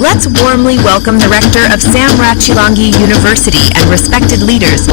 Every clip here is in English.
Let's warmly welcome the rector of Ratulangi University and respected leaders.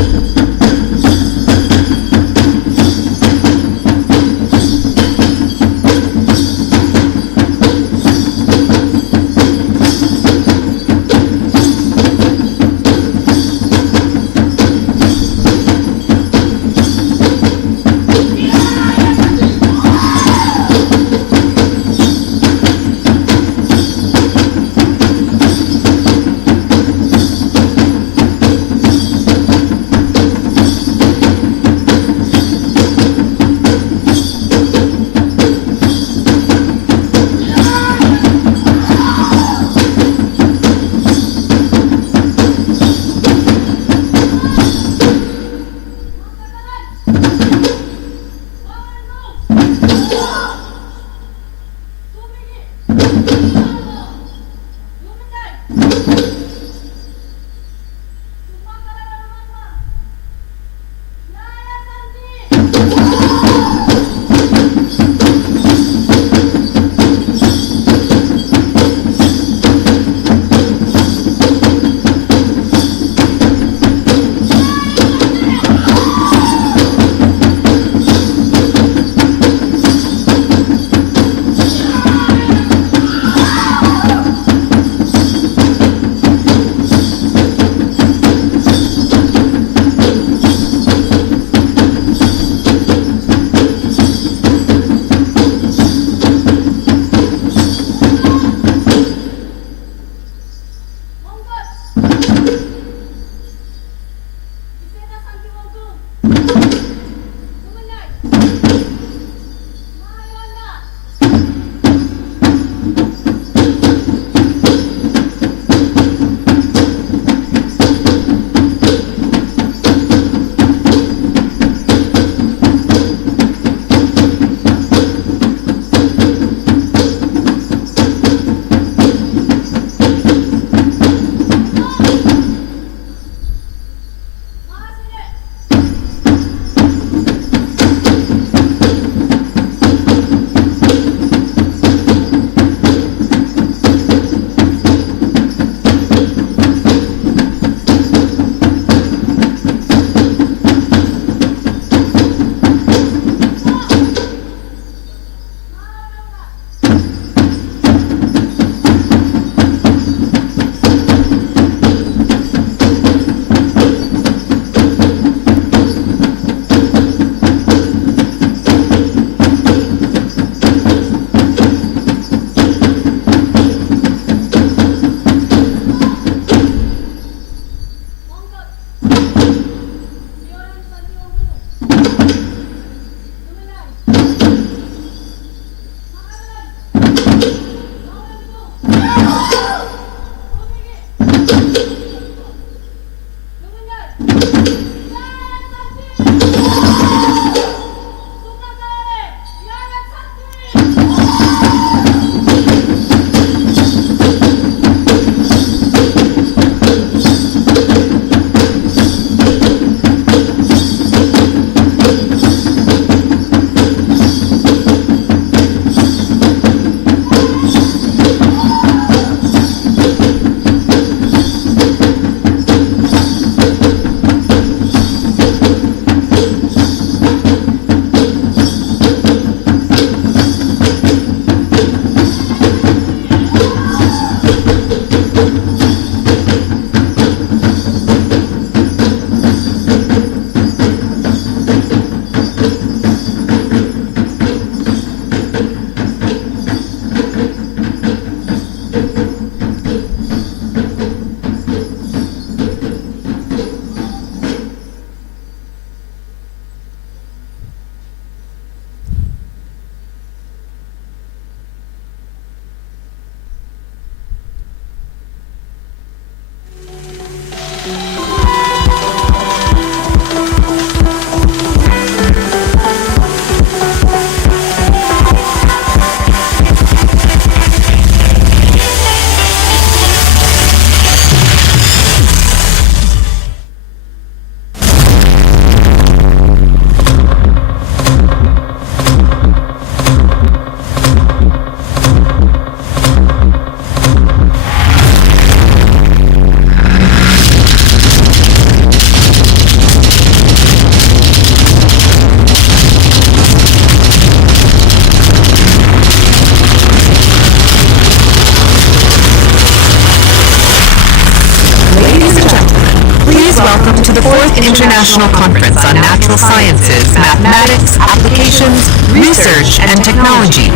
International Conference on Natural Sciences, Mathematics, Applications, Research, and Technology,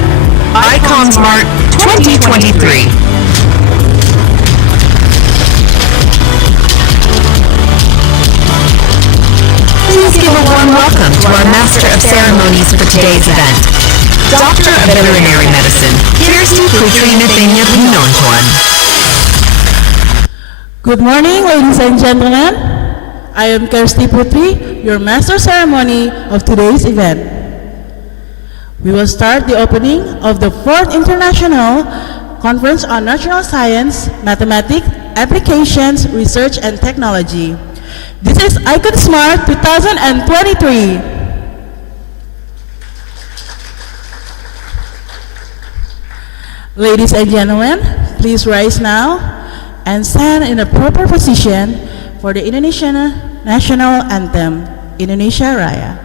ICOMSMART 2023. Please give a warm welcome to our Master of Ceremonies for today's event, Doctor of Veterinary Medicine, Kirsty Putri Nathania Pinontuan. Good morning, ladies and gentlemen. I am Kirsty Putri, your Master of Ceremony of today's event. We will start the opening of the 4th International Conference on Natural Science, Mathematics, Applications, Research, and Technology. This is ICOMSMART 2023. Ladies and gentlemen, please rise now and stand in a proper position for the Indonesian National Anthem, Indonesia Raya.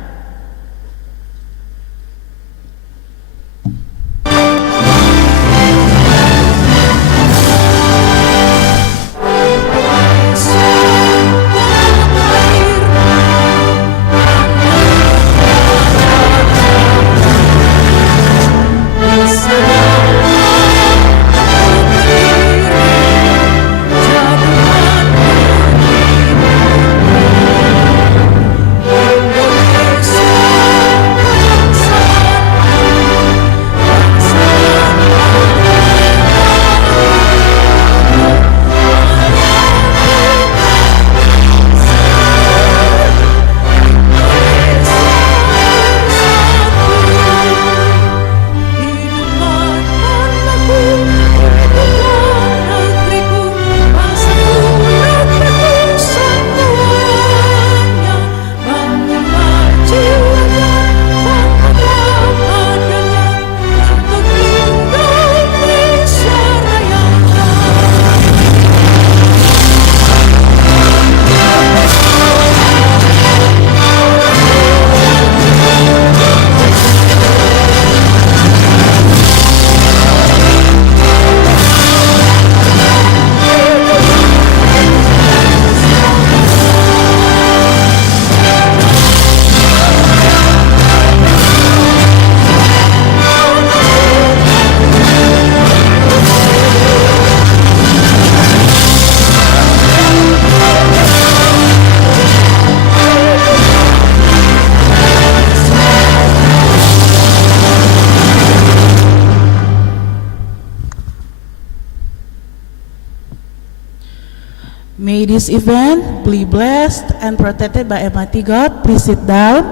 May this event be blessed and protected by Almighty God. Please sit down.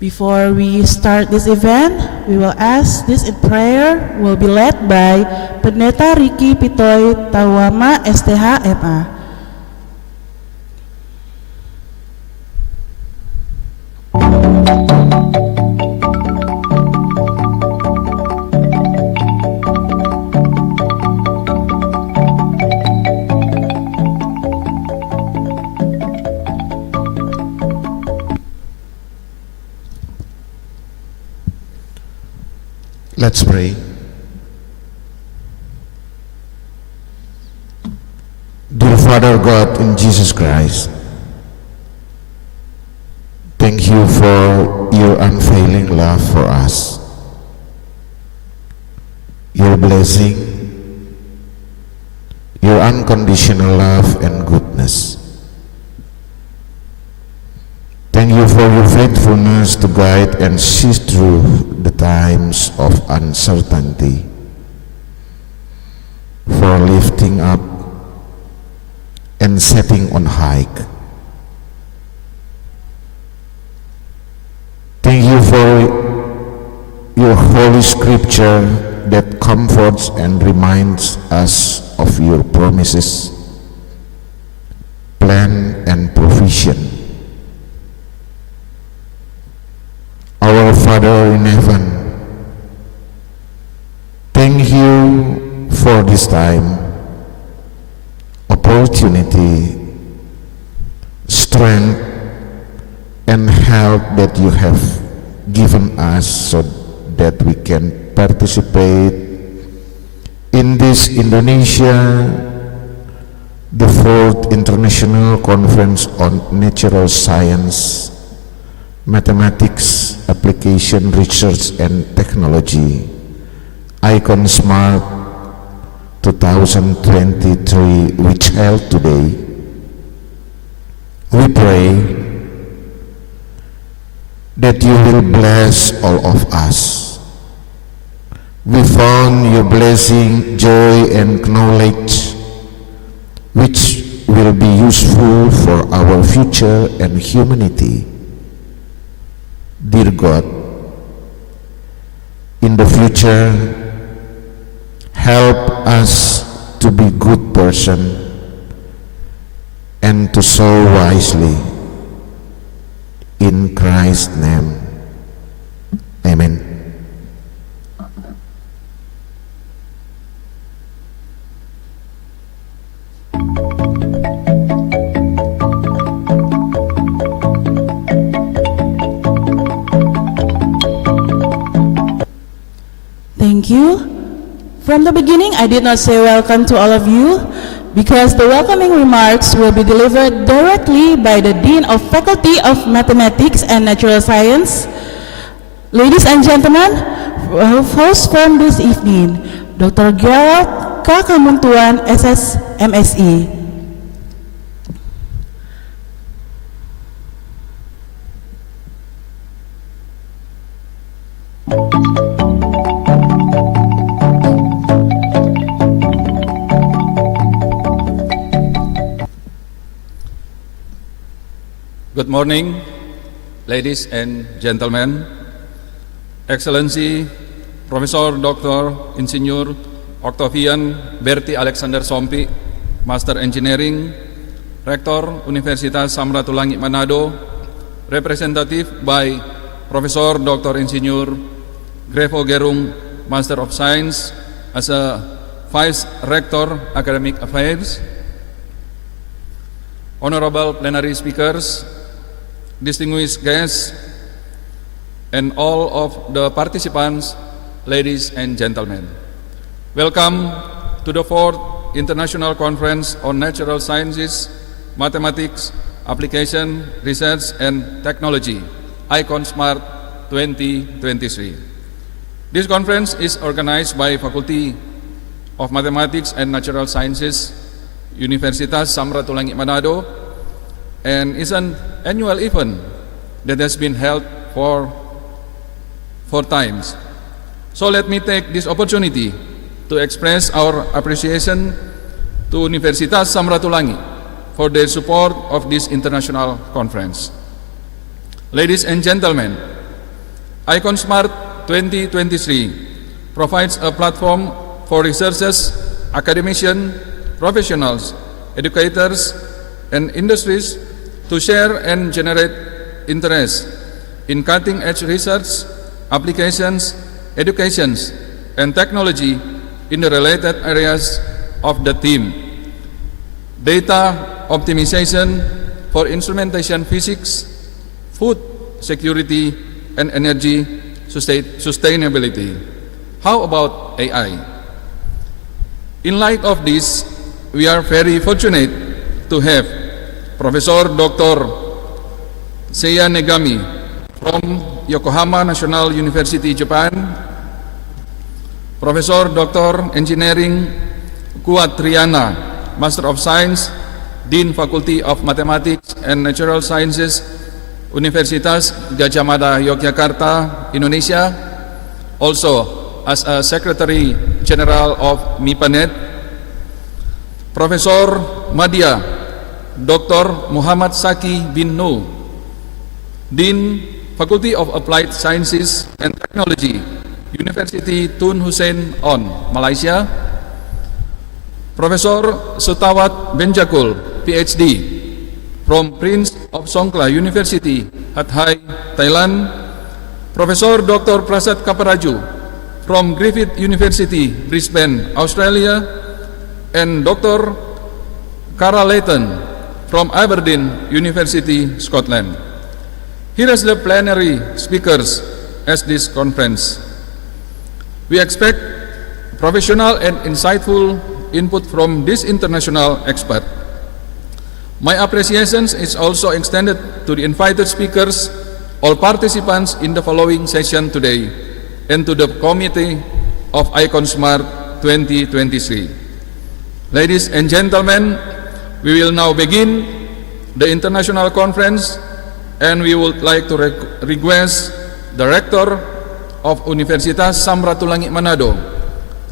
Before we start this event, we will ask this in prayer will be led by Pendeta Ricky Pitoy Tawama STH MA. Let's pray. Dear Father God in Jesus Christ, thank you for your unfailing love for us, your blessing, your unconditional love and goodness. Thank you for your faithfulness to guide and see through the times of uncertainty, for lifting up and setting on high. Thank you for your holy scripture that comforts and reminds us of your promises, plan and provision. Our Father in heaven, thank you for this time, opportunity, strength, and help that you have given us so that we can participate in this Indonesia the Fourth International Conference on Natural Science, Mathematics, Application Research and Technology, Icon Smart 2023, which held today. We pray that you will bless all of us. We found your blessing, joy, and knowledge, which will be useful for our future and humanity. Dear God, in the future, help us to be good person and to sow wisely. In Christ's name, amen. Thank you. From the beginning, I did not say welcome to all of you because the welcoming remarks will be delivered directly by the Dean of Faculty of Mathematics and Natural Science. Ladies and gentlemen, host from this evening, Dr. Gerald K. Kamuntuan, SS, MSE. Good morning, ladies and gentlemen. Excellency, Professor Dr. Insinyur Octavian Berti Alexander Sompi, Master Engineering, Rector Universitas Ratulangi Manado, representative by Professor Dr. Insinyur Grefo Gerung, Master of Science, as a Vice Rector Academic Affairs, honorable plenary speakers, distinguished guests, and all of the participants, ladies and gentlemen. Welcome to the 4th International Conference on Natural Sciences, Mathematics, Application, Research and Technology, Icon Smart 2023. This conference is organized by Faculty of Mathematics and Natural Sciences, Universitas Ratulangi Manado, and is an annual event that has been held for 4 times. So let me take this opportunity to express our appreciation to Universitas Ratulangi for their support of this international conference. Ladies and gentlemen, Icon Smart 2023 provides a platform for researchers, academicians, professionals, educators, and industries to share and generate interest in cutting-edge research, applications, educations, and technology in the related areas of the theme: data optimization for instrumentation physics, food security, and energy sustainability. How about AI? In light of this, we are very fortunate to have Professor Dr. Seiya Negami from Yokohama National University, Japan, Professor Dr. Engineering Kuat Triana, Master of Science, Dean Faculty of Mathematics and Natural Sciences, Universitas Gadjah Mada, Yogyakarta, Indonesia, also as a Secretary General of MIPANET, Profesor Madya Dr. Muhammad Saki bin Nu, Dean Faculty of Applied Sciences and Technology, University Tun Hussein On, Malaysia, Profesor Sutawat Benjakul, PhD, from Prince of Songkla University, Hat Hai, Thailand, Profesor Dr. Prasad Kaparaju, from Griffith University, Brisbane, Australia, and Dr. Cara Layton, from Aberdeen University, Scotland. Here is the plenary speakers at this conference. We expect professional and insightful input from this international expert. My appreciation is also extended to the invited speakers, all participants in the following session today, and to the Committee of Icon Smart 2023. Ladies and gentlemen, we will now begin the international conference, and we would like to request the Rector of Universitas Ratulangi Manado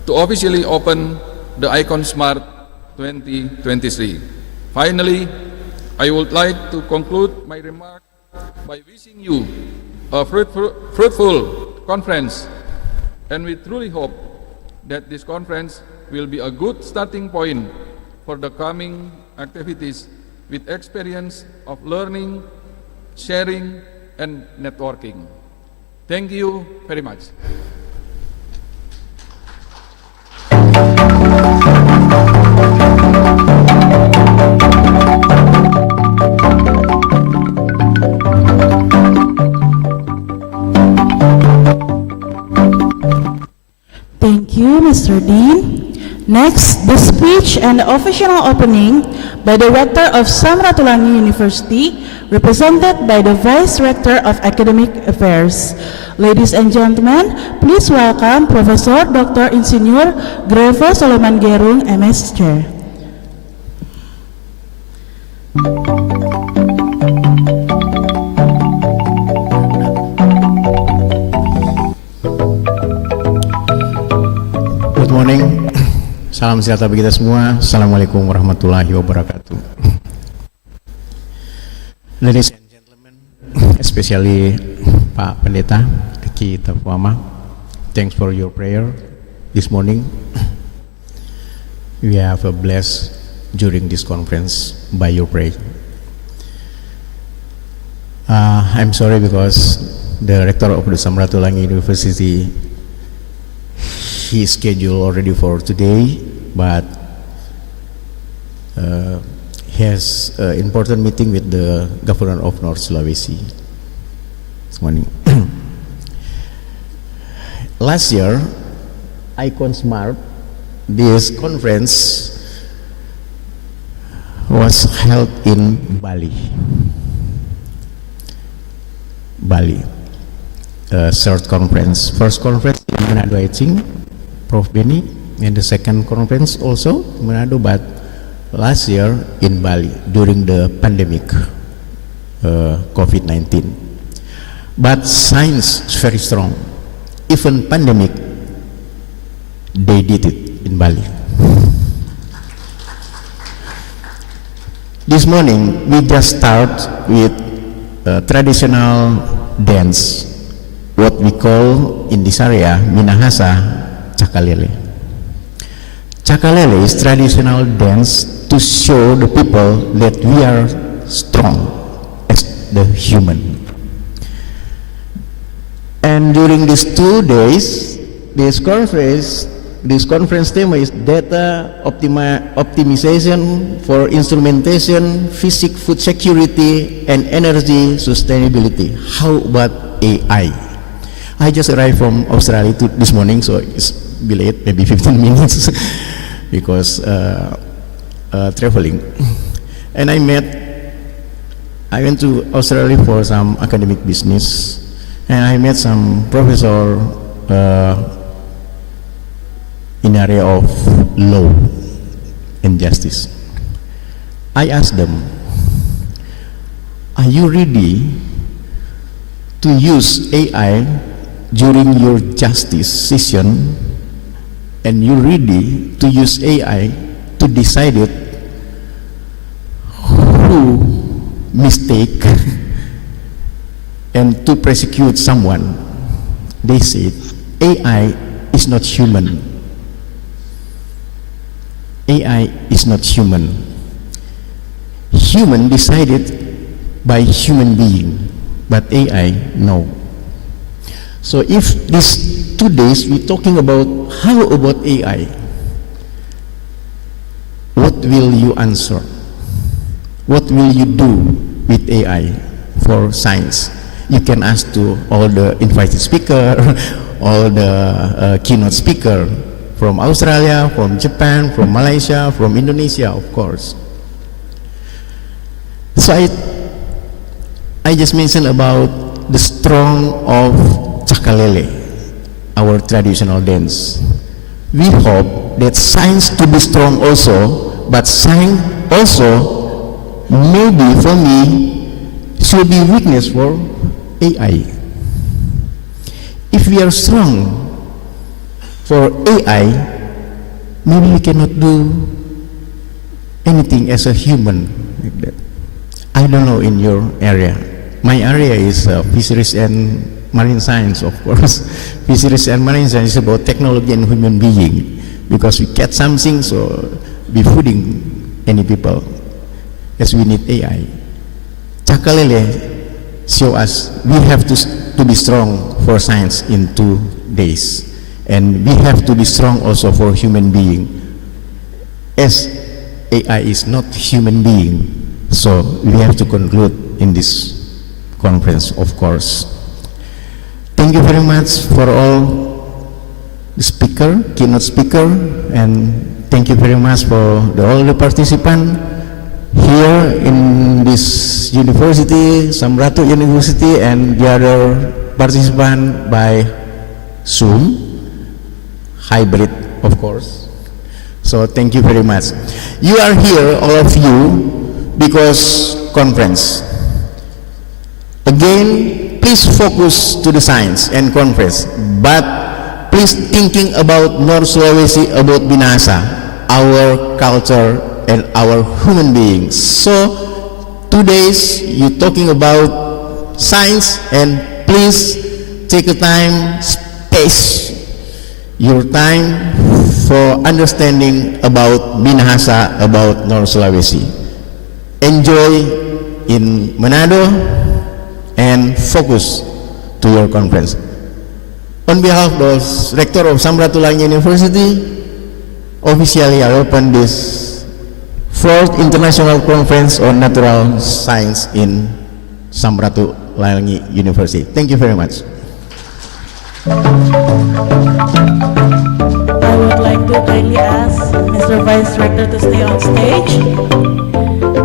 to officially open the Icon Smart 2023. Finally, I would like to conclude my remarks by wishing you a fruitful conference, and we truly hope that this conference will be a good starting point for the coming activities with experience of learning, sharing, and networking. Thank you very much. Thank you, Mr. Dean. Next, the speech and the official opening by the Rector of Ratulangi University, represented by the Vice Rector of Academic Affairs. Ladies and gentlemen, please welcome Professor Dr. Insinyur Grevo Solomon Gerung, MS Chair. Good morning, salam sejahtera bagi kita semua. Assalamualaikum warahmatullahi wabarakatuh. Ladies and gentlemen, especially Pak Pendeta Riki Tapuama, thanks for your prayer this morning. We have a blessed during this conference by your prayer. I'm sorry because the rector of the Ratulangi University, his schedule already for today, but he has an important meeting with the governor of North Sulawesi this morning. Last year, Icon Smart, this conference was held in Bali. Third conference. First conference in Manado, I think, Prof. Benny, and the second conference also in Manado, but last year in Bali during the pandemic, COVID-19. But science is very strong. Even pandemic, they did it in Bali. This morning, we just start with traditional dance, what we call in this area, Minahasa, Cakalele. Cakalele is traditional dance to show the people that we are strong as the human. And during these 2 days, this conference theme is data optimization for instrumentation, physics, food security, and energy sustainability. How about AI? I just arrived from Australia this morning, so it's delayed maybe 15 minutes because traveling. And I went to Australia for some academic business, and I met some professor in the area of law and justice. I asked them, are you ready to use AI during your justice session, and you ready to use AI to decide it who mistake and to prosecute someone? They said, AI is not human. AI is not human. Human decided by human being, but AI, no. So if these 2 days we're talking about how about AI, what will you answer? What will you do with AI for science? You can ask to all the invited speaker, all the keynote speaker from Australia, from Japan, from Malaysia, from Indonesia, of course. So I just mentioned about the strong of Cakalele, our traditional dance. We hope that science to be strong also, but science also maybe for me should be weakness for AI. If we are strong for AI, maybe we cannot do anything as a human like that. I don't know in your area. My area is fisheries and marine science, of course. Fisheries and marine science is about technology and human being, because we catch something, so be fooding any people, as we need AI. Cakalele show us we have to be strong for science in 2 days, and we have to be strong also for human being, as AI is not human being. So we have to conclude in this conference, of course. Thank you very much for all the speaker, keynote speaker, and thank you very much for all the participants here in this university, Samratu University, and the other participant by Zoom, hybrid, of course. So thank you very much. You are here, all of you, because conference. Again, please focus to the science and conference, but please thinking about North Sulawesi, about Binasa, our culture and our human beings. So 2 days you talking about science, and please take a time, space your time for understanding about Minahasa, about North Sulawesi. Enjoy in Manado and focus to your conference. On behalf of the Rector of Ratulangi University, officially I open this 4th International Conference on Natural Science in Ratulangi University. Thank you very much. I would like to kindly ask Mr. Vice Rector to stay on stage.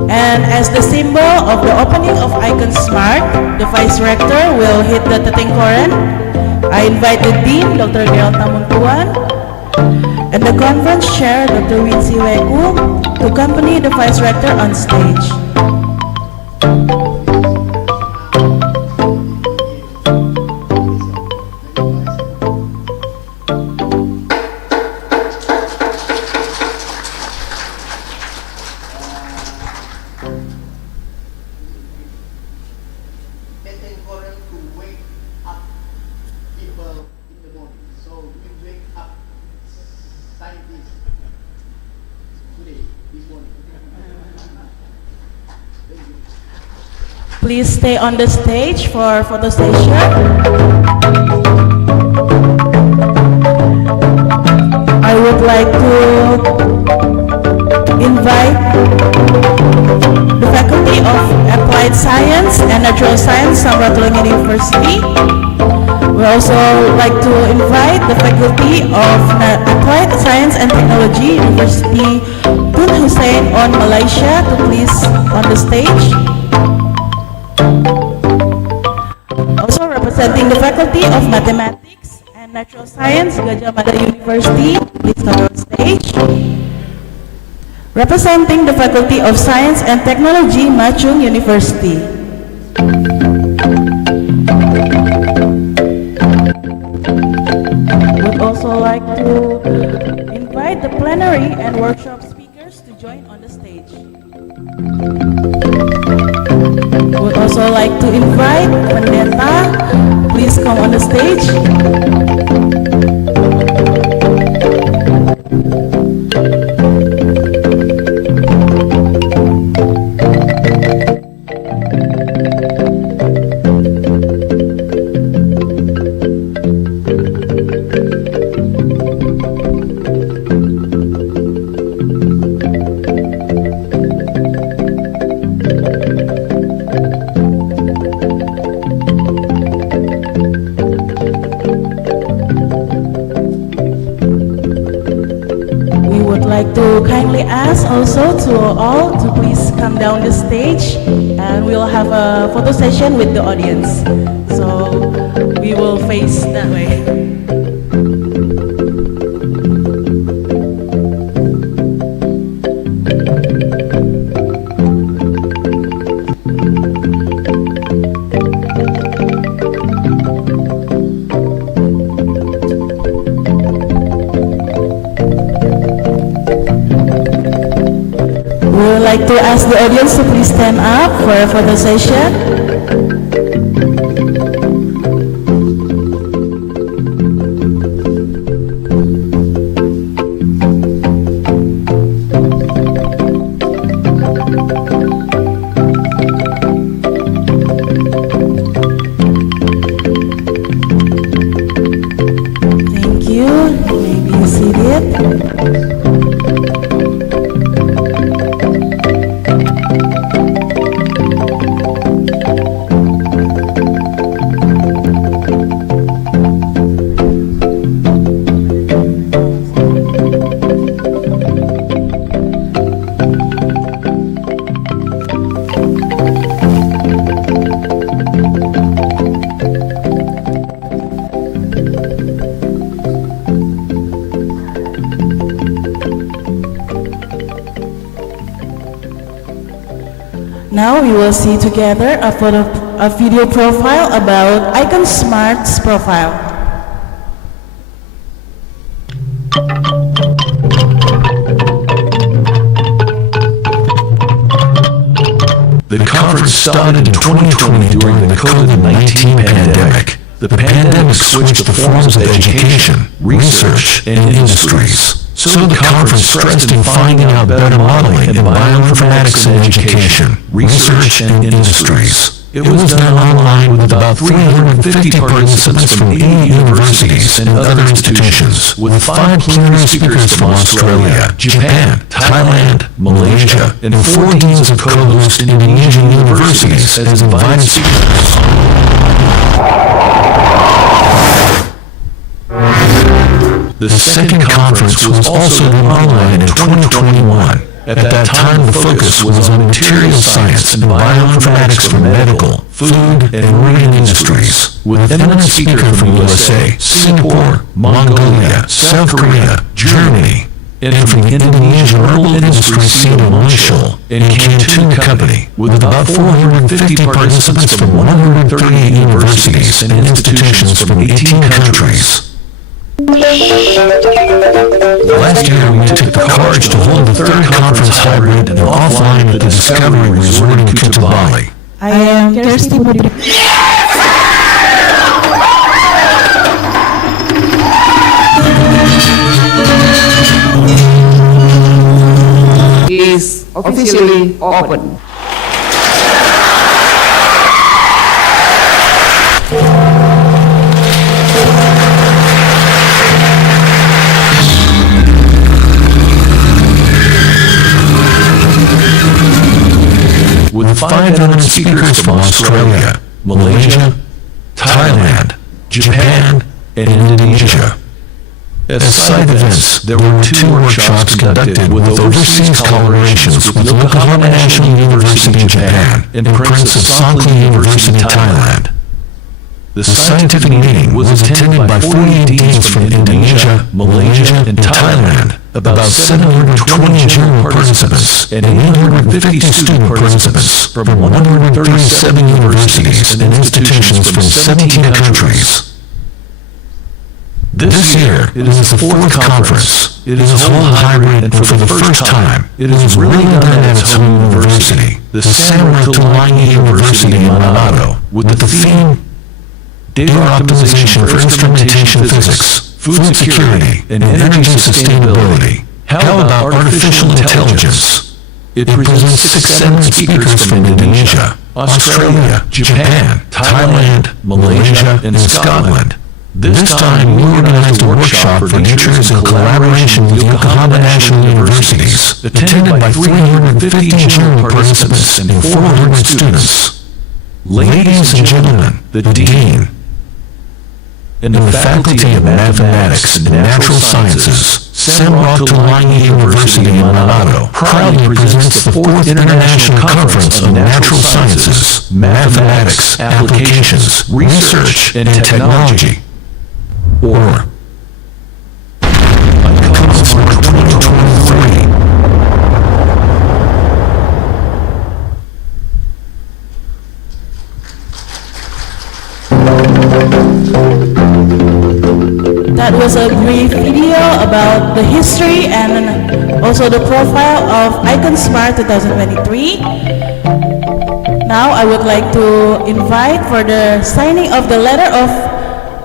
And as the symbol of the opening of Icon Smart, the Vice Rector will hit the tatingkoran. I invite the Dean, Dr. Gerald Tamuntuan, and the Conference Chair, Dr. Wincy Weku, to accompany the Vice Rector on stage. Please stay on the stage for photo session. I would like to invite the Faculty of Applied Science and Natural Science, Ratulangi University. We also like to invite the Faculty of Applied Science and Technology, University Tun Hussein on Malaysia, to please on the stage. Also representing the Faculty of Mathematics and Natural Science, Gajah Mada University, please come on stage. Representing the Faculty of Science and Technology, Machung University. Would also like to invite the plenary and workshop speakers to join on the stage. Would also like to invite Pendeta, please come on the stage. Also to all to please come come down the stage and we'll have a photo session with the audience. So we will face that way. We would like to ask the audience to please stand up for a photo session. Thank you. You may be seated. Now we will see together a video profile about Icon Smart's profile. The conference started in 2020 during the COVID-19 pandemic. The pandemic switched the forms of education, research, and industries. So the conference stressed in finding out better modeling in bioinformatics in education, research, and industries. It was done online with about 350 participants from 80 universities and other institutions, with 5 plenary speakers from Australia, Japan, Thailand, Malaysia, and 4 deans of co-host Indonesian universities as invited speakers. The second conference was also done online in 2021. At that time, the focus was on material science and bioinformatics for medical, food, and marine industries, with eminent speakers from USA, Singapore, Mongolia, South Korea, Germany, and from the Indonesian herbal industry Ceremonial and Canton Company, with about 450 participants from 138 universities and institutions from 18 countries. Last year, we took the courage to hold the third conference hybrid and offline at the Discovery Resort in Kuta Bali. I am Kirsty Putri. Is officially open. With 5 eminent speakers from Australia, Malaysia, Thailand, Japan, and Indonesia. As side events, there were 2 workshops conducted with overseas collaborations with Yokohama National University in Japan and Prince of Songkla University in Thailand. The scientific meeting was attended by 48 deans from Indonesia, Malaysia, and Thailand, about 720 general participants, and 850 student participants from 137 universities and institutions from 17 countries. This year, it is the 4th conference. It is a whole hybrid, and for the first time, it is really done at its own university, the Ratulangi University in Manado, with the theme Data Optimization for Instrumentation Physics, Food Security, and Energy Sustainability. How about Artificial Intelligence? It presents 6 eminent speakers from Indonesia, Australia, Japan, Thailand, Malaysia, and Scotland. This time, we organized a workshop for teachers in collaboration with Yokohama National Universities, attended by 350 general participants and 400 students. Ladies and gentlemen, the Dean, In the Faculty of Mathematics and Natural Sciences, Ratulangi University in Manado proudly presents the 4th International Conference of Natural Sciences, Mathematics, Applications, Research, and Technology, or Conference 2023. That was a brief video about the history and also the profile of Icon Smart 2023. Now I would like to invite for the signing of the letter of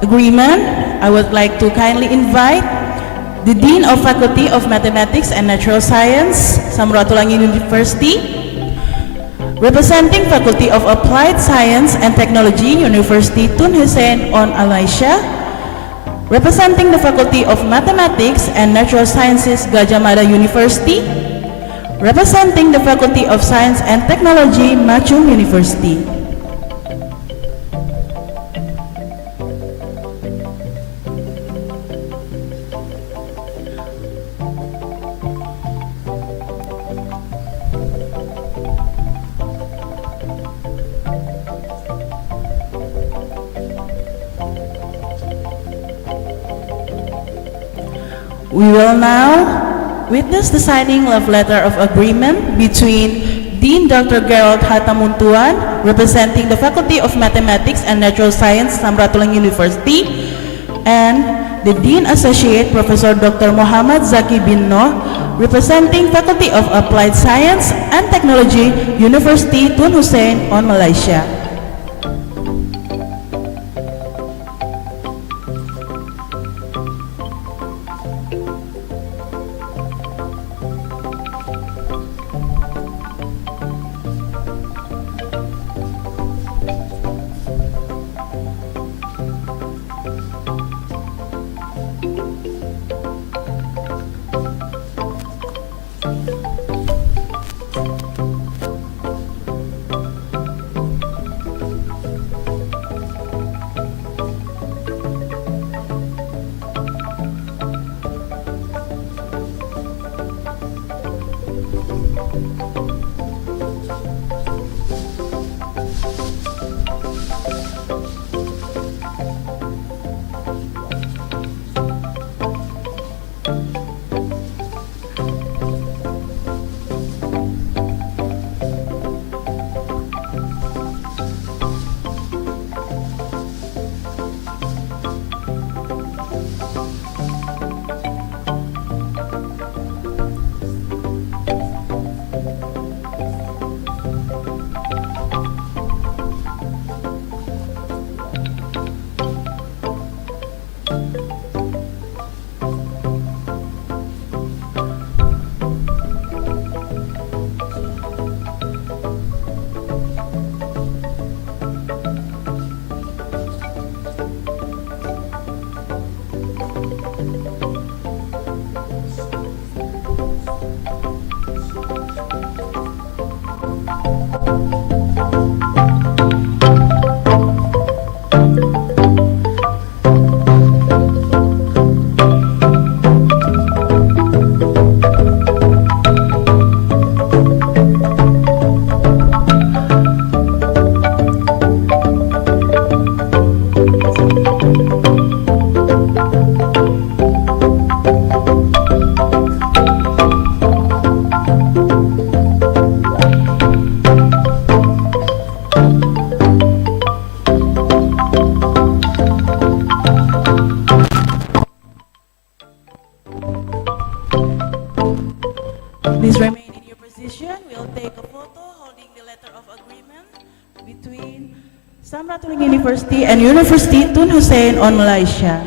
agreement. I would like to kindly invite the Dean of Faculty of Mathematics and Natural Science, Ratulangi University, representing Faculty of Applied Science and Technology, University Tun Hussein on Malaysia, representing the Faculty of Mathematics and Natural Sciences, Gadjah Mada University, representing the Faculty of Science and Technology, Machung University. We will now witness the signing of letter of agreement between Dean Dr. Gerald Hatamuntuan, representing the Faculty of Mathematics and Natural Science, Ratulangi University, and the Dean Associate Professor Dr. Muhammad Zaki bin Noh, representing Faculty of Applied Science and Technology, University Tun Hussein on Malaysia. Please remain in your position. We'll take a photo holding the letter of agreement between Ratulangi University and University Tun Hussein on Malaysia.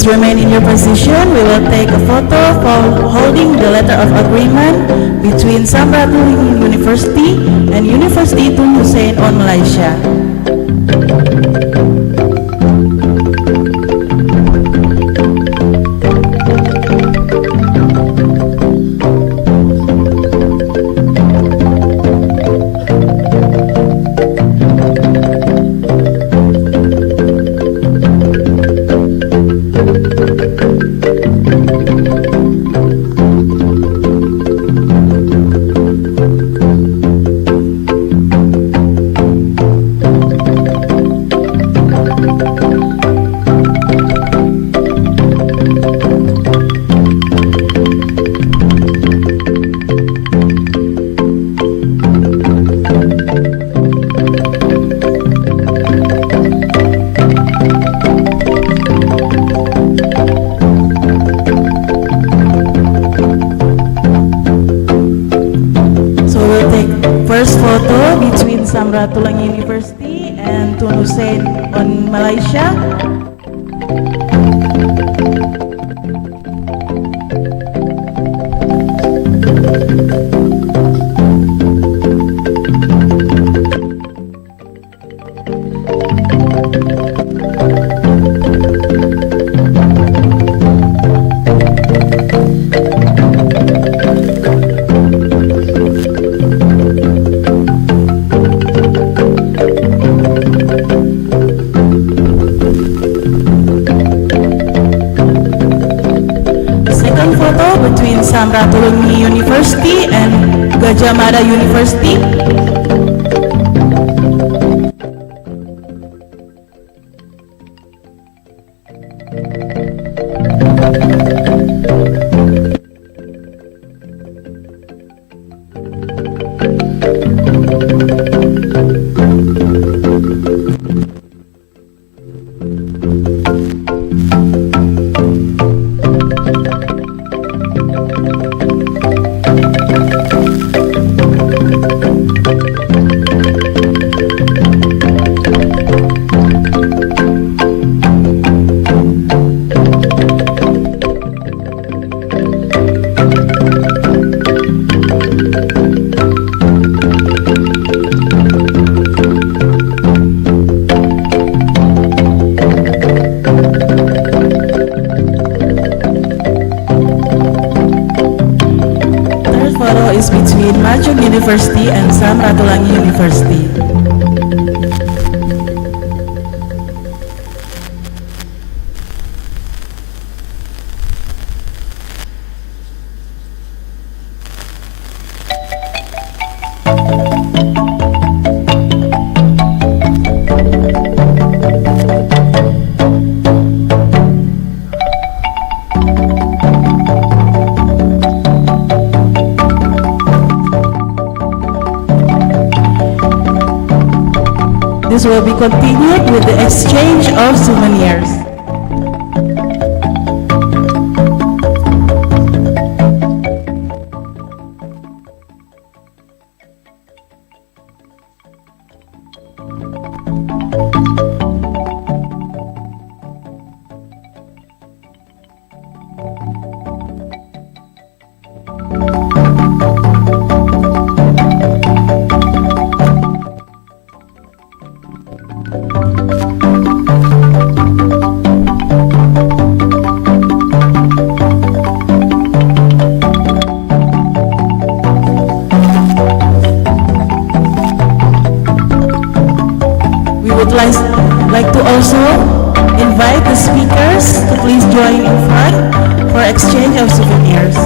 Please remain in your position. We will take a photo for holding the letter of agreement between Ratulangi University and University Tun Hussein on Malaysia. Photo between Ratulangi University and Tun Hussein on Malaysia. Between Ratulangi University and Gajah Mada University. Is between Maju University and Ratulangi University. This will be continued with the exchange of souvenirs. Like to also invite the speakers to please join in front for exchange of souvenirs.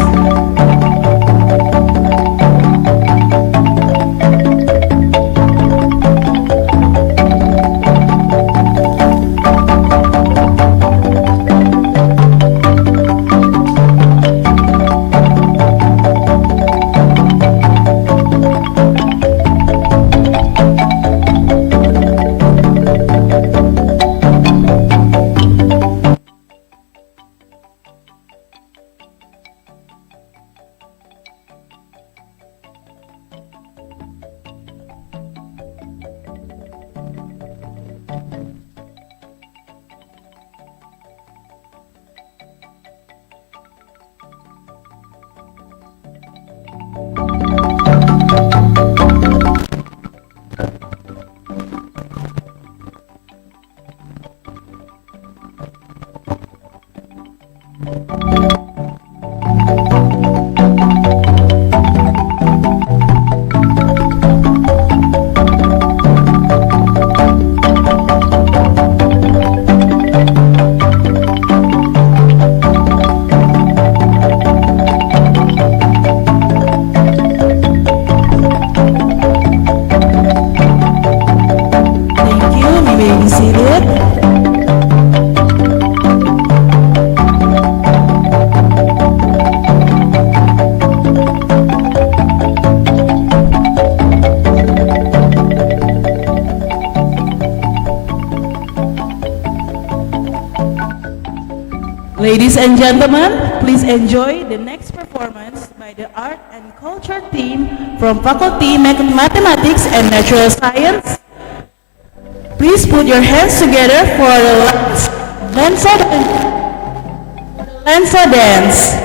Thank you. You may be seated. Ladies and gentlemen, please enjoy the next performance by the Art and Culture team from Faculty Mathematics and Natural Science. Please put your hands together for the Lanza dance.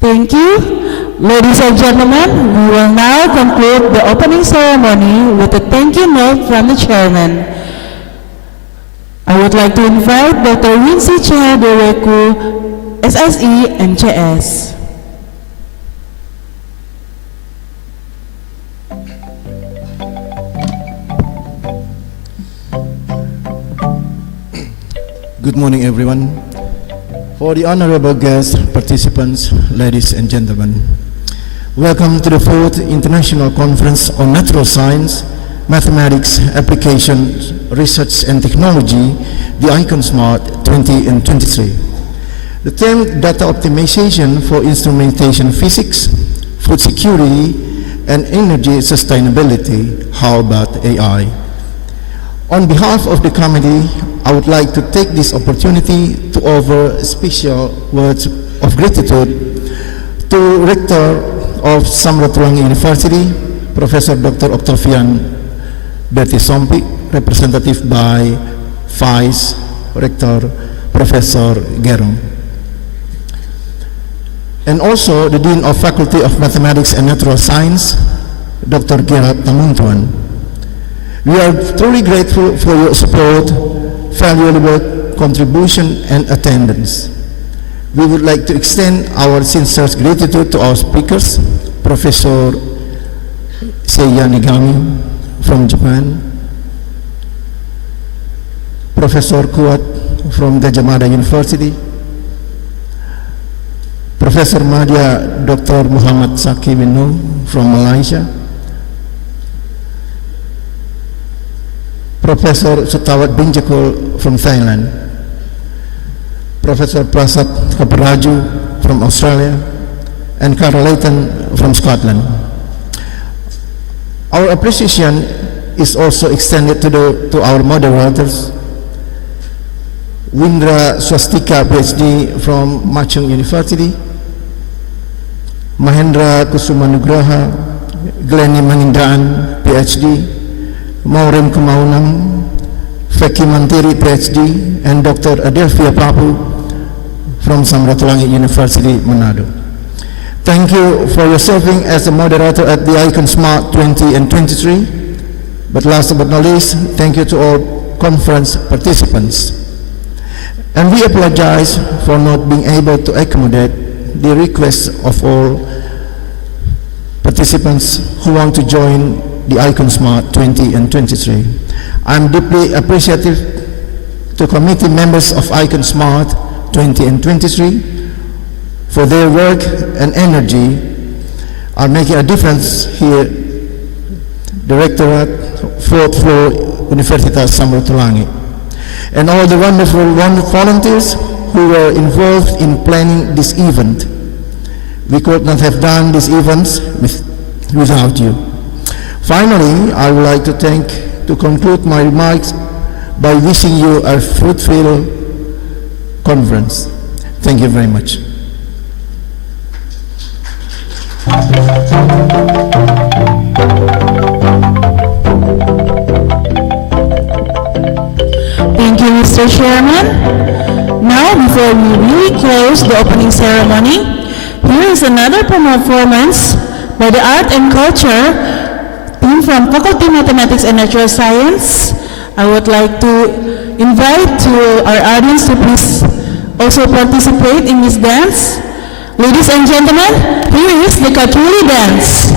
Thank you. Ladies and gentlemen, we will now conclude the opening ceremony with a thank you note from the chairman. I would like to invite Dr. Wincy Chia Deweku, SSE and JS. Good morning, everyone. For the honorable guests, participants, ladies and gentlemen, welcome to the 4th International Conference on Natural Science, Mathematics, Applications, Research and Technology, the Icon Smart 20 and 23. The term data optimization for instrumentation physics, food security, and energy sustainability. How about AI? On behalf of the committee, I would like to take this opportunity to offer special words of gratitude to Rector of Ratulangi University, Professor Dr. Octavian Bertisompi, represented by Vice Rector Professor Gerung, and also the Dean of Faculty of Mathematics and Natural Science, Dr. Gerard Tamuntuan. We are truly grateful for your support, valuable contribution, and attendance. We would like to extend our sincere gratitude to our speakers, Professor Seiya Nigami from Japan, Professor Kuat from Gajah Mada University, Professor Madya Dr. Muhammad Saki Binu from Malaysia, Professor Sutawat Binjakul from Thailand, Professor Prasad Kaparaju from Australia, and Carl Layton from Scotland. Our appreciation is also extended to our moderators, Windra Swastika PhD from Machung University, Mahendra Kusumanugraha, Glennie Manindaan PhD, Maureen Kumaunang, Feki Mantiri PhD, and Dr. Adelphia Papu from Ratulangi University, Manado. Thank you for your serving as a moderator at the Icon Smart 20 and 23. But last but not least, thank you to all conference participants. And we apologize for not being able to accommodate the requests of all participants who want to join the Icon Smart 20 and 23. I'm deeply appreciative to committee members of Icon Smart 20 and 23 for their work and energy are making a difference here. Directorate, 4th floor, Universitas Ratulangi, and all the wonderful volunteers who were involved in planning this event. We could not have done these events without you. Finally, I would like to conclude my remarks by wishing you a fruitful conference. Thank you very much. Thank you, Mr. Chairman. Now, before we really close the opening ceremony, here is another performance by the Art and Culture team from Faculty of Mathematics and Natural Science. I would like to invite to our audience to please also participate in this dance. Ladies and gentlemen, here is the Katuri dance.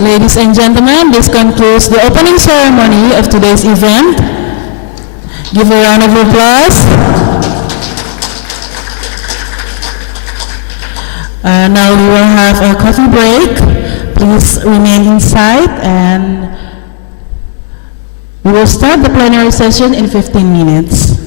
Ladies and gentlemen, this concludes the opening ceremony of today's event. Give a round of applause. Now we will have a coffee break. Please remain inside and we will start the plenary session in 15 minutes.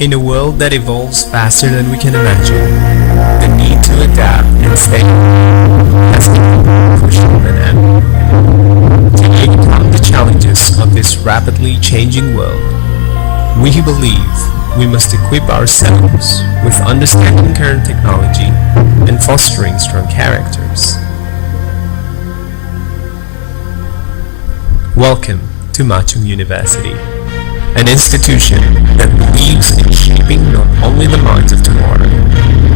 In a world that evolves faster than we can imagine, the need to adapt and stay has become crucial than ever. To overcome the challenges of this rapidly changing world, we believe we must equip ourselves with understanding current technology and fostering strong characters. Welcome to Machung University, an institution that believes in shaping not only the minds of tomorrow,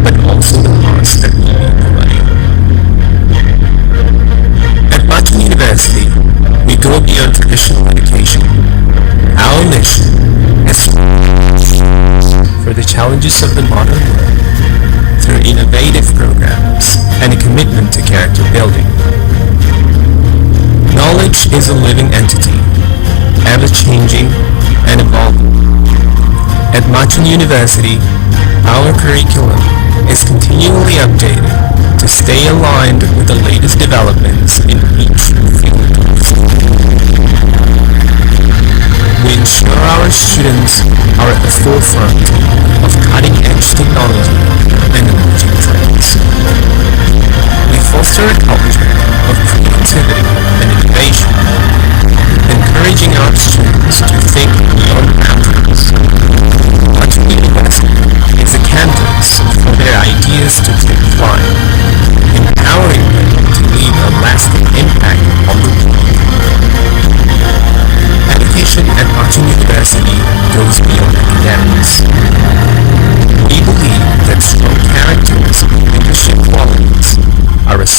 but also the hearts that will lead the way. At Manado University, we go beyond traditional education. Our mission is for the challenges of the modern world through innovative programs and a commitment to character building. Knowledge is a living entity, ever-changing and evolving. At Manado University, our curriculum is continually updated to stay aligned with the latest developments in each field. We ensure our students are at the forefront of cutting-edge technology and emerging trends. We foster a culture of creativity and innovation, encouraging our students to think beyond boundaries. Manado University is a canvas for their ideas to take flight, empowering them to leave a lasting impact on the world. Education at Manado University goes beyond academics.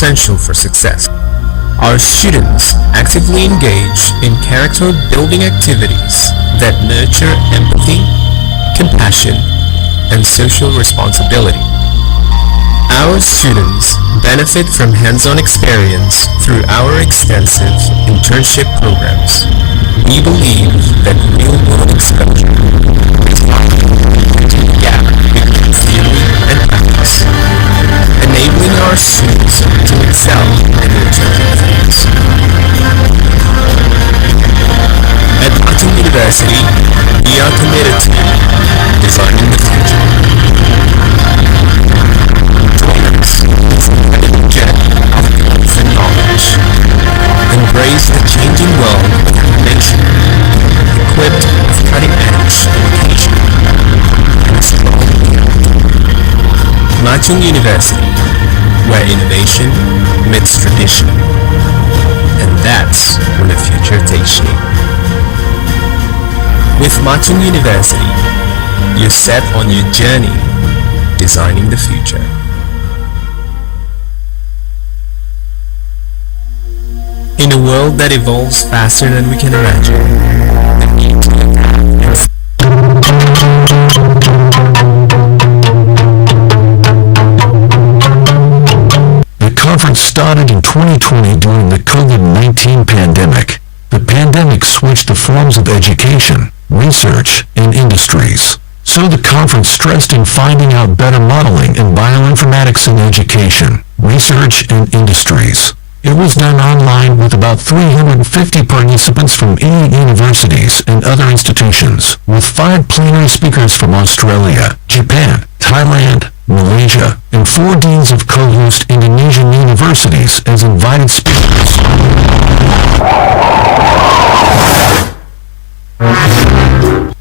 essential for success. Our students actively engage in character-building activities that nurture empathy, compassion, and social responsibility. Our students benefit from hands-on experience through our extensive internship programs. We believe that real-world exposure is the gap between theory and practice, enabling our students to excel in their chosen fields. At Ratulangi University, we are committed to designing the future. Join us as an incredible journey of growth and knowledge. Embrace the changing world of information, equipped with cutting-edge education and a strong character. Ratulangi University, where innovation meets tradition. And that's where the future takes shape. With Ratulangi University, you're set on your journey, designing the future. In a world that evolves faster than we can imagine, the need to adapt The conference started in 2020 during the COVID-19 pandemic. The pandemic switched the forms of education, research, and industries. So the conference stressed in finding out better modeling in bioinformatics in education, research, and industries. It was done online with about 350 participants from 8 universities and other institutions, with 5 plenary speakers from Australia, Japan, Thailand, Malaysia, and 4 deans of co-host Indonesian universities as invited speakers.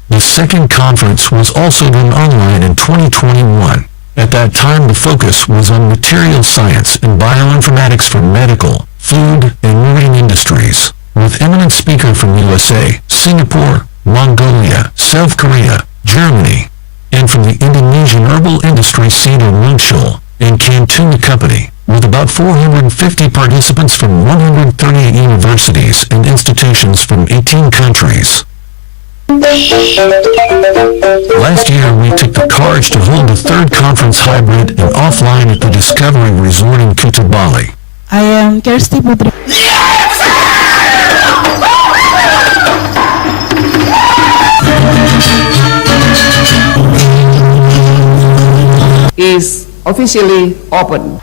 The second conference was also done online in 2021. At that time, the focus was on material science and bioinformatics for medical, food, and marine industries, with eminent speakers from USA, Singapore, Mongolia, South Korea, Germany, and from the Indonesian herbal industry scene in Muncul and Canton Company, with about 450 participants from 138 universities and institutions from 18 countries. Last year, we took the courage to hold the third conference hybrid and offline at the Discovery Resort in Kuta Bali. I am Kirsty Putri. Is officially open.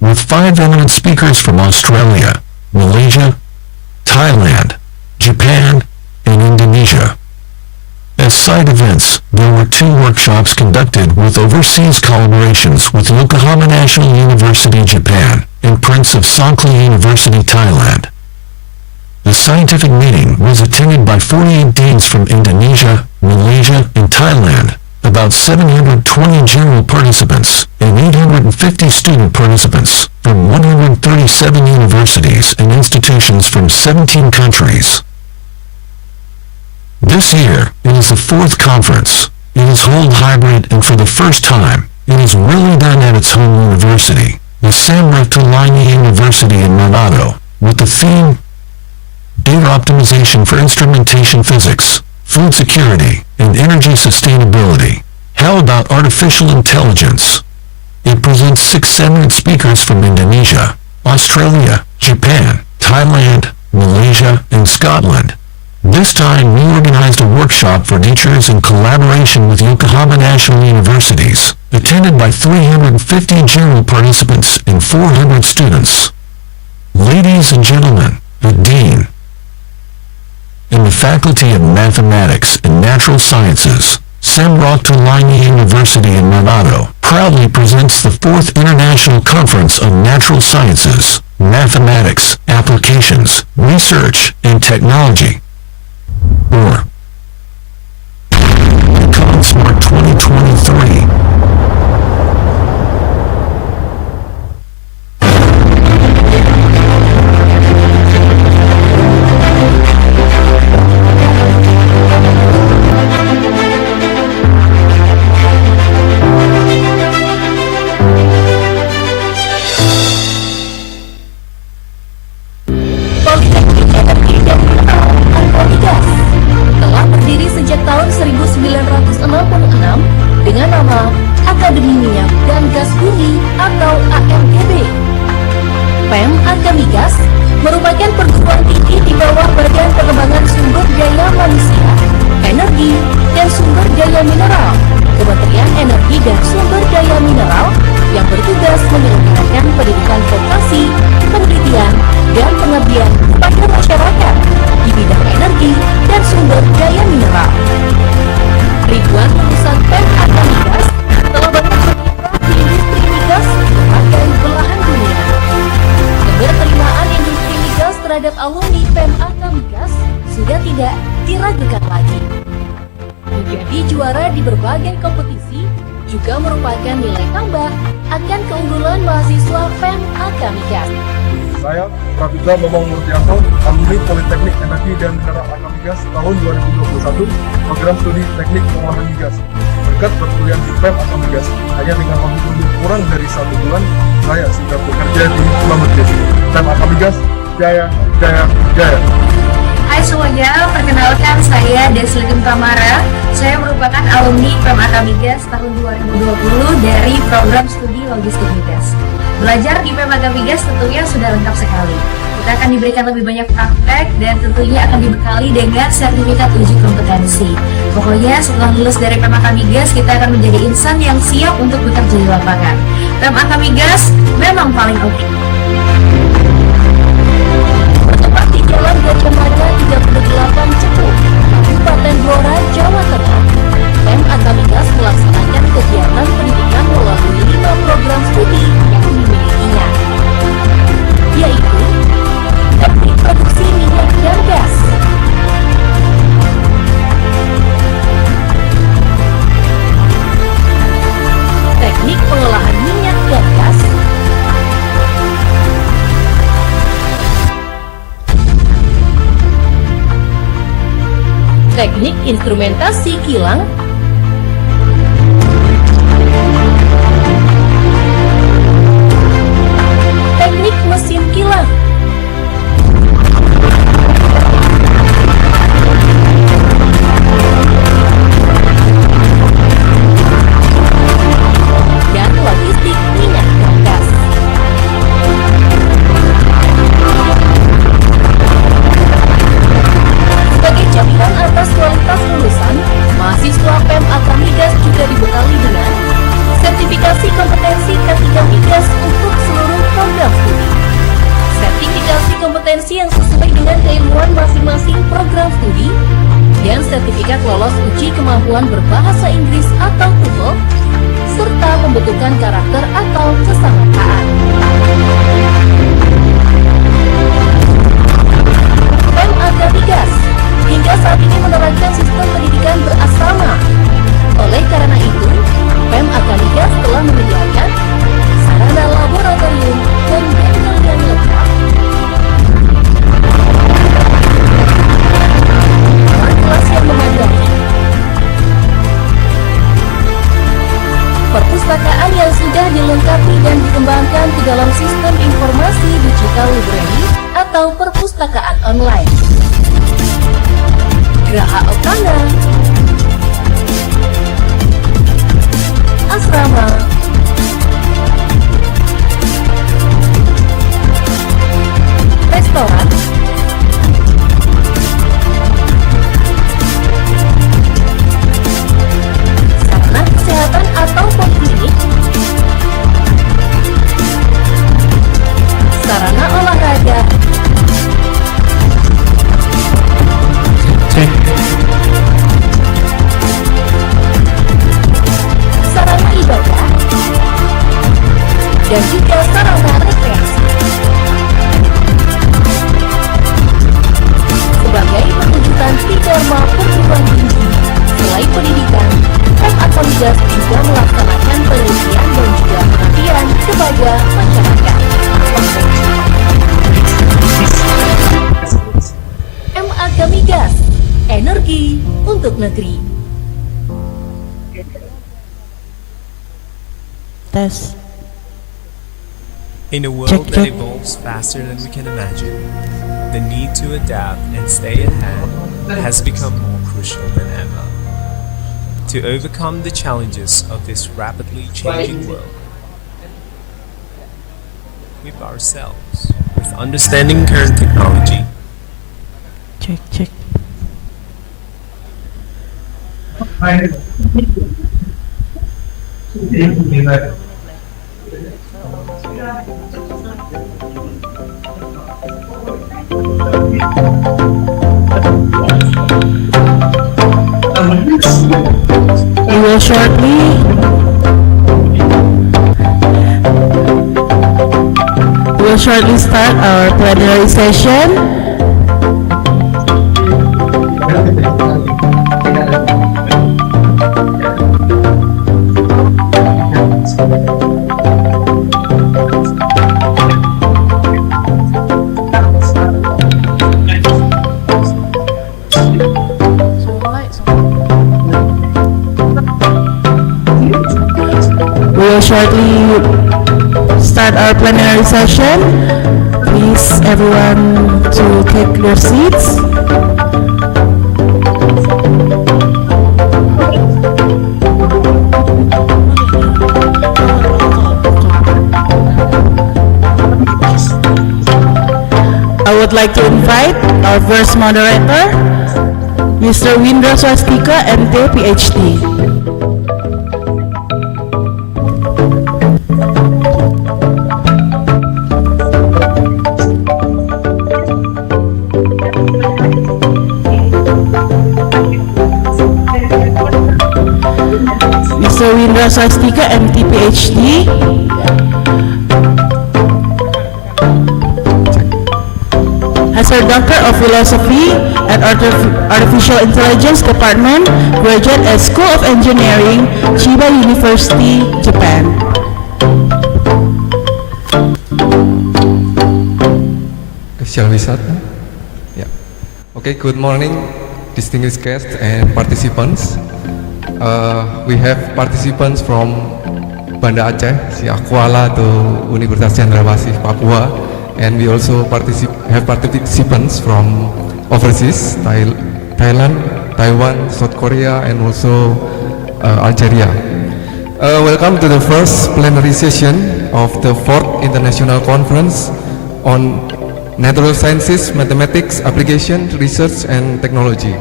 With 5 eminent speakers from Australia, Malaysia, Thailand, Japan, and Indonesia. As side events, there were 2 workshops conducted with overseas collaborations with Yokohama National University, Japan, and Prince of Songkla University, Thailand. The scientific meeting was attended by 48 deans from Indonesia, Malaysia, and Thailand, about 720 general participants, and 850 student participants from 137 universities and institutions from 17 countries. This year, it is the 4th conference. It is held hybrid, and for the first time, it is really done at its home university, the Ratulangi University in Manado, with the theme Data Optimization for Instrumentation Physics, Food Security, and Energy Sustainability. How about artificial intelligence? It presents 6 eminent speakers from Indonesia, Australia, Japan, Thailand, Malaysia, and Scotland. This time, we organized a workshop for teachers in collaboration with Yokohama National Universities, attended by 350 general participants and 400 students. Ladies and gentlemen, the Dean in the Faculty of Mathematics and Natural Sciences, Ratulangi University in Manado, proudly presents the 4th International Conference on Natural Sciences, Mathematics, Applications, Research, and Technology, or ConSmart 2023. dengan nama Akademi Minyak dan Gas Bumi atau AMGB. PEM Akamigas merupakan perguruan tinggi di bawah Badan Pengembangan Sumber Daya Manusia, Energi, dan Sumber Daya Mineral, Kementerian Energi dan Sumber Daya Mineral yang bertugas menyelenggarakan pendidikan vokasi, penelitian, dan pengabdian kepada masyarakat di bidang energi dan sumber daya mineral. Ribuan lulusan PEM Akamigas telah banyak berkiprah di industri migas berbagai belahan dunia. Keberterimaan industri migas terhadap alumni PEM Akamigas sudah tidak diragukan lagi. Menjadi juara di berbagai kompetisi juga merupakan nilai tambah akan keunggulan mahasiswa PEM Akamigas. Saya, Ratulangi Bambang Murtianto, alumni Politeknik Energi dan Mineral Akamigas tahun 2021, program studi Teknik Pengolahan Migas. Berkat perkuliahan di PEM Akamigas, hanya dengan waktu tunggu kurang dari 1 bulan, saya sudah bekerja di Universitas. PEM Akamigas, jaya, jaya, jaya. Hai semuanya, perkenalkan saya Deslitin Tamara. Saya merupakan alumni PEM Akamigas tahun 2020 dari program studi Logistik Migas. Belajar di PEM Akamigas tentunya sudah lengkap sekali. Kita akan diberikan lebih banyak praktek dan tentunya akan dibekali dengan sertifikat uji kompetensi. Pokoknya setelah lulus dari PEM Akamigas, kita akan menjadi insan yang siap untuk bekerja di lapangan. PEM Akamigas memang paling oke. Bertempat di Jalan Gajah Mada 38 Cepu, Kabupaten Blora, Jawa Tengah, PEM Akamigas melaksanakan kegiatan pendidikan melalui 5 program studi yang dimilikinya, yaitu Teknik Produksi Minyak dan Gas, Teknik Pengolahan Minyak dan Gas, Teknik Instrumentasi Kilang, Teknik Mesin Kilang, dan Logistik Minyak dan Gas. Sebagai jaminan atas kualitas lulusan, mahasiswa PEM Akamigas juga dibekali dengan sertifikasi kompetensi K3 Migas untuk seluruh program studi, sertifikasi kompetensi yang sesuai dengan keilmuan masing-masing program studi, dan sertifikat lolos uji kemampuan berbahasa Inggris atau TOEFL, serta pembentukan karakter atau kesamartaan. PEM Akamigas hingga saat ini menerapkan sistem pendidikan berasrama. Oleh karena itu, PEM Akamigas telah menyediakan sarana laboratorium dan bengkel yang lengkap, kamar kelas yang memadai, perpustakaan yang sudah dilengkapi dan dikembangkan ke dalam sistem informasi digital library atau perpustakaan online, Geraha Okana, asrama, restoran, sarana kesehatan atau poliklinik, sarana olahraga, sarana ibadah, dan juga sarana rekreasi. Sebagai perwujudan Norma perguruan tinggi, selain pendidikan, PEM Akamigas juga melaksanakan penelitian dan juga pengabdian kepada masyarakat. PEM Akamigas, energi untuk negeri. Tes. In a world that evolves faster than we can imagine, the need to adapt and stay ahead has become more crucial than ever. to overcome the challenges of this rapidly changing world. Equip ourselves with understanding current technology. Check. We will shortly start our plenary session. We will shortly start our plenary session. Please, everyone, to take your seats. I would like to invite our first moderator, Mr. Windra Swastika, MT, PhD. Mr. Windra Swastika, MT, PhD. Has her Doctor of Philosophy at Artificial Intelligence Department, graduate at School of Engineering, Chiba University, Japan. Shall we start? Yeah. Okay, good morning, distinguished guests and participants. We have participants from Banda Aceh, Kuala to Universitas Cendrawasih, Papua, and we also have participants from overseas, Thailand, Taiwan, South Korea, and also Algeria. Welcome to the first plenary session of the 4th International Conference on Natural Sciences, Mathematics, Application, Research, and Technology.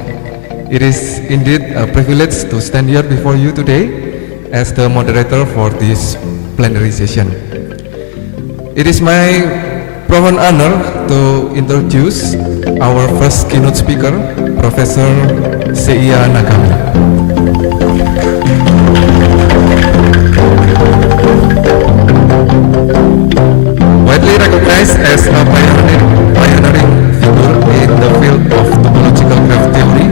It is indeed a privilege to stand here before you today as the moderator for this plenary session. It is my profound honor to introduce our first keynote speaker, Professor Seiya Nagami. Widely recognized as a pioneering figure in the field of topological graph theory,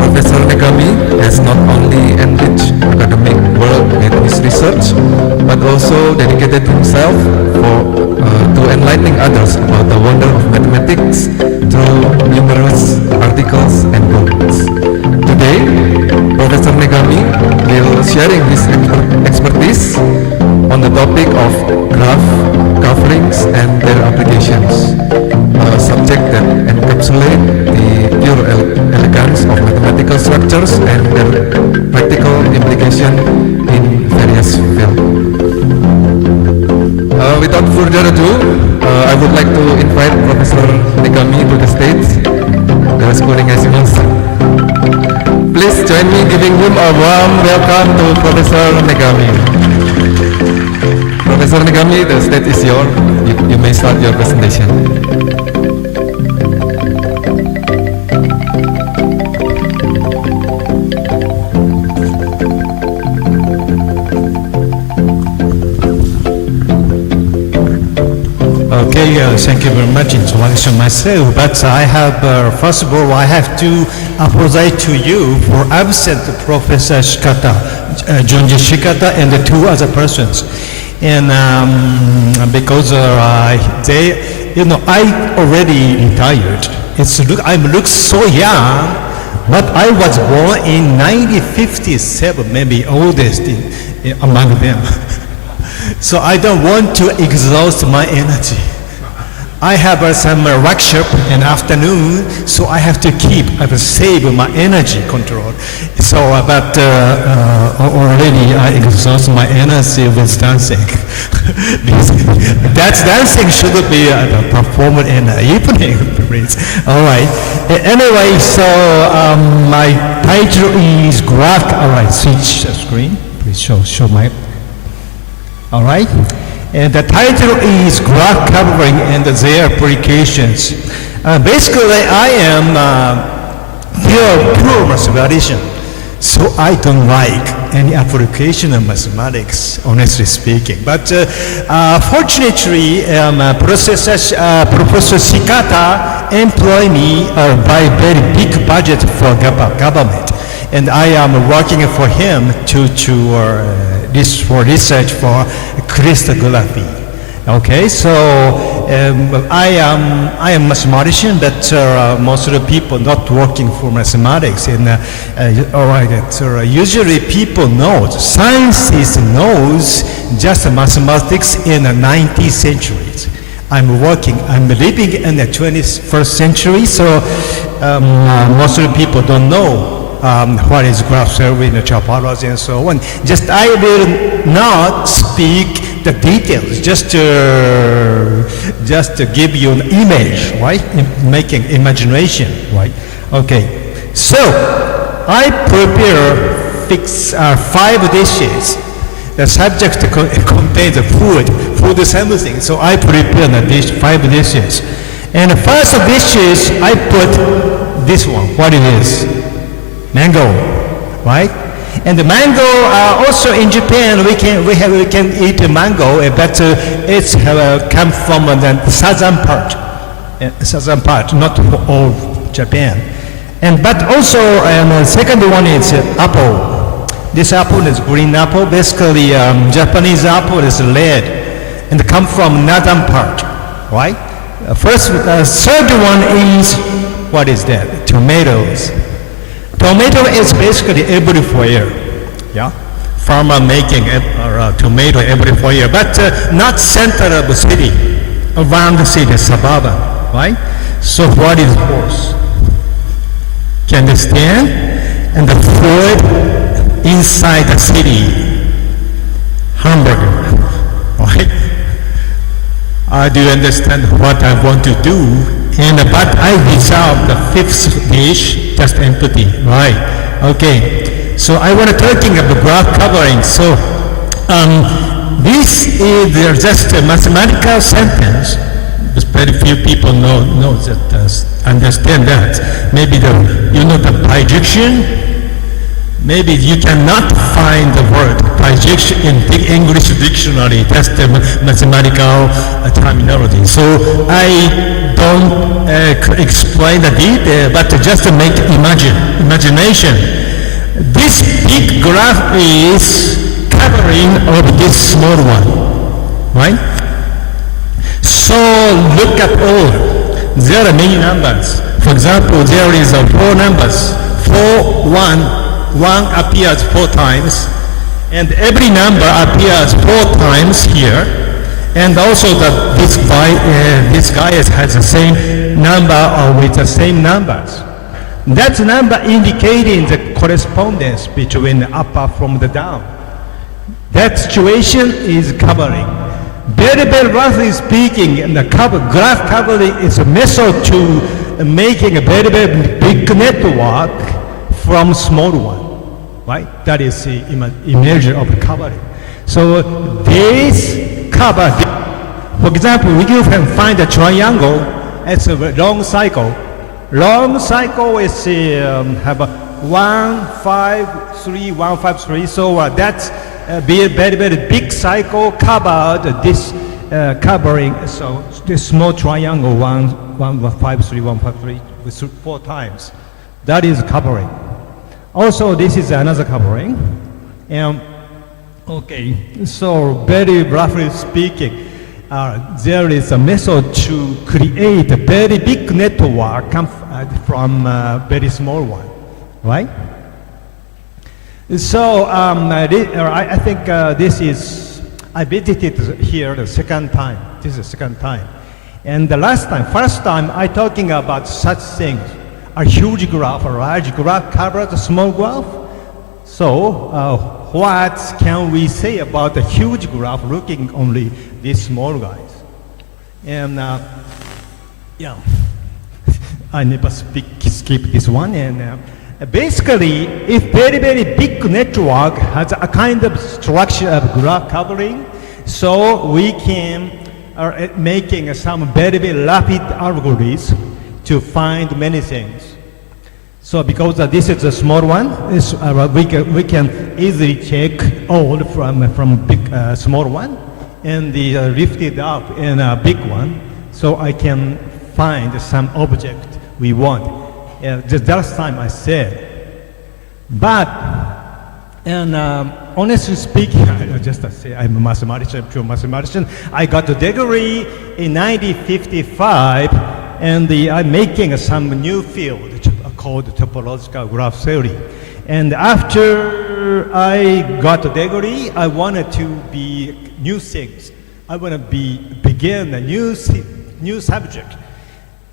Professor Nagami has not only enriched academic world with his research, but also dedicated himself to enlightening others about the wonder of mathematics through numerous articles and books. Today, Professor Nagami will sharing his expertise on the topic of graph, cufflinks, and their applications, a subject that encapsulates the pure elegance of mathematical structures and their practical implication in various fields. Without further ado, I would like to invite Professor Nagami to the stage. Please join me giving him a warm welcome to Professor Nagami. Professor Nagami, the stage is yours. You may start your presentation. Okay, thank you very much. Introduction myself, but I have first of all I have to apologize to you for absent Professor Shikata, Junji Shikata, and the two other persons, and because they, I already retired. I look so young, but I was born in 1957, maybe oldest among them. So I don't want to exhaust my energy. I have some workshop in afternoon, so I have to save my energy control. So, but already I exhaust my energy with dancing. That dancing should be performed in the evening, please. All right. Anyway, so my title is graph. All right, switch the screen. Please show my. All right. And the title is Graph Covering and Their Applications. Basically, I am pure mathematician, so I don't like any application of mathematics, honestly speaking. But fortunately, Professor Shikata employed me by very big budget for government, and I am working for him for research for crystallography. Okay, so I am mathematician, but most of the people not working for mathematics. And usually people know scientists knows just mathematics in the 19th century. I'm living in the 21st century, so most of the people don't know what is graph survey and topology and so on. Just I will not speak the details, just to give you an image, right? Making imagination, right? Okay. So I prepare 5 dishes. The subject contains food something. So I prepare the 5 dishes. And the first dishes I put this one. What it is? Mango, right? And the mango also in Japan we can eat mango, but it's come from the southern part, not all Japan. And but also second one is apple. This apple is green apple. Basically, Japanese apple is red and come from northern part, right? Third one is what is that? Tomatoes. Tomato is basically everywhere, yeah. Farmer making tomato everywhere, but not center of the city, around the city, suburban, right? So what is horse? Can you understand? And the food inside the city, hamburger, right? Do you understand what I want to do? But I reserve the 5th dish, just empty, right? Okay, so I want to talking about graph covering. So this is just a mathematical sentence. Very few people know that, understand that. Maybe the bijection. Maybe you cannot find the word bijection in the English dictionary. That's the mathematical terminology. So I don't explain the detail, but just to make imagination. This big graph is covering of this small one, right? So look at all. There are many numbers. For example, there is 4 numbers. 4, 1. 1 appears 4 times, and every number appears 4 times here, and also this guy has the same number or with the same numbers. That number indicating the correspondence between the upper from the down. That situation is covering. Very roughly speaking, the graph covering is a method to making a very big network from small one, right? That is the image of covering. So this cover, for example, we can find a triangle. It's a long cycle. Long cycle is have a 1, 5, 3, 1, 5, 3. So that's be a very big cycle covered this covering. So this small triangle 1, 5, 3, 1, 5, 3 with 4 times. That is covering. Also, this is another covering. Okay, so very roughly speaking, there is a method to create a very big network from a very small one, right? So I think I visited here the second time. This is the second time. And the first time I talking about such things, a huge graph, a large graph covers a small graph. So what can we say about a huge graph looking only these small guys? And yeah, I never skip this one. And basically, if very, very big network has a kind of structure of graph covering, so we can making some very, very rapid algorithms to find many things. So because this is a small one, we can easily check all from big small one and lift it up in a big one, so I can find some object we want. Just last time I said, but and honestly speaking, I just say I'm a mathematician, pure mathematician. I got a degree in 1955, and I'm making some new field called topological graph theory. And after I got a degree, I wanted to be new things. I want to begin a new subject.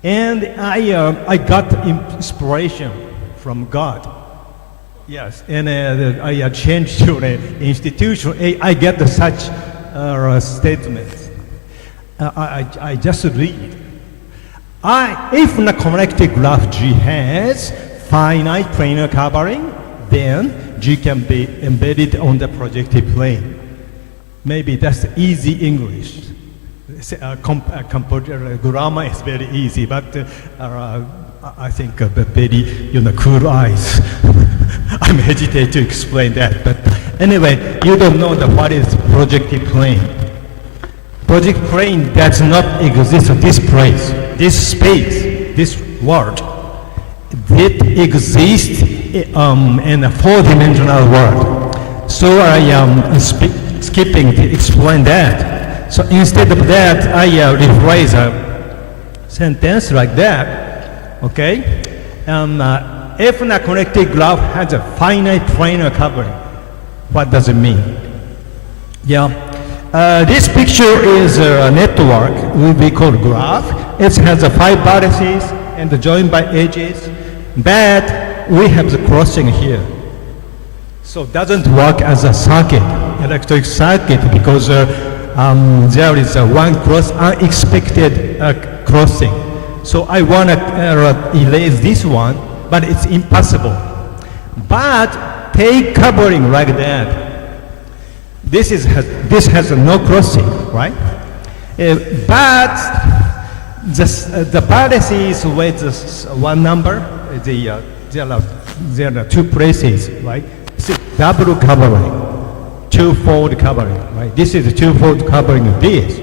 And I got inspiration from God. Yes, and I changed to an institution. I get such statements. I just read. If the connected graph G has finite planar covering, then G can be embedded on the projective plane. Maybe that's easy English. Computer grammar is very easy, but I think very cool eyes. I'm hesitant to explain that, but anyway, you don't know what is projective plane. Project plane does not exist in this place, this space, this world. It exists in a four-dimensional world. So I am skipping to explain that. So instead of that, I rephrase a sentence like that. Okay? If a connected graph has a finite planar covering, what does it mean? Yeah. This picture is a network we call graph. It has 5 vertices and joined by edges, but we have the crossing here. So it doesn't work as a circuit, electric circuit, because there is one unexpected crossing. So I want to erase this one, but it's impossible. But take covering like that. This has no crossing, right? But the vertices with one number, there are 2 places, right? It's double covering, two-fold covering, right? This is a two-fold covering of this.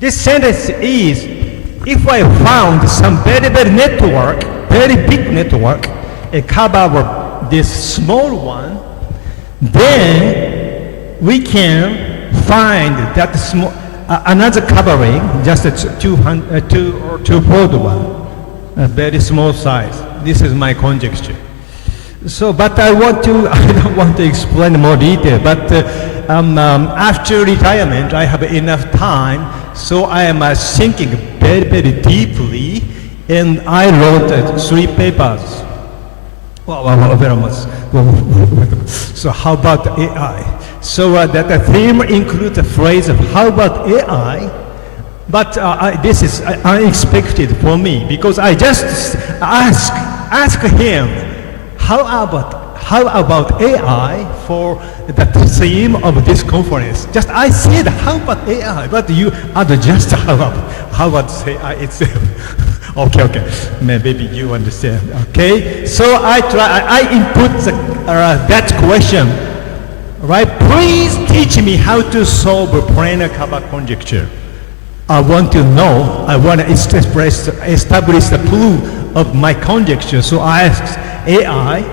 This sentence is, if I found some very, very network, very big network, a cover this small one, then we can find that small, another covering, just a two-fold one, a very small size. This is my conjecture. So, but I don't want to explain more detail, but after retirement, I have enough time, so I am thinking very, very deeply, and I wrote 3 papers. Well, very much. So how about AI? So that the theme includes the phrase of how about AI, but this is unexpected for me, because I just ask him, how about AI for the theme of this conference? Just I said, how about AI? But you just how about AI itself? Okay. Maybe you understand. Okay. So I input that question. Right. Please teach me how to solve a planar cover conjecture. I want to know. I want to establish the proof of my conjecture. So I asked AI.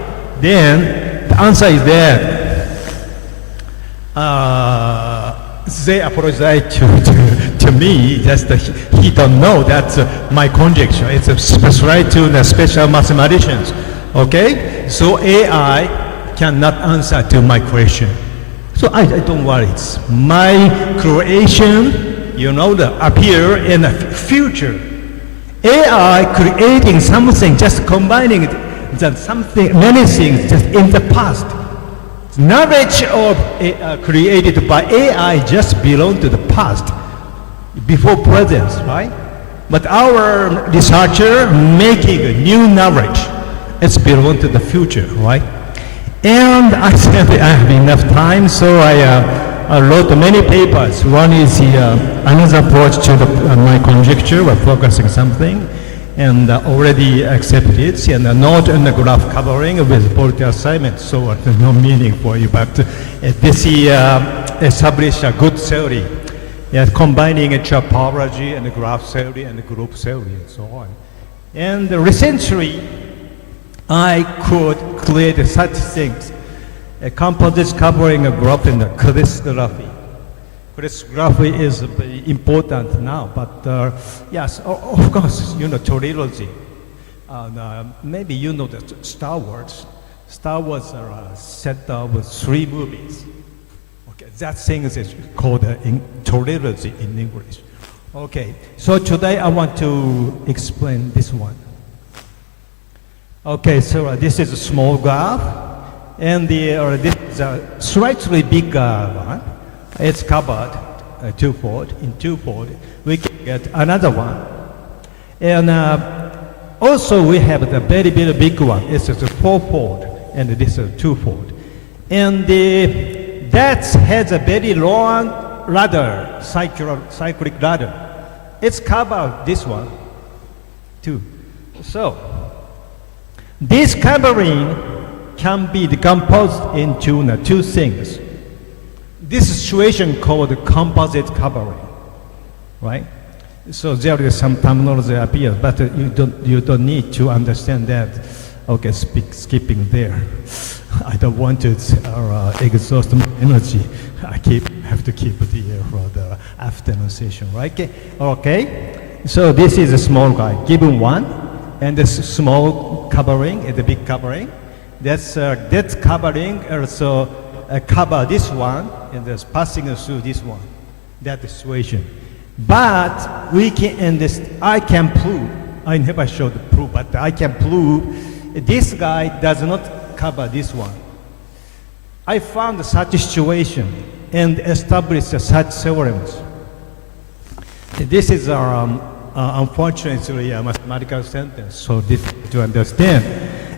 Then the answer is there. They apologize to me. Just he don't know that my conjecture. It's specialized to the special mathematicians. Okay. So AI cannot answer to my question. So I don't worry. It's my creation. appear in the future. AI creating something, just combining many things just in the past. Knowledge created by AI just belong to the past, before present, right? But our researcher making a new knowledge, it's belong to the future, right? And I said I have enough time, so I wrote many papers. One is another approach to my conjecture, we're focusing something, and already accepted, and a note on the graph covering with political assignment, so there's no meaning for you, but this established a good theory, combining a topology and a graph theory and a group theory and so on. And recently, I could create such things, a composites covering a graph in the crystallography. Crystallography is very important now, but yes, of course, trilogy. Maybe you know the Star Wars. Star Wars are set up with 3 movies. Okay, that thing is called trilogy in English. Okay, so today I want to explain this one. Okay, so this is a small graph, and this is a slightly bigger one. It's covered twofold. In twofold, we can get another one. And also we have the very, very big one. It's a fourfold, and this is a twofold. And that has a very long ladder, cyclic ladder. It's covered this one too. So this covering can be decomposed into 2 things. This situation called composite covering, right? So there is some terminology appears, but you don't need to understand that. Okay, skipping there. I don't want to exhaust my energy. I have to keep it here for the afternoon session, right? Okay. So this is a small guy, given one, and this small covering and the big covering. That's covering also cover this one and that's passing through this one. That situation. But we can understand. I can prove. I never showed the proof, but I can prove this guy does not cover this one. I found such a situation and established such theorems. This is unfortunately a mathematical sentence, so difficult to understand.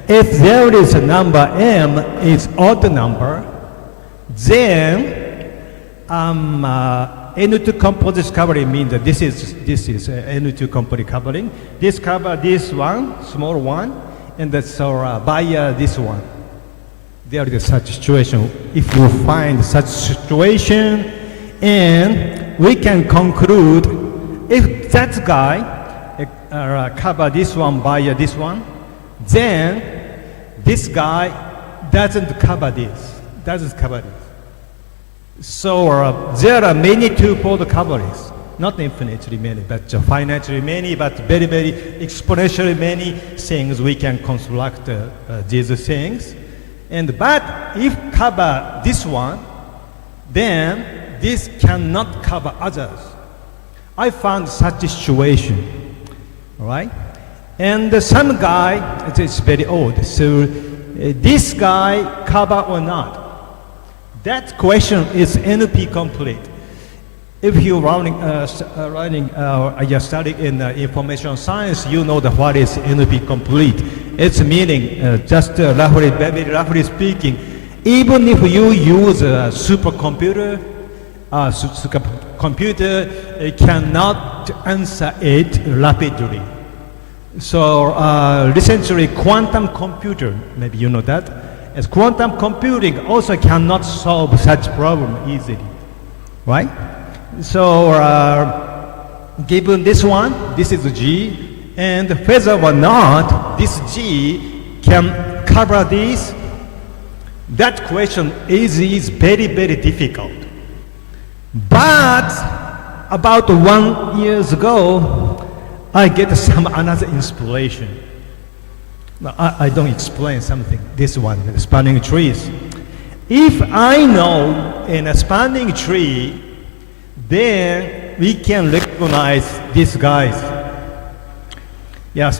If there is a number m, it's odd number, then N2 composite covering means that this is N2 composite covering. This cover this one, small one, and that's by this one. There is such situation. If you find such situation, and we can conclude if that guy cover this one by this one, then this guy doesn't cover this. So there are many twofold coverings, not infinitely many, but finitely many, but very, very exponentially many things we can construct these things. But if cover this one, then this cannot cover others. I found such a situation, all right? And some guy, it's very old, so this guy cover or not? That question is NP complete. If you're you're studying in information science, you know what is NP complete. It's meaning, just very roughly speaking, even if you use a supercomputer, it cannot answer it rapidly. So recently, quantum computer, maybe you know that, as quantum computing also cannot solve such problem easily, right? So given this one, this is G, and whether or not this G can cover this, that question is very, very difficult. But about 1 year ago, I get some another inspiration. Now, I don't explain something. This one, the spanning trees. If I know in a spanning tree, then we can recognize these guys. Yes,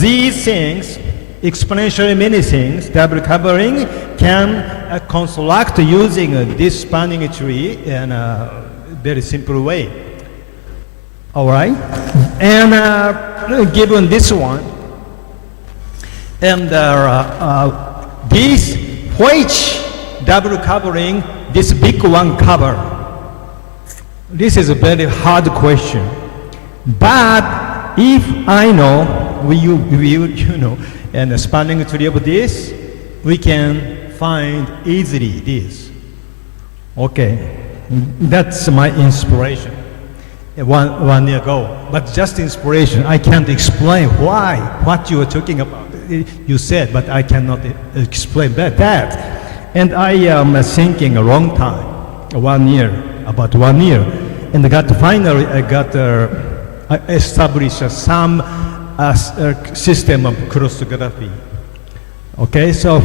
these things, exponentially many things, double covering, can construct using this spanning tree in a very simple way. All right, and given this one, and this which double covering this big one cover? This is a very hard question. But if I know, you know, and the spanning tree of this, we can find easily this. Okay, that's my inspiration. One year ago, but just inspiration. I can't explain why, what you are talking about. You said, but I cannot explain that. And I am thinking a long time, about 1 year, and finally I got established some system of crystallography. Okay, so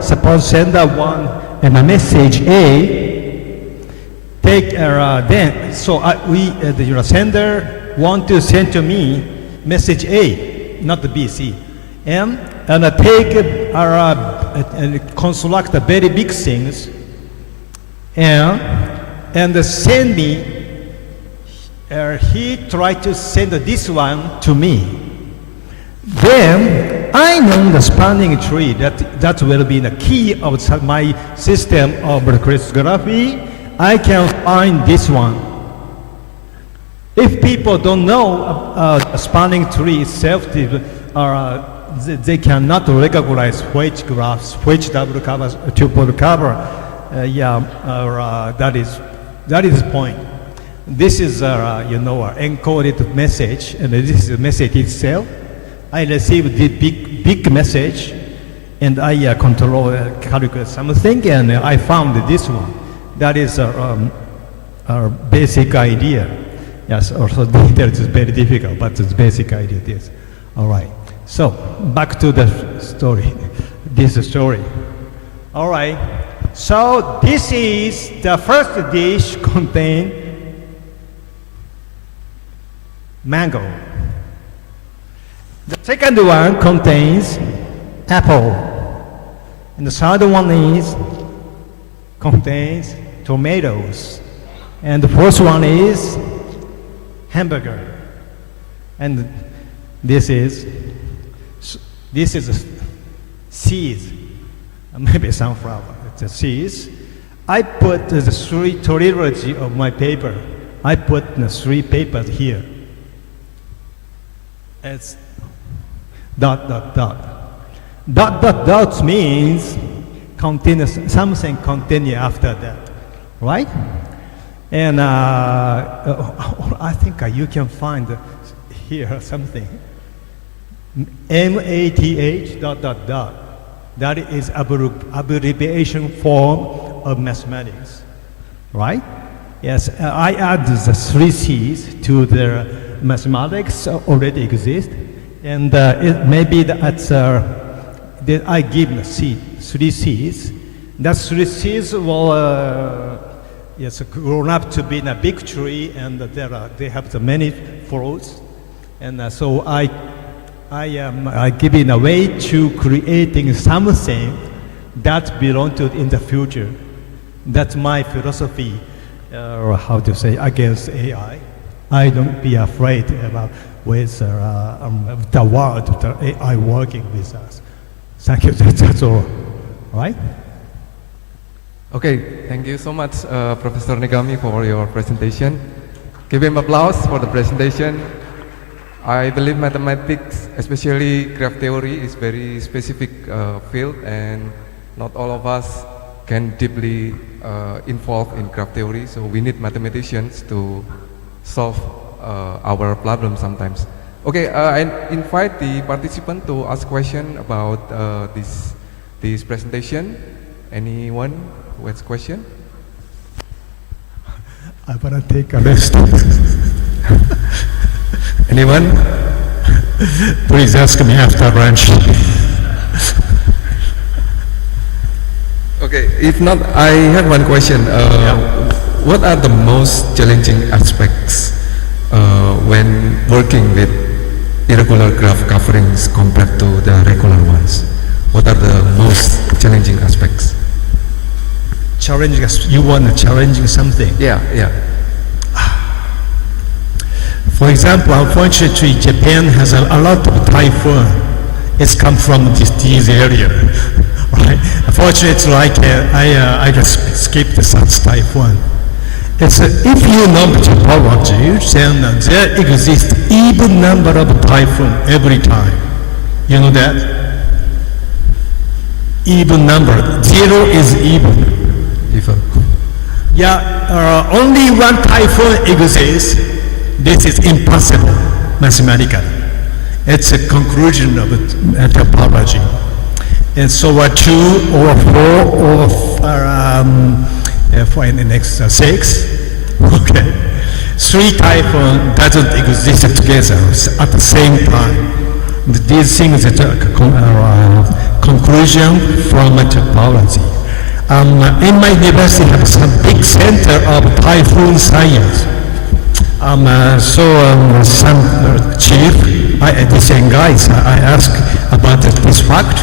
suppose sender one and a message A. Take then, so the sender want to send to me message A, not the B, C, and take and construct the very big things, and send me. He tried to send this one to me. Then I know the spanning tree that will be the key of my system of crystallography. I can find this one. If people don't know a spanning tree itself, they cannot recognize which graphs, which double covers, triple cover. That is the point. This is encoded message, and this is the message itself. I received the big message, and I calculate something, and I found this one. That is our basic idea. Yes, also details is very difficult, but it's basic idea. Yes. All right. So back to the story. This story. All right. So this is the first dish contain mango. The second one contains apple, and the third one contains tomatoes, and the fourth one is hamburger, and this is seeds, maybe sunflower. It's a seeds. I put the three trilogy of my paper. I put the three papers here. It's ... means continuous, something continue after that, right? And I think you can find here something. MATH ... That is abbreviation form of mathematics, right? Yes, I add the three C's to the mathematics already exist, and maybe that's I give the three C's. That three C's will grown up to be in a big tree, and they have the many fruits, and so I give in a way to creating something that belong to in the future. That's my philosophy, or how to say, against AI. I don't be afraid about with the world, the AI working with us. Thank you. That's all. Right? Okay, thank you so much, Professor Negami, for your presentation. Give him applause for the presentation. I believe mathematics, especially graph theory, is very specific field, and not all of us can deeply involve in graph theory. So we need mathematicians to solve our problems sometimes. Okay, I invite the participant to ask question about this presentation. Anyone who has question? I wanna take a rest. Anyone? Please ask me after lunch. Okay, if not, I have one question. what are the most challenging aspects when working with irregular graph coverings compared to the regular ones? What are the most challenging aspects? Challenging, you want challenging something? Yeah. For example, unfortunately, Japan has a lot of typhoon. It's come from this area, right? Unfortunately, I just skipped such typhoon. It's if you know topology, then there exists even number of typhoon every time. You know that? Even number. Zero is even. Even. Yeah, only one typhoon exists. This is impossible mathematically. It's a conclusion of topology. And so 2 or 4 or for in the next 6, okay. 3 typhoon doesn't exist together at the same time. These things are conclusion from topology. In my university, have some big center of typhoon science. Some chief, the same guys, I asked about this fact.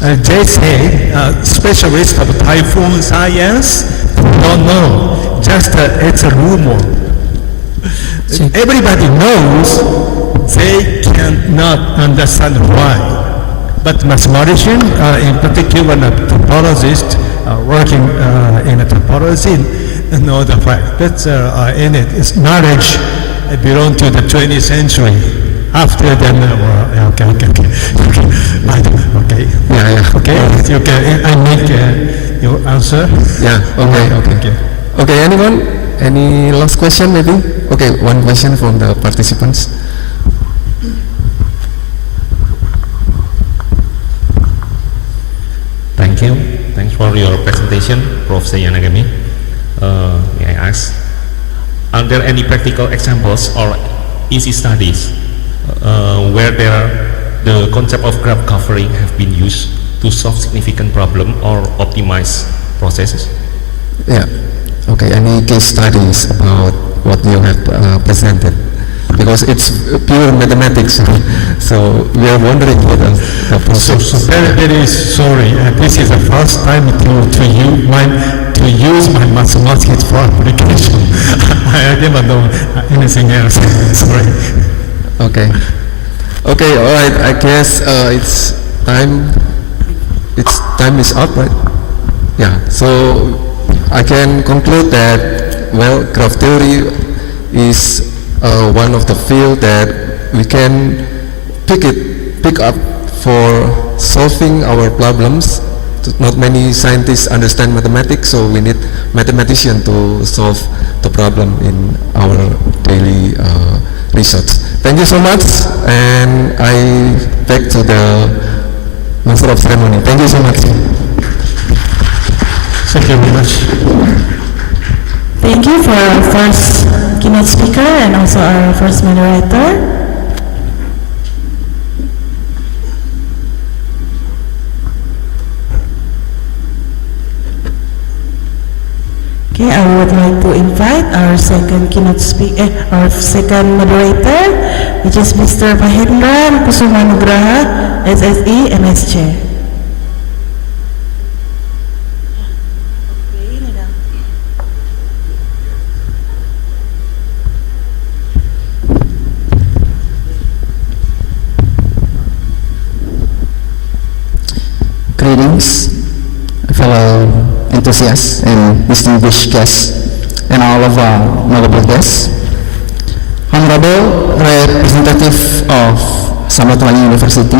They say specialists of typhoon science don't know. Just it's a rumor. Everybody knows. They cannot understand why. But mathematicians, in particular topologists, working in a topology, know the fact. That's in it. It's knowledge belong to the 20th century. After then, okay. Yeah. Okay. I make your answer. Yeah. Okay. Okay. Anyone? Any last question, maybe? Okay. One question from the participants. Thank you. Thanks for your presentation, Prof. Sayanagami. May I ask, are there any practical examples or easy studies where the concept of graph covering have been used to solve significant problem or optimize processes? Yeah. Okay. Any case studies about what you have presented? Because it's pure mathematics, so we are wondering what the process. So very sorry. This is the first time to use my mathematics for application. I never know anything else. Sorry. Okay. All right. I guess it's time. Time is up, right? Yeah. So I can conclude that graph theory is one of the field that we can pick up for solving our problems. Not many scientists understand mathematics, so we need mathematician to solve the problem in our daily research. Thank you so much, and I back to the Master of Ceremony. Thank you so much. Thank you very much. Thank you for our first keynote speaker and also our first moderator. Okay, I would like to invite our second keynote speaker, our second moderator, which is Mr. Mahendra Kusumanugraha, SSE, MSc. Greetings, fellow enthusiasts and distinguished guests, and all of our notable guests. Honorable Representative of Ratulangi University,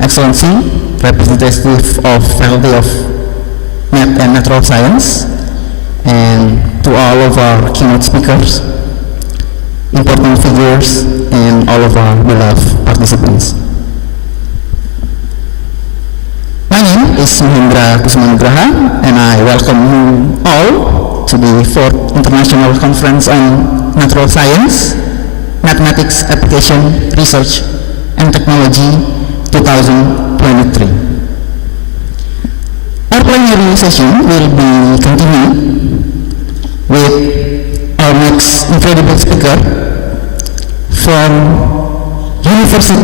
Excellency, Representative of Faculty of Math and Natural Science, and to all of our keynote speakers, important figures, and all of our beloved participants. My name is Mahendra Kusumanugraha, and I welcome you all to the 4th International Conference on Natural Science, Mathematics Application, Research, and Technology 2023. Our plenary session will be continued with our next incredible speaker from University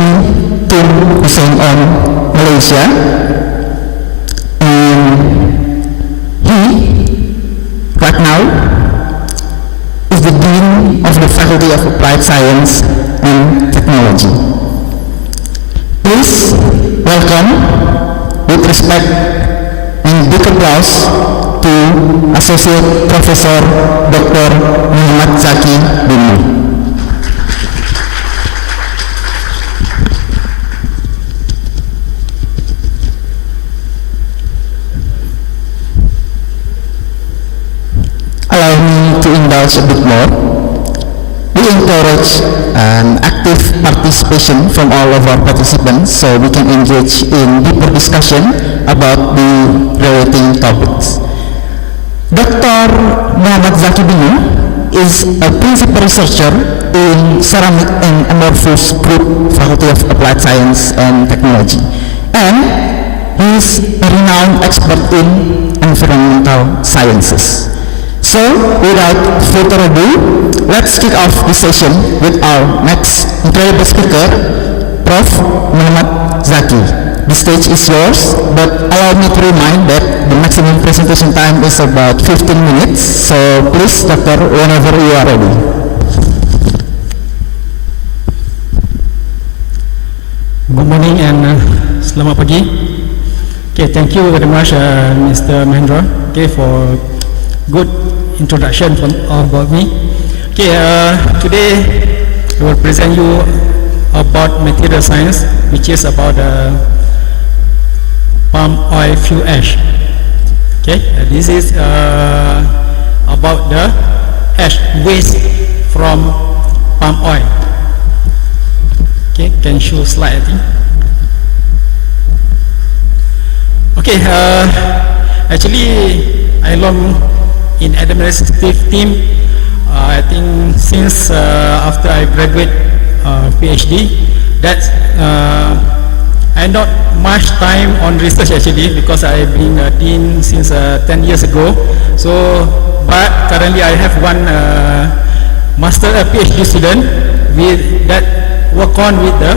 Tun Hussein on Malaysia. And he, right now, is the Dean of the Faculty of Applied Science and Technology. Please welcome, with respect and big applause, to Associate Professor Dr. Muhammad Zaki Binu. Allow me to indulge a bit more. We encourage an active participation from all of our participants so we can engage in deeper discussion about the relating topics. Dr. Muhammad Zaki Binu is a principal researcher in Ceramic and Amorphous Group, Faculty of Applied Science and Technology, and he is a renowned expert in environmental sciences. So, without further ado, let's kick off the session with our next incredible speaker, Prof. Muhammad Zaki. The stage is yours, but allow me to remind that the maximum presentation time is about 15 minutes, so please, Doctor, whenever you are ready. Good morning and selamat pagi. Okay, thank you very much, Mr. Mahendra, for good introduction about me. Okay, today I will present you about material science, which is about palm oil fuel ash. Okay, this is about the ash waste from palm oil. Okay, can show slide, I think. Okay, actually I long in administrative team, I think since after I graduate PhD, that I not much time on research actually, because I've been a dean since 10 years ago. So, but currently I have one master PhD student with that work on with the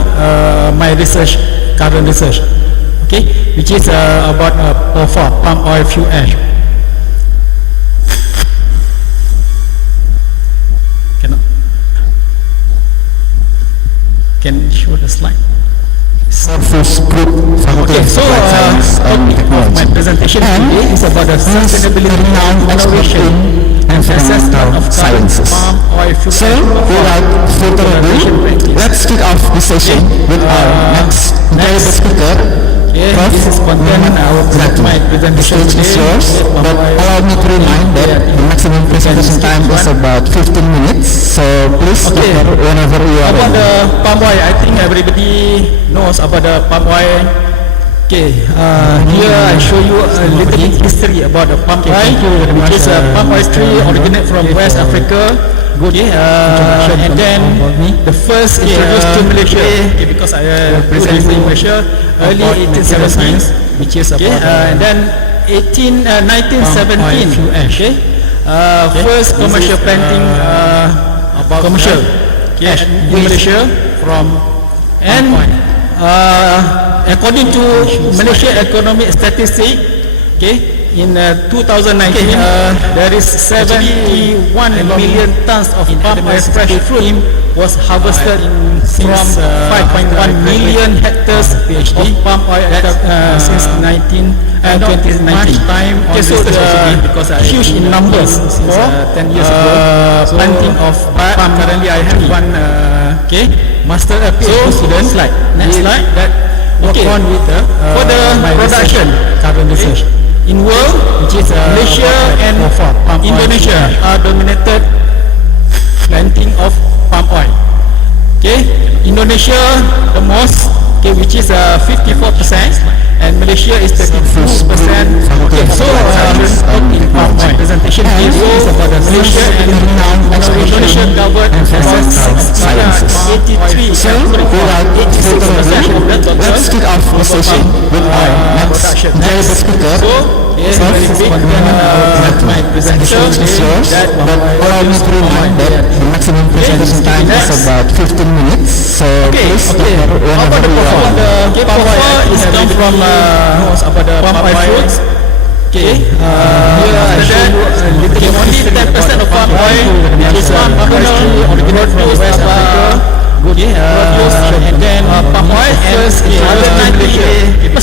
my research, current research, okay, which is about palm oil fuel ash. Can show the slide. Surface Group, Faculty of Applied Science and Technology. My presentation today is about the sustainability innovation and environmental sciences. So, without further ado, let's kick off the session with our next incredible speaker, Prof. Muhammad Zaki. The stage is yours, but allow me to remind that the maximum presentation time is about 15 minutes, so please, Doctor, whenever you are about ready. the palm oil, I think everybody knows about the palm oil. Okay, here I show you a little bit history about the palm oil, which is a palm oil tree originated from West Africa. Okay, and then the first introduced to Malaysia, because I present in Malaysia early 1870s, which is about and then 1917, okay, first commercial planting about commercial in Malaysia from and according to Malaysia Economic Statistics, okay, in 2019 there is 71 million tons of palm oil fresh fruit was harvested from 5.1 million hectares of palm oil since 2019 time. Okay, so because huge in numbers since 10 years ago, planting of palm. Currently I have one master PhD student. Next slide. That work on with the for the production carbon research. In world, which is Malaysia and Indonesia are dominated planting of palm oil. Okay, Indonesia the most, okay, which is 54%, and Malaysia is 32%. Okay, so in palm oil presentation is about the Malaysia and Indonesia covered about 83. Let's kick off the session with our next incredible speaker, Prof. Muhammad presentation is yours, but allow me to remind that the maximum presentation time is about 15 minutes. So please, whenever you want. The papa is come from about the palm oil fruits. Okay, here I show you only 10% of palm oil is palm kernel originate from West Africa. Okay, and then palm oil is other 90%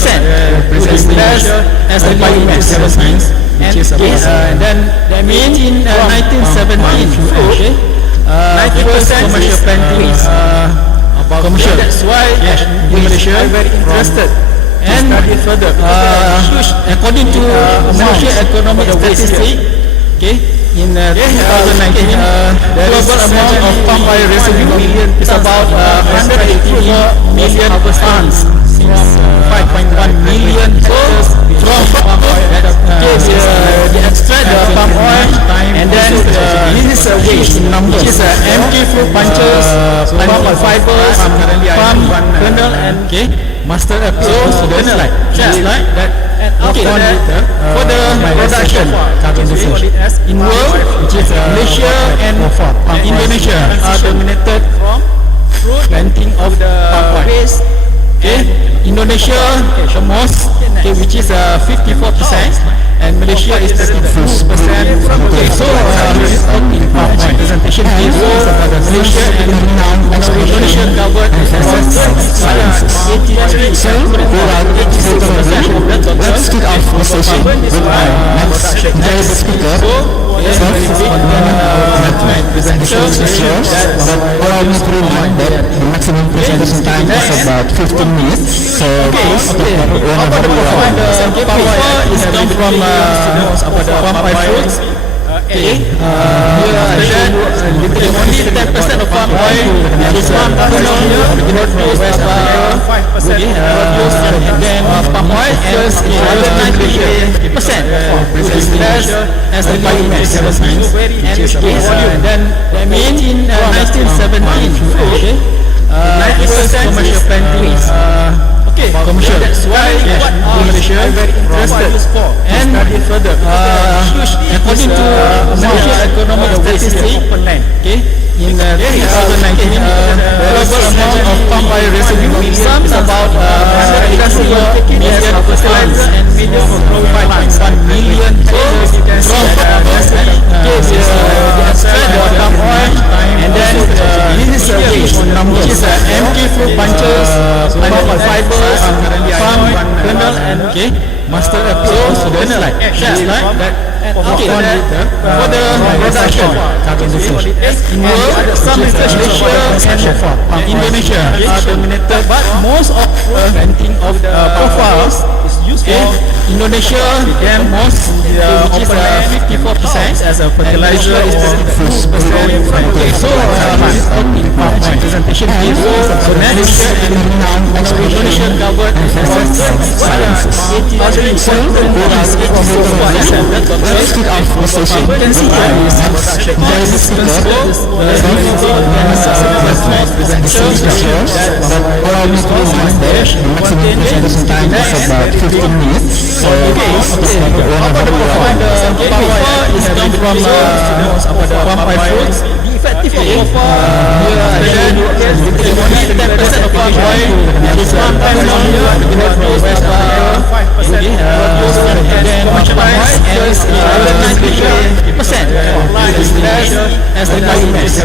is less as the biomass. And then that means in 1917, okay, 90% commercial planting about commercial. That's why in Malaysia very interested and study further. According to Malaysia Economic Statistics, okay, in 2019, global amount of palm oil residue is about 184 million tons, 5.1 million tons from palm oil. They extract the palm oil, and then this is a waste number. This is empty fruit bunches, palm oil fibers, palm kernel, and master apple. So it's like that. Okay, for the production in world, which is Malaysia and Indonesia are dominated from fruit planting of the race. Okay, Indonesia the most, okay, which is 54%, and Malaysia is 32%. Okay, so my presentation is about Malaysia and Indonesia covered 83%. Let's kick off the session with our next guest speaker. Presentation is yours, but allow me to remind that the maximum presentation time is about 15 minutes. So please, whenever you want. The papa is come from about the palm oil fruits. Okay, here I show you only 10% of palm oil is palm kernel originate from West Africa. And then palm oil is other 90% is less as the biomass. And then that means in 1917, okay, 90% commercial planting. Okay, commercial. That's why in Malaysia very interested and study further. According to Malaysia Economic Statistics, okay, in 2019, global amount of palm oil residue sums about 184 million fertilizer and million of 5.1 million tons from farmers. They extract the palm oil, and then this is a waste number. This is empty fruit bunches, palm oil fibers, palm kernel, and master apple. So it's like that. Okay, for the production in world, some research Malaysia and Indonesia are dominated, but most of the planting of the profiles is used for Indonesia and most, which is 54% as a fertilizer is 32%. Okay, so my presentation is so Malaysia and Indonesia covered 80%. Let's kick off the session with our next guest speaker. Presentation is yours, but allow me to remind that the maximum presentation time is about 15 minutes. So please, whenever you want. The papa is come from about the palm oil fruits. Effective of here I show you only 10% of palm oil is palm kernel originate from West Africa. And then palm oil is other 90% is less as the biomass.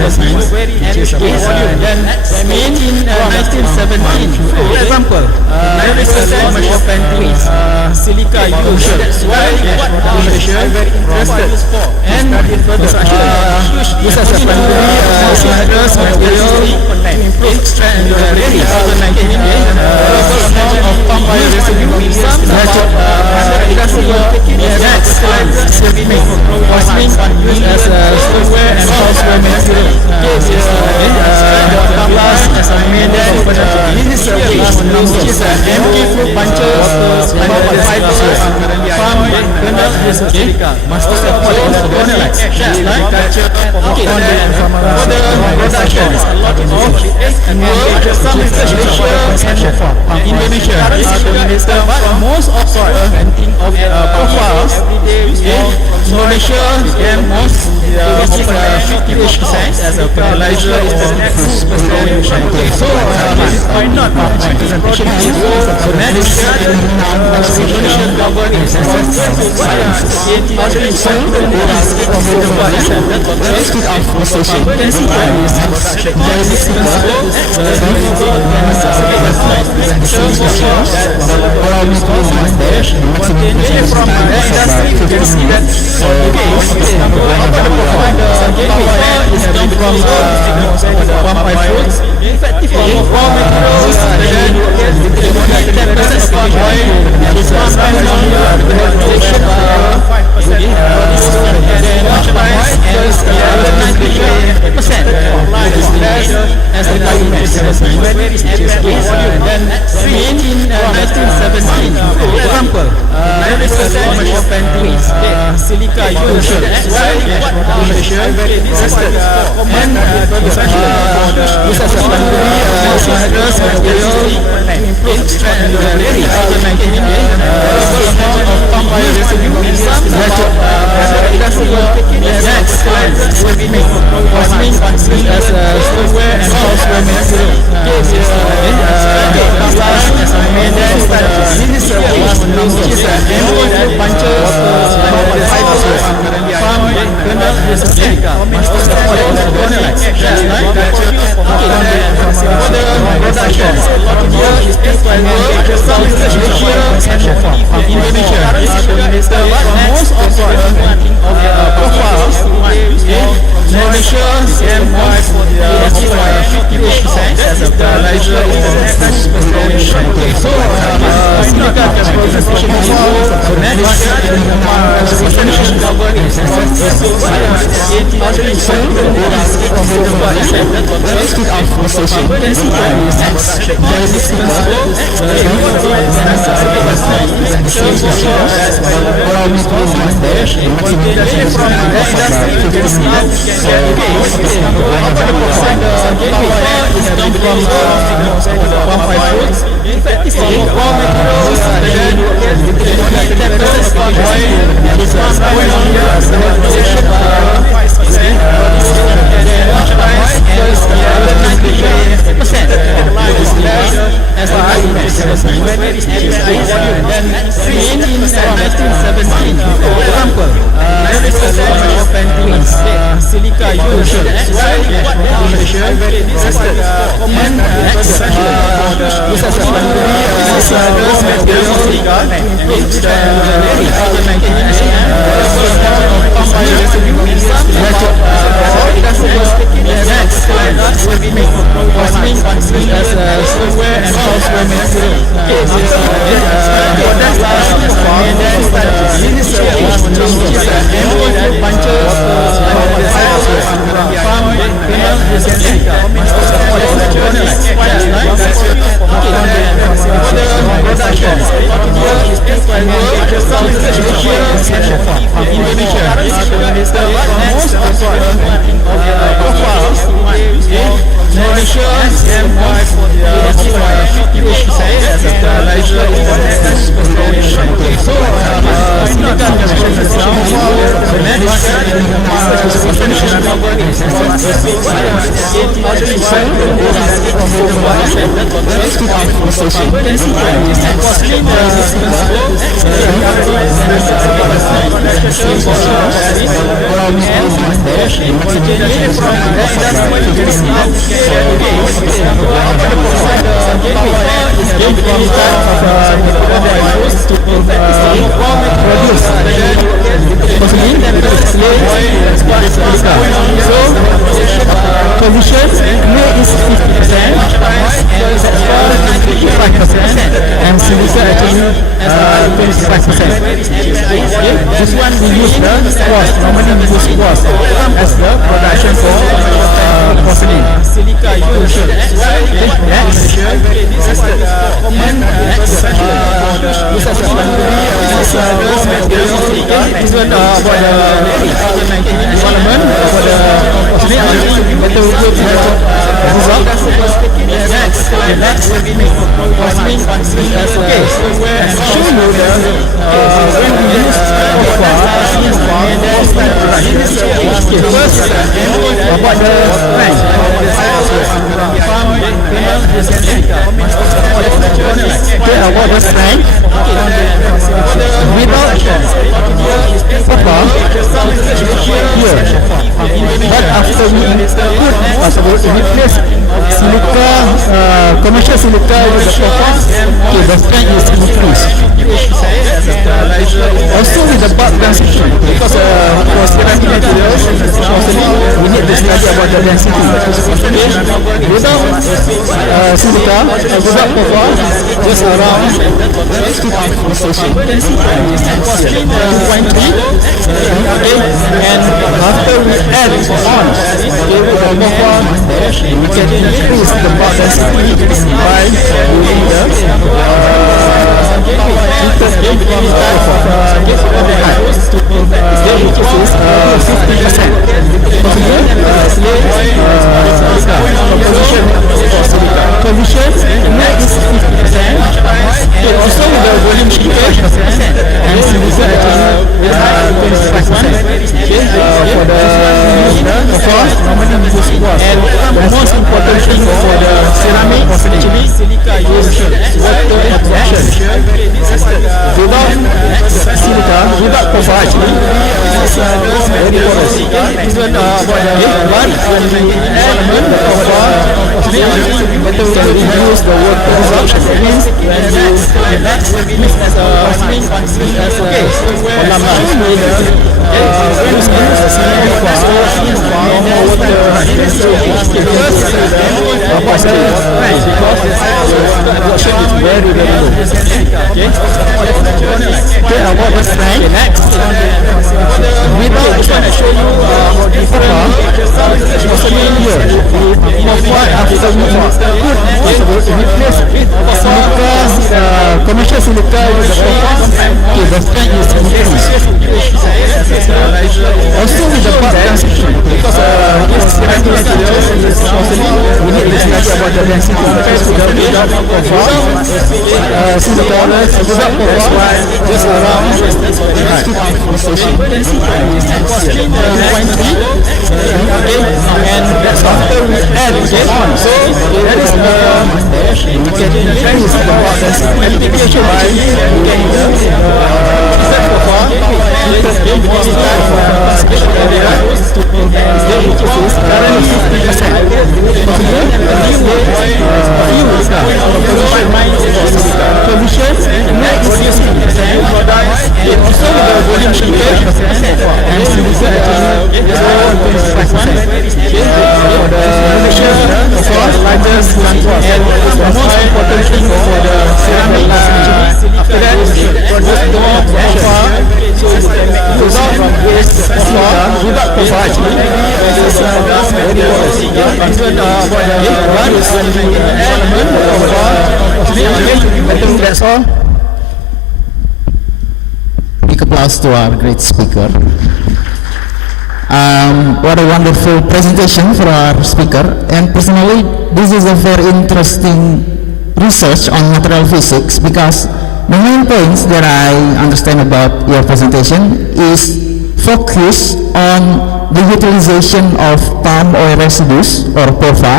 And then that means in 1917, for example, 90% commercial planting silica use. That's why Malaysia very interested and further use as a hazardous material to improve strength and durability. Global amount of palm oil residue sums about 184 million ceramic wasming used as a stoneware and houseware material. Plus as a main this is a waste which is empty fruit bunches, fibers, palm kernel, master apple, like that. Okay, for the production is a lot of and world, some research Malaysia and Indonesia are dominated, but most of the planting of profiles is for Indonesia, most of 50% as a fertilizer is the next percent. So why not presentation is so next Indonesian government is silica used about the strength. Okay, about the strength. Without copper, here. But after we replace silica, commercial silica with the copper, okay, the strength is increased. Also with the bulk density, because for ceramic materials, we need to study about the density. Without silica, without copper, just around 2.3, and after we add on, okay, with the copper, we can increase the bulk density by using the Position next 50%. Also with the volume shrinkage and silica for the cost normally we use water. And the most important thing for the ceramic actually silica use water absorption. Without silica, without copper actually, this is very porous. But when we add the copper, better we can reduce the water absorption. It means when you mix as a very low. Okay, about the strength. Next, without trying to show you copper, here, after we replace silica, commercial silica with the copper, okay, the strength is increased. Also with the bulk density, because ceramic materials, we need to study about the density. Without copper, silica, without copper, just around 2.3, and that's after we add on. So that is we can increase the bulk density by using the copper. That's all. Big applause to our great speaker. What a wonderful presentation for our speaker. And personally, this is a very interesting research on material physics, because the main points that I understand about your presentation is focus on the utilization of palm oil residues or POVA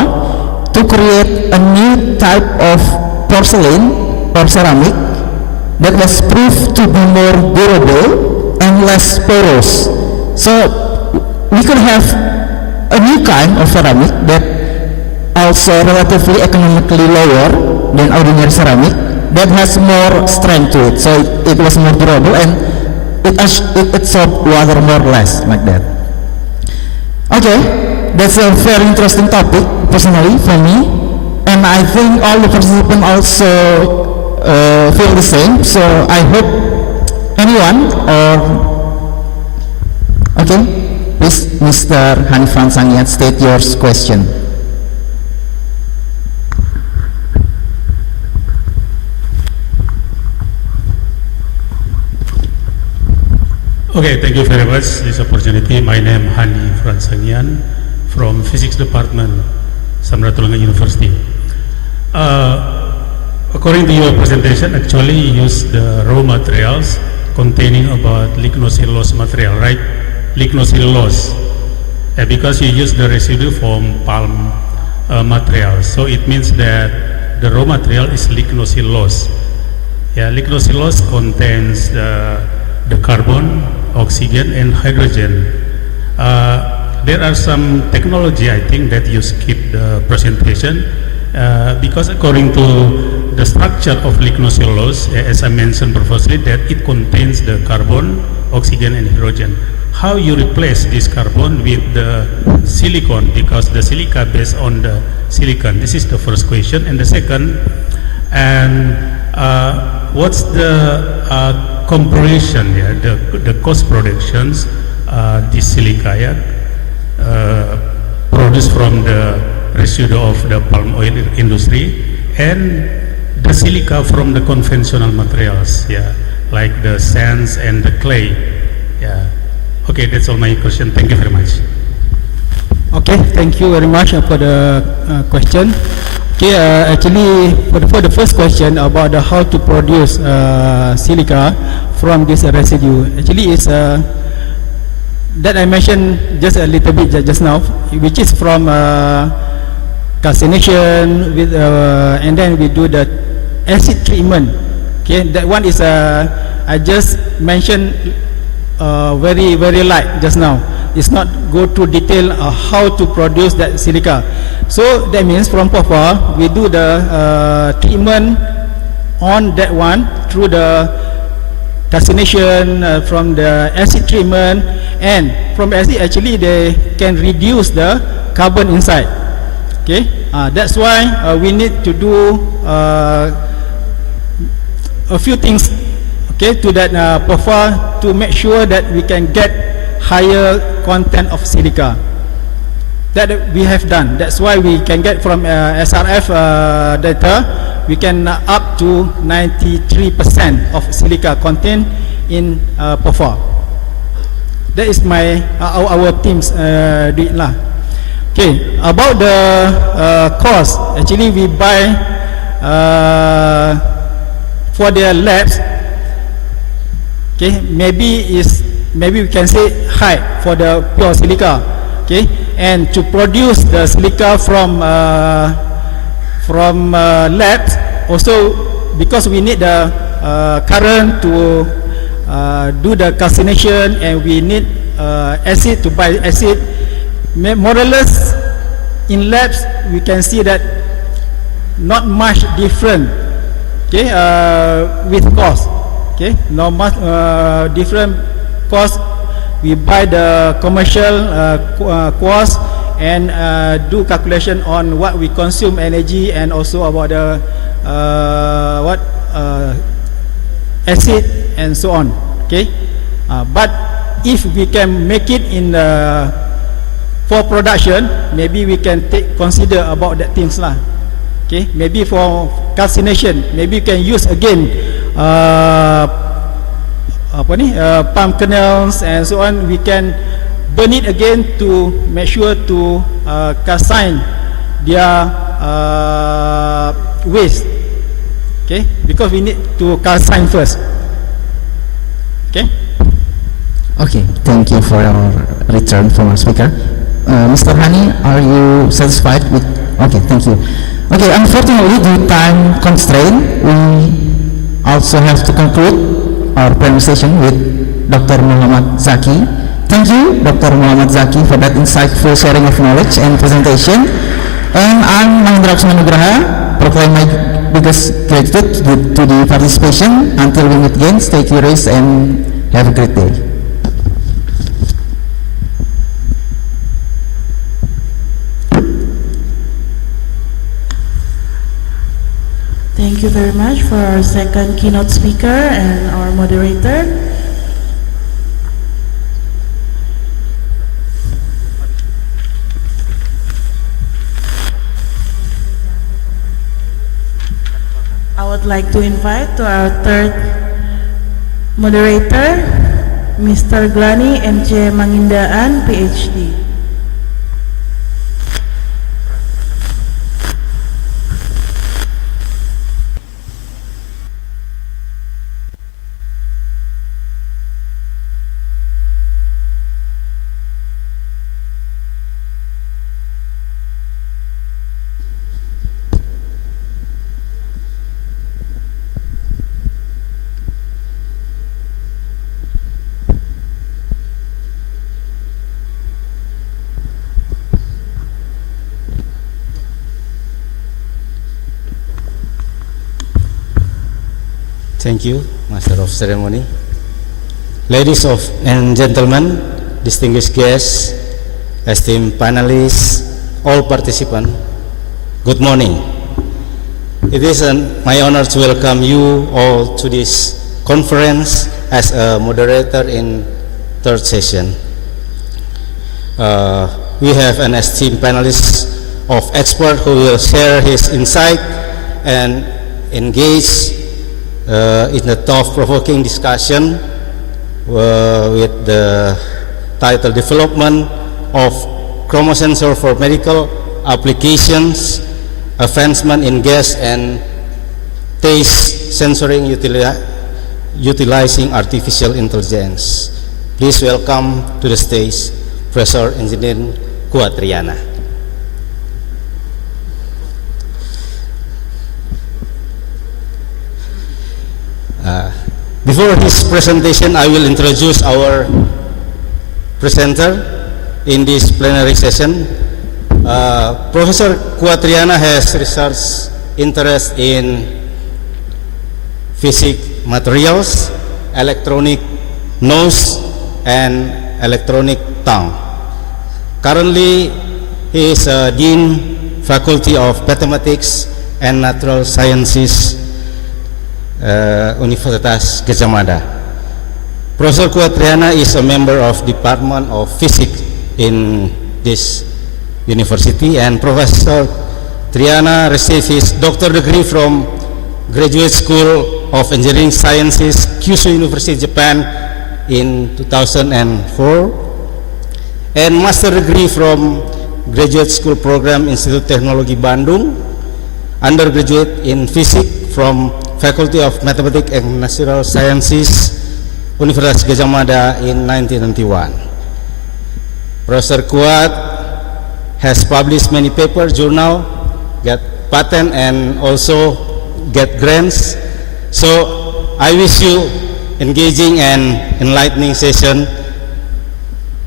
to create a new type of porcelain or ceramic that was proved to be more durable and less porous. So we could have a new kind of ceramic that also relatively economically lower than ordinary ceramic, that has more strength to it, so it was more durable and it absorbed water more or less, like that. Okay, that's a very interesting topic personally for me, and I think all the participants also feel the same. So I hope anyone okay, please, Mr. Hanifan Sangiat, state your question. Okay, thank you very much this opportunity. My name is Hani Fransangian from Physics Department, Ratulangi University. According to your presentation, actually you used the raw materials containing about lignocellulose material, right? Lignocellulose. because you use the residue from palm material. So it means that the raw material is lignocellulose. Yeah, lignocellulose contains the carbon, oxygen, and hydrogen. There are some technology, I think, that you skip the presentation because according to the structure of lignocellulose, as I mentioned previously, that it contains the carbon, oxygen, and hydrogen. How you replace this carbon with the silicon, because the silica based on the silicon? This is the first question. And the second, what's the comparison, the cost productions this silica produced from the residue of the palm oil industry and the silica from the conventional materials, like the sands and the clay. Okay, that's all my question. Thank you very much. Okay, thank you very much for the question. Okay, actually, for the first question about how to produce silica from this residue, actually is that I mentioned just a little bit just now, which is from calcination with and then we do the acid treatment. Okay, that one is I just mentioned very light just now. It's not go to detail how to produce that silica. So that means from POFA we do the treatment on that one through the calcination, from the acid treatment, and from acid actually they can reduce the carbon inside. Okay, that's why we need to do a few things, okay, to that POFA to make sure that we can get higher content of silica. That we have done. That's why we can get from SRF data, we can up to 93% of silica content in POFA. That is my our teams did lah. Okay, about the cost, actually we buy for their labs. Okay, maybe we can say high for the pure silica. Okay, and to produce the silica from labs also, because we need the current to do the calcination, and we need acid to buy acid. More or less in labs we can see that not much different, okay, with cost. Okay, not much different cost. We buy the commercial cost and do calculation on what we consume energy, and also about the acid and so on. Okay, but if we can make it in for production, maybe we can consider about that things lah. Okay, maybe for calcination, maybe we can use again palm kernels and so on. We can burn it again to make sure to calcine their waste. Okay, because we need to calcine first. Okay. Okay, thank you for your return from our speaker. Mr. Hani, are you satisfied with? Okay, thank you. Okay, unfortunately, due to time constraint, we also have to conclude our presentation with Dr. Muhammad Zaki. Thank you, Dr. Muhammad Zaki, for that insightful sharing of knowledge and presentation. And I'm Mahendra Nugraha, proclaim my biggest gratitude to the participation. Until we meet again, stay curious and have a great day. Thank you very much for our second keynote speaker and our moderator. I would like to invite to our third moderator, Mr. Glani M.J. Mangindaan, PhD. Thank you, Master of Ceremony. Ladies and gentlemen, distinguished guests, esteemed panelists, all participants, good morning. It is my honor to welcome you all to this conference as a moderator in third session. We have an esteemed panelist of expert who will share his insight and engage in the thought-provoking discussion with the title Development of Chromosensor for Medical Applications, Advancement in Gas and Taste Sensoring Utilizing Artificial Intelligence. Please welcome to the stage Professor Engineer Kuatriana. Before his presentation, I will introduce our presenter in this plenary session. Professor Kuatriana has research interest in physics materials, electronic nose, and electronic tongue. Currently, he is Dean Faculty of Mathematics and Natural Sciences, Universitas Gajah Mada. Professor Kuatriana is a member of Department of Physics in this university, and Professor Triana received his doctor degree from Graduate School of Engineering Sciences, Kyushu University, Japan in 2004, and master degree from Graduate School Program Institute Teknologi Bandung, undergraduate in Physics from Faculty of Mathematics and Natural Sciences, Universitas Gajah Mada in 1991. Professor Kuat has published many papers, journal, get patent, and also get grants. So I wish you engaging and enlightening session.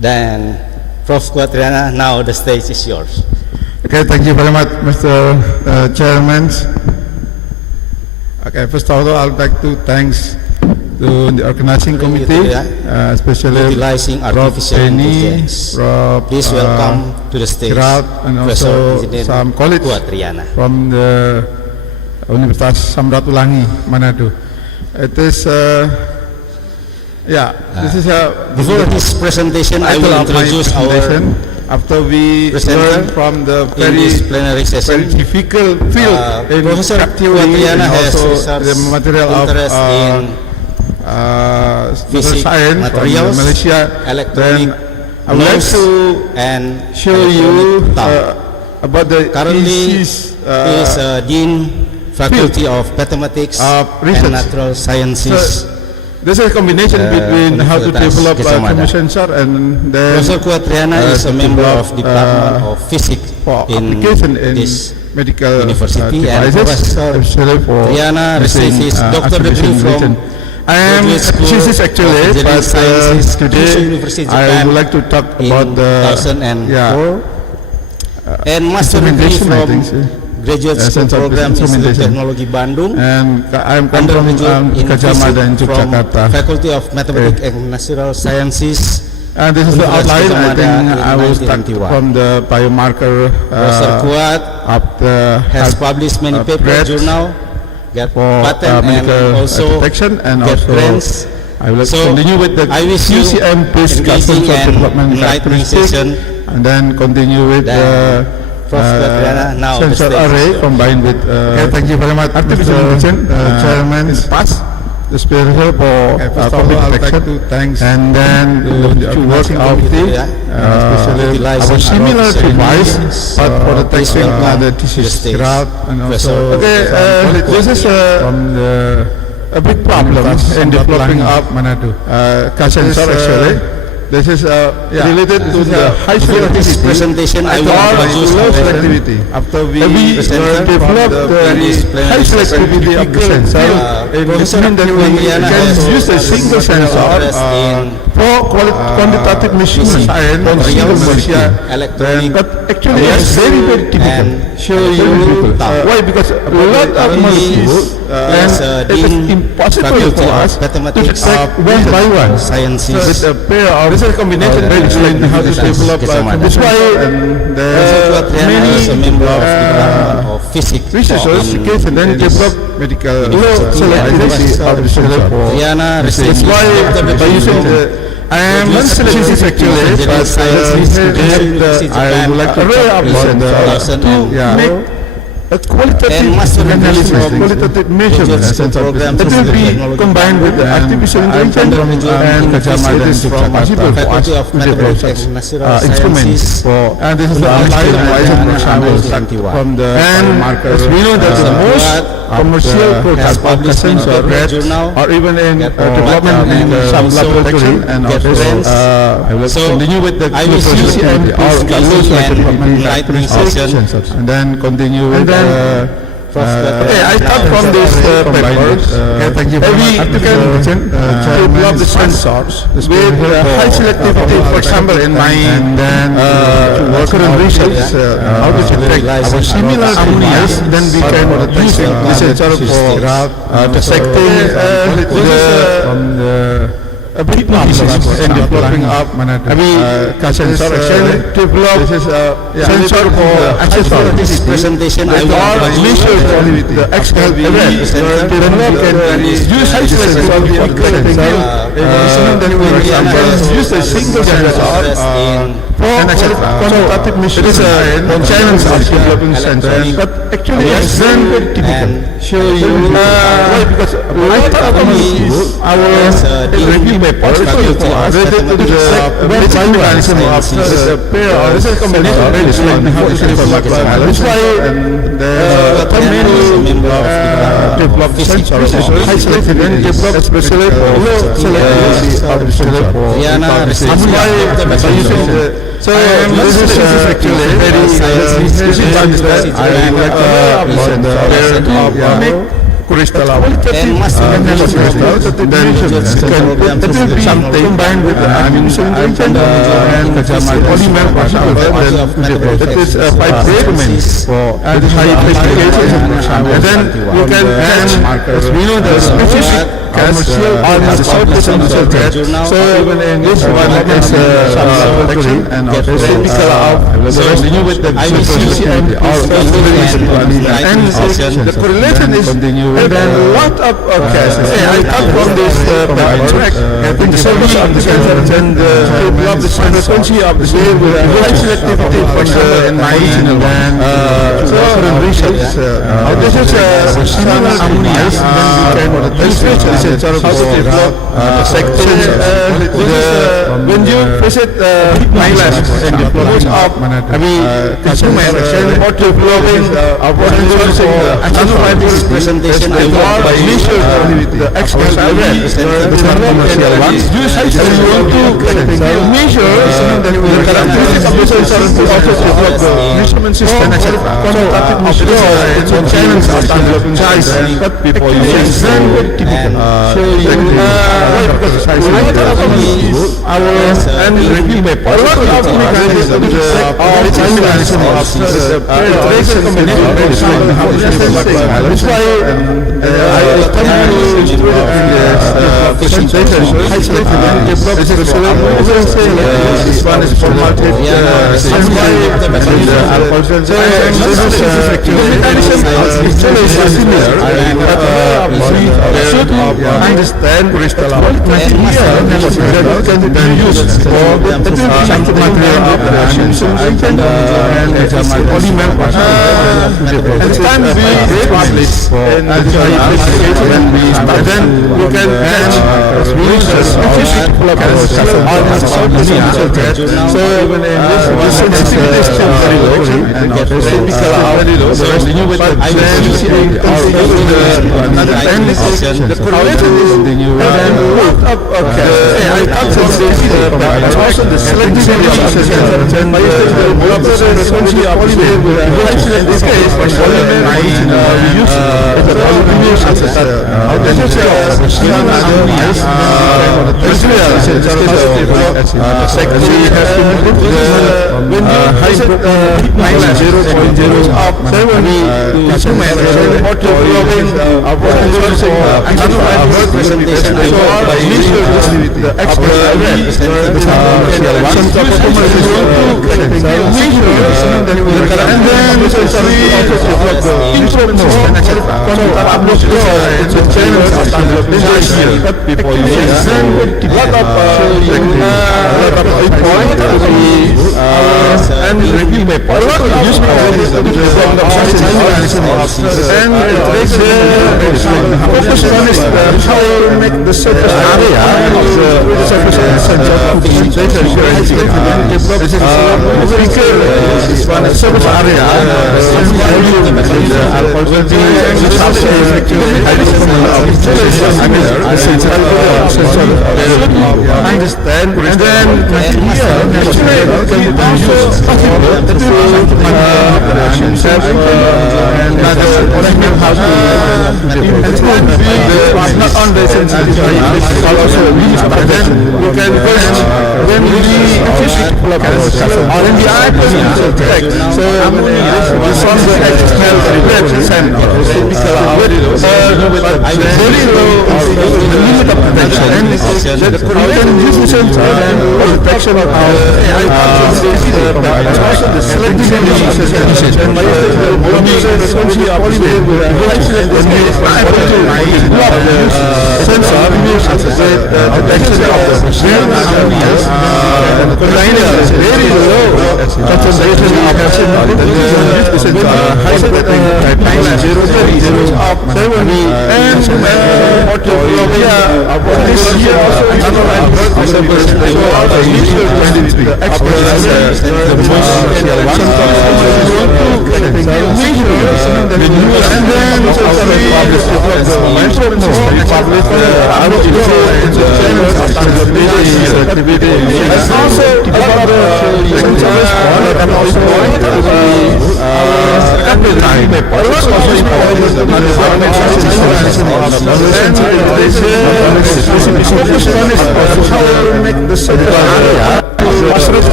Then Prof. Kuatriana, now the stage is yours. Okay, thank you very much, Mr. Chairman. Okay, first of all, I'd like to thanks to the organizing committee, especially Prof. Penny, Prof. Please welcome to the stage and also some colleagues from the Universitas Ratulangi, Manado. It is, this is before this presentation, I will introduce our after we learn from the very difficult field in capturing and also the material of science materials, from Malaysia, then I would like to show you about the currently is Dean Faculty of Mathematics and Natural Sciences. This is a combination between how to develop a chromosensor and then Professor Kuatriana is a member of Department of Physics in this medical university, and Professor Triana received his doctor degree from this is actually, but today I would like to talk about the 2004 and master degree from Graduate School Program Institute Teknologi Bandung, and I'm from Gajah Mada in Yogyakarta. Faculty of Mathematics and Natural Sciences. And this is the outline. I think I will start from the biomarker. Professor Kuat has published many papers, journal, get patent, and also detection, and get also grants. I will continue with the QCM-based custom development characteristics, and then continue with the sensor array combined with thank you very much, artificial intelligence, chairman pass the special for topic detection, and then the work of the especially our similar device, but for the detecting the disease route, and also this is from a big problem in developing up Manado sensor actually. This is related to the high selectivity presentation. I will introduce low selectivity. After we develop the high selectivity of the sensor, it means that we can use a single sensor for quantitative measurement and Malaysia, then but actually it's very very difficult. Show you why? Because a lot of molecules and it is impossible for us to detect one by one. So with a pair of this is a combination very explain how to develop. That's why many researchers and then develop medical selectivity of the sensor. That's why by using the I am non-selective actually, but I would like to talk about to make a qualitative analysis, qualitative measurement that will be combined with the artificial intelligence and facilities from possible for us to develop such instruments. And this is the outline for example from the biomarkers. We know that the most commercial products of the sensor or even in development in some laboratory and also I will continue with the QCM sensors and then continue with I start from this paper. Thank you very much. Develop the sensors with high selectivity. For example, in my current research, how to detect our similar ammonias, then we can use the sensor for detecting a big hypothesis in developing up sensor develop sensor for accessory. This presentation I will measure the external event. Then we can use isolated use a single sensor for quantitative measurement. It is a challenge of developing sensors, but actually it's very difficult. Show you why? Because I thought our review paper related to the mechanism of the pair or this is combination very strong. That's why the many develop sensors high selective and develop especially for low selectivity of the sensor. That's why by using the this is actually very easy to understand. I would like to about the crystal qualitative analysis that will be something combined with the artificial intelligence and polymer that is a vibrament for high specification and then you can as we know the specific commercial almost the so even in this one is protection and also typical of continue with the QCM and the correlation is and then what of cases I come from this in the service of the sensor and develop the frequency of the wave with high selectivity for example in my and so research this is similar ammonias then we can research the sensor how to develop section when you visit my lab and development of instrument for developing this presentation I want by measure the external event commercial ones and you want to measure the characteristics of the sensor to also develop the measurement system quantitative measurement it's a challenge of developing size but before you it's very difficult because our and review paper a lot of mechanisms mechanism of the that's why I continue in the presentation high selective and develop this one is for multi this is actually similar but we should understand crystal material that can be used for some material of the and polymer and time we publish and then we can use the specific so even in this sensitivity is still very low and very low so but then another the correlation is and what of I thought this also the selectivity of the sensor and by the frequency of polymer in this case for polymer we use the polymer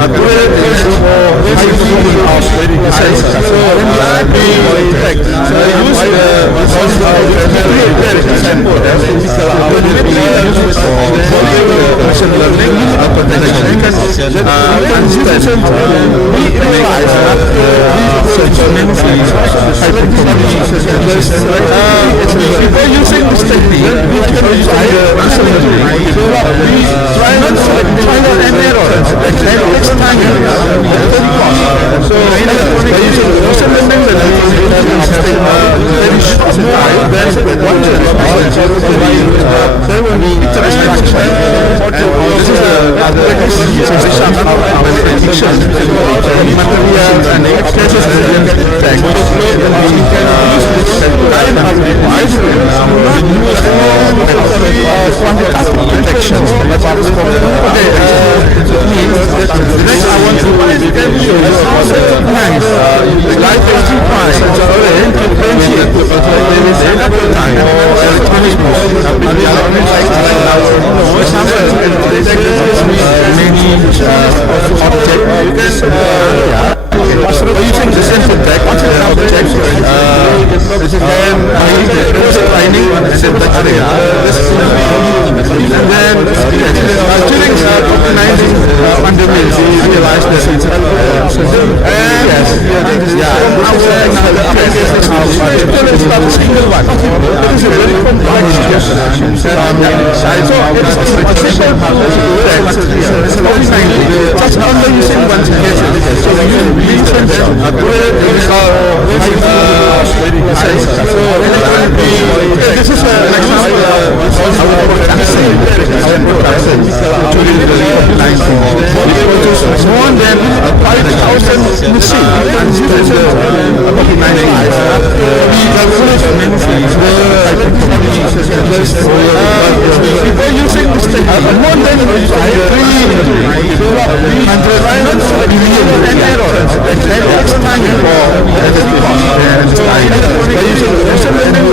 Not only movement of the sensor. So when we use example when we use it for machine learning application, we realize that sensor means high performance. Before using this technique, we can use machine learning. We try not to find out an error. Next time, so by using machine learning, very short time, then one this is another example of our prediction. Materials and cases text. We can use this kind of device not use quantitative detection. Okay, next I want to show you nice light amplifier differentiate time or electronic many objects. Using the sensor tech objects, this is training sensor area. And then during optimizing fundamentals, we realized that single one. It is a very complex question. So it is a simple just only using one case. So you sensor this is an example of our production during the COVID-19. We produced more than 5,000 machines during the COVID-19. We before using this technique, more than 300 million errors. Next time for by using machine learning,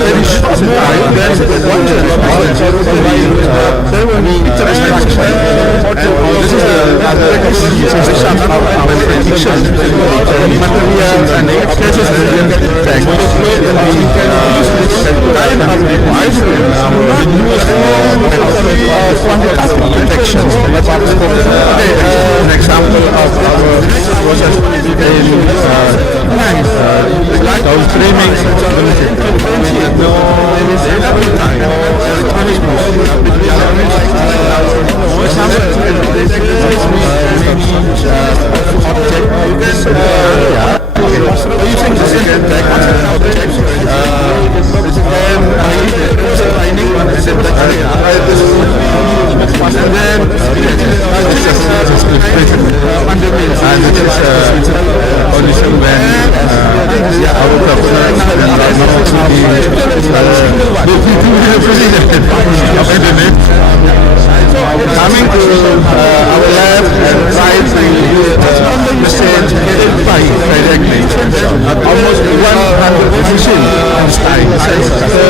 very short time, then one this is another example of our prediction. Materials and cases text. We can use this kind of device not use quantitative detection. Okay, an example of our process in those framing using the same tech and then condition when our government coming to our lab and try to use the machine identify directly almost 100 machines on time. So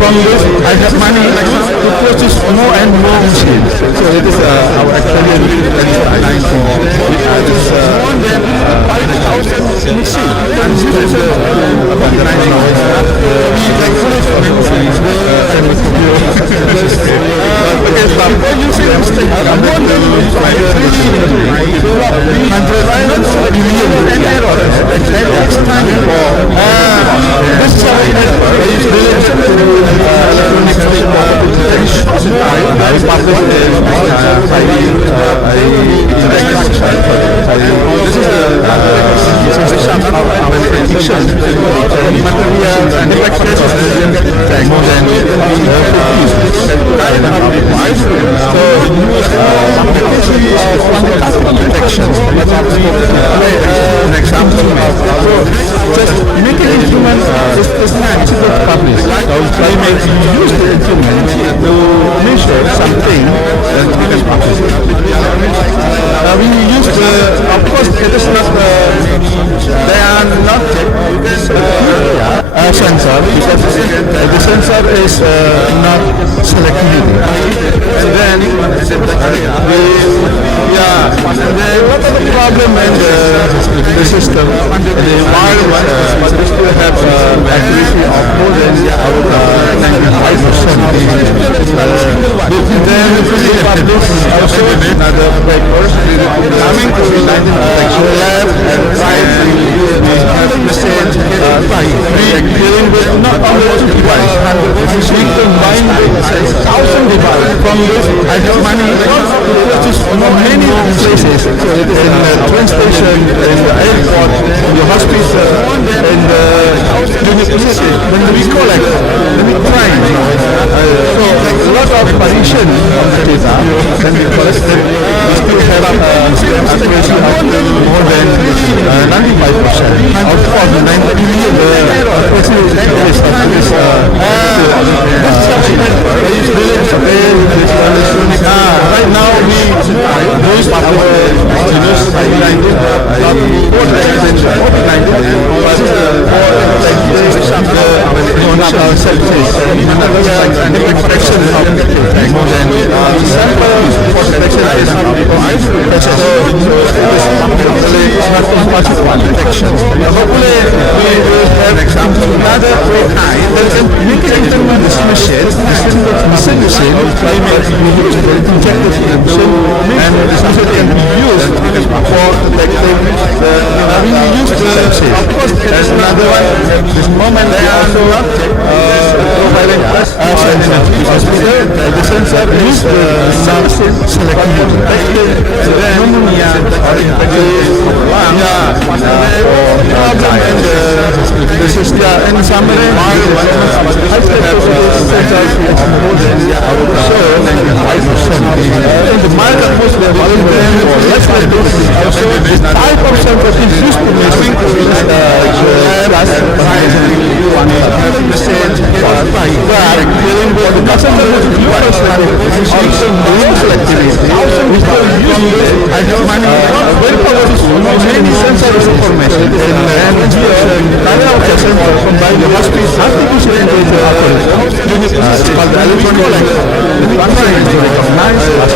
from this I have money to purchase more and more machines. So it is our experience more than 5,000 machines. And this is by using this technique, more than 300 million errors. Next time for this prediction. Materials and more than detection. An example of just making instruments is not published. Climate use the instrument to measure something that we can publish. We use the, of course, it is not they are not sensor because the sensor is not selectivity. And then we and there are a lot of problem in the system, the environment, but we still have accuracy of more than 95%. Then we publish also another papers coming to the lab and try to have message dealing with not only two devices, we combine with 1,000 devices. From this, I have money to purchase many places, in the train station, in the airport, in the hospital, in the university. When we collect, when we try, so a lot of partition of the data can be collected. We still have accuracy of more than 95%. Out of the 90 million, right now we use our COVID-19, neonatal sepsis and infection of more than sample for detection is detection. Hopefully we will have another intelligent machine and this machine can be used for detecting sepsis. Of course, there's another one. This moment they are profiling hospital. The sensor is selecting pneumonia or infection lung. This is in summary. The market was less than also the type of sensor is used to measuring dealing with the customer also low selectivity. We still use I have money very powerful many sensors information and sensor combined the hospital artificial intelligence called the electronic to recognize a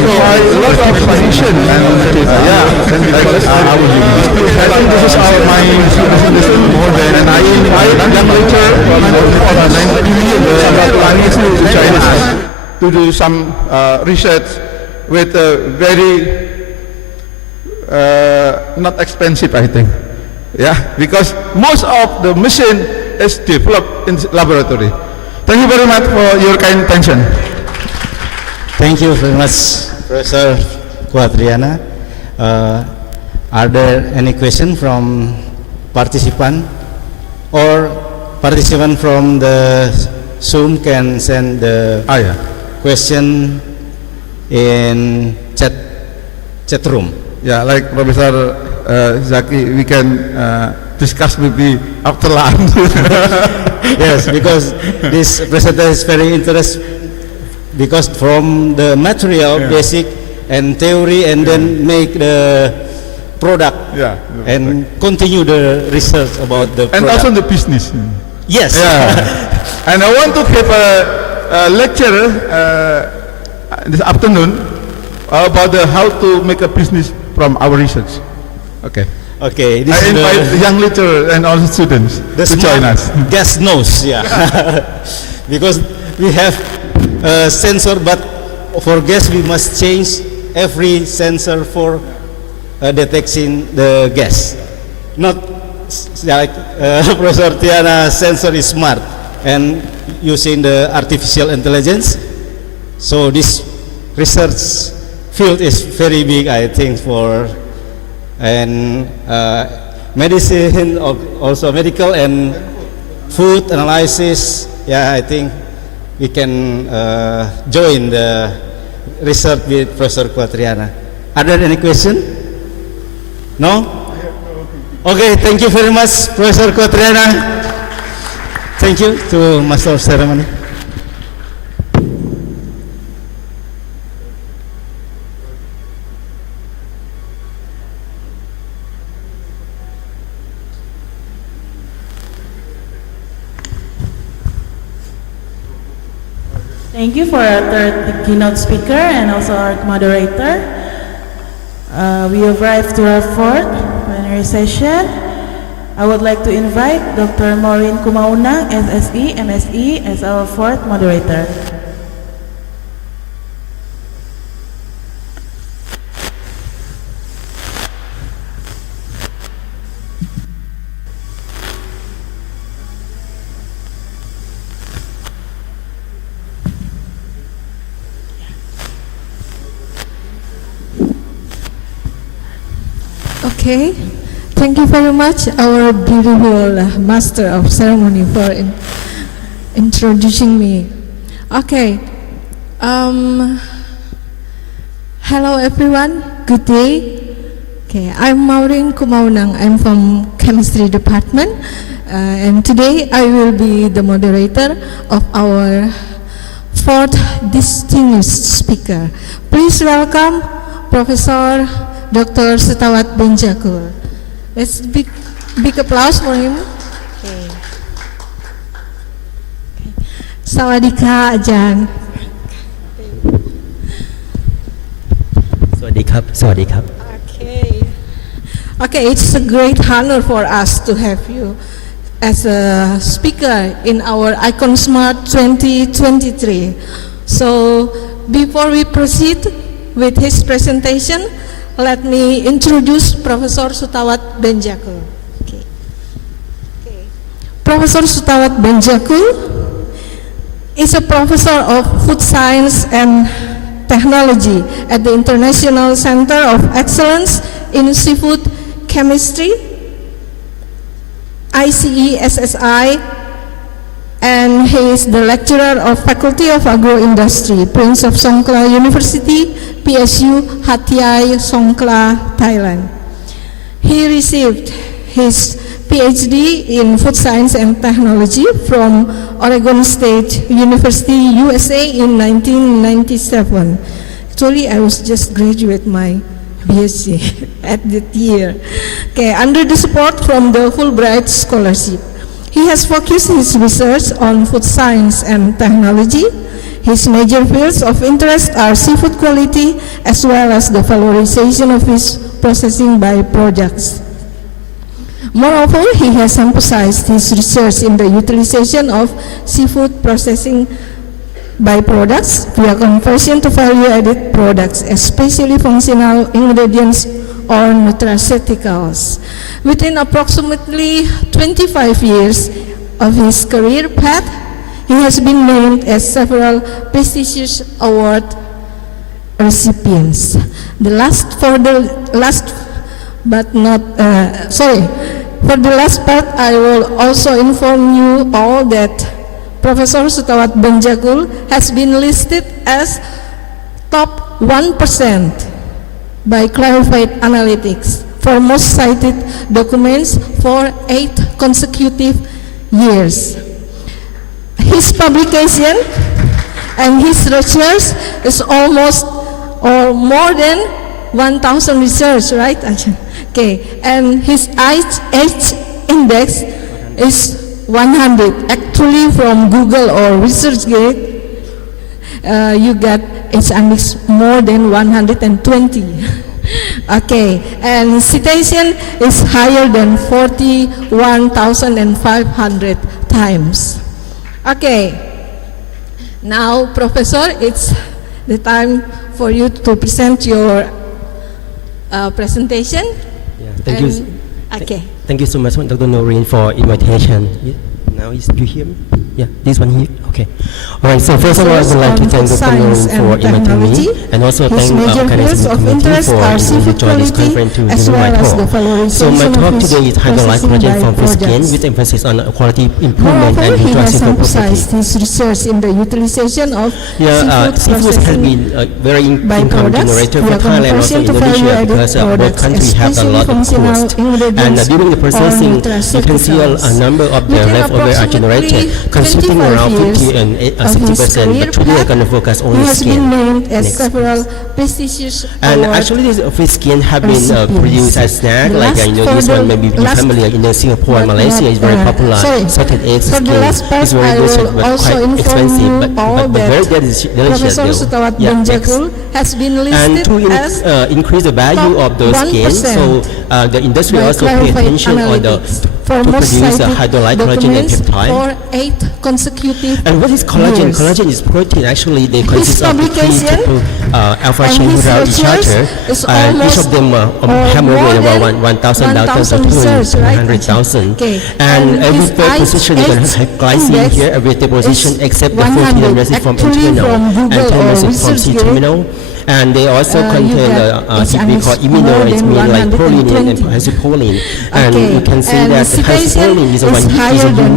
lot of position and can be I think this is our my more than and I young later from 90 million to China to do some research with very not expensive, I think. Yeah, because most of the machine is developed in laboratory. Thank you very much for your kind attention. Thank you very much, Professor Quadriana. Are there any questions from participant or participant from the Zoom can send the question in chat room? Yeah, like Professor Zaki, we can discuss maybe after lunch. Yes, because this presentation is very interesting because from the material, basic and theory, and then make the product and continue the research about the product. And also the business. Yes. Yeah. And I want to give a lecture this afternoon about how to make a business from our research. Okay. Okay. This I invite the young lecturers and also students to join us. Guest knows, because we have a sensor, but for gas we must change every sensor for detecting the gas. Not like Professor Tiana sensor is smart and using the artificial intelligence. So this research field is very big, I think, for and medicine, also medical and food analysis. Yeah, I think we can join the research with Professor Quadriana. Are there any questions? No? Okay, thank you very much, Professor Quadriana. Thank you to Master of Ceremony. Thank you for our third keynote speaker and also our moderator. We arrived to our fourth plenary session. I would like to invite Dr. Maureen Kumaunang, SSE, MSE, as our fourth moderator. Okay, thank you very much, our beautiful Master of Ceremony, for introducing me. Okay, hello everyone, good day. Okay, I'm Maureen Kumaunang. I'm from Chemistry Department, and today I will be the moderator of our fourth distinguished speaker. Please welcome Professor Dr. Sutawat Benjakur. Let's big applause for him. Okay. Sawadika, Ajan. Sawadikap. Okay, it's a great honor for us to have you as a speaker in our Icon Smart 2023. So, before we proceed with his presentation, let me introduce Professor Sutawat Benjakur. Okay. Professor Sutawat Benjakur is a professor of food science and technology at the International Center of Excellence in Seafood Chemistry, ICE SSI, and he is the lecturer of Faculty of Agro-Industry, Prince of Songkhla University, PSU, Hat Yai, Songkhla, Thailand. He received his PhD in Food Science and Technology from Oregon State University, USA in 1997. Actually, I was just graduate my BSc at that year. Okay, under the support from the Fulbright Scholarship. He has focused his research on food science and technology. His major fields of interest are seafood quality as well as the valorization of fish processing byproducts. Moreover, he has emphasized his research in the utilization of seafood processing byproducts via conversion to value-added products, especially functional ingredients or nutraceuticals. Within approximately 25 years of his career path, he has been named as several prestigious award recipients. For the last part, I will also inform you all that Professor Sutawat Benjakur has been listed as top 1% by Clarified Analytics for most cited documents for 8 consecutive years. His publication and his research is almost or more than 1,000 research, right? Okay, and his H index is 100. Actually, from Google or ResearchGate, you get H index more than 120. Okay, and citation is higher than 41,500 times. Okay, now Professor, it's the time for you to present your presentation. Yeah, thank you. Okay. Thank you so much, Dr. Noreen, for invitation. Now is you hear me? Yeah, this one here. Okay. All right. So first of all, I would like to thank Dr. Noreen for inviting me, and also thank Organizing Committee for inviting me to join this conference to deliver my talk. So my talk today is hydrolyzed collagen from fish skin with emphasis on quality improvement and nutraceutical properties. His research in the utilization of seafood has been a very income generator for Thailand and also Indonesia because both countries have a lot of cost. And during the processing, you can see a number of the leftover are generated, consuming around 50 of his 60%, career but today I'm going to focus path, on he has skin. been named as Next. several prestigious And awards. actually, this fish skin have been recipients. produced as snack, The like last this for one the maybe be last- familiar in Singapore and but Malaysia not, is very popular. sorry. Salted eggs For the skin last part, is very I delicious, will but also quite inform expensive, you but all very that delicious. Professor though. Sutawat Yeah, next. Banjagul has been And listed to as increase the value top of those skins, 1% so the industry by also pay Clarified attention on the Analytics for to most produce cited hydrolyzed collagen and documents peptide. for 8 consecutive And what is collagen? years. Collagen is protein. Actually, they His consist of the three publication triple alpha and chain his without each research other. is And each of almost them have more than about 1,000 daltons or 200,000. Okay. And every his third position you're going to have glycine index here, every third position is except the 100, 14 resin from actually N-terminal from and Google 10 or resin from ResearchGate. C-terminal. And they also You contain get it's we call more imino, it's than mean like proline and 120. hexaproline. And Okay. you can see And that citation hexaproline is a is higher unique than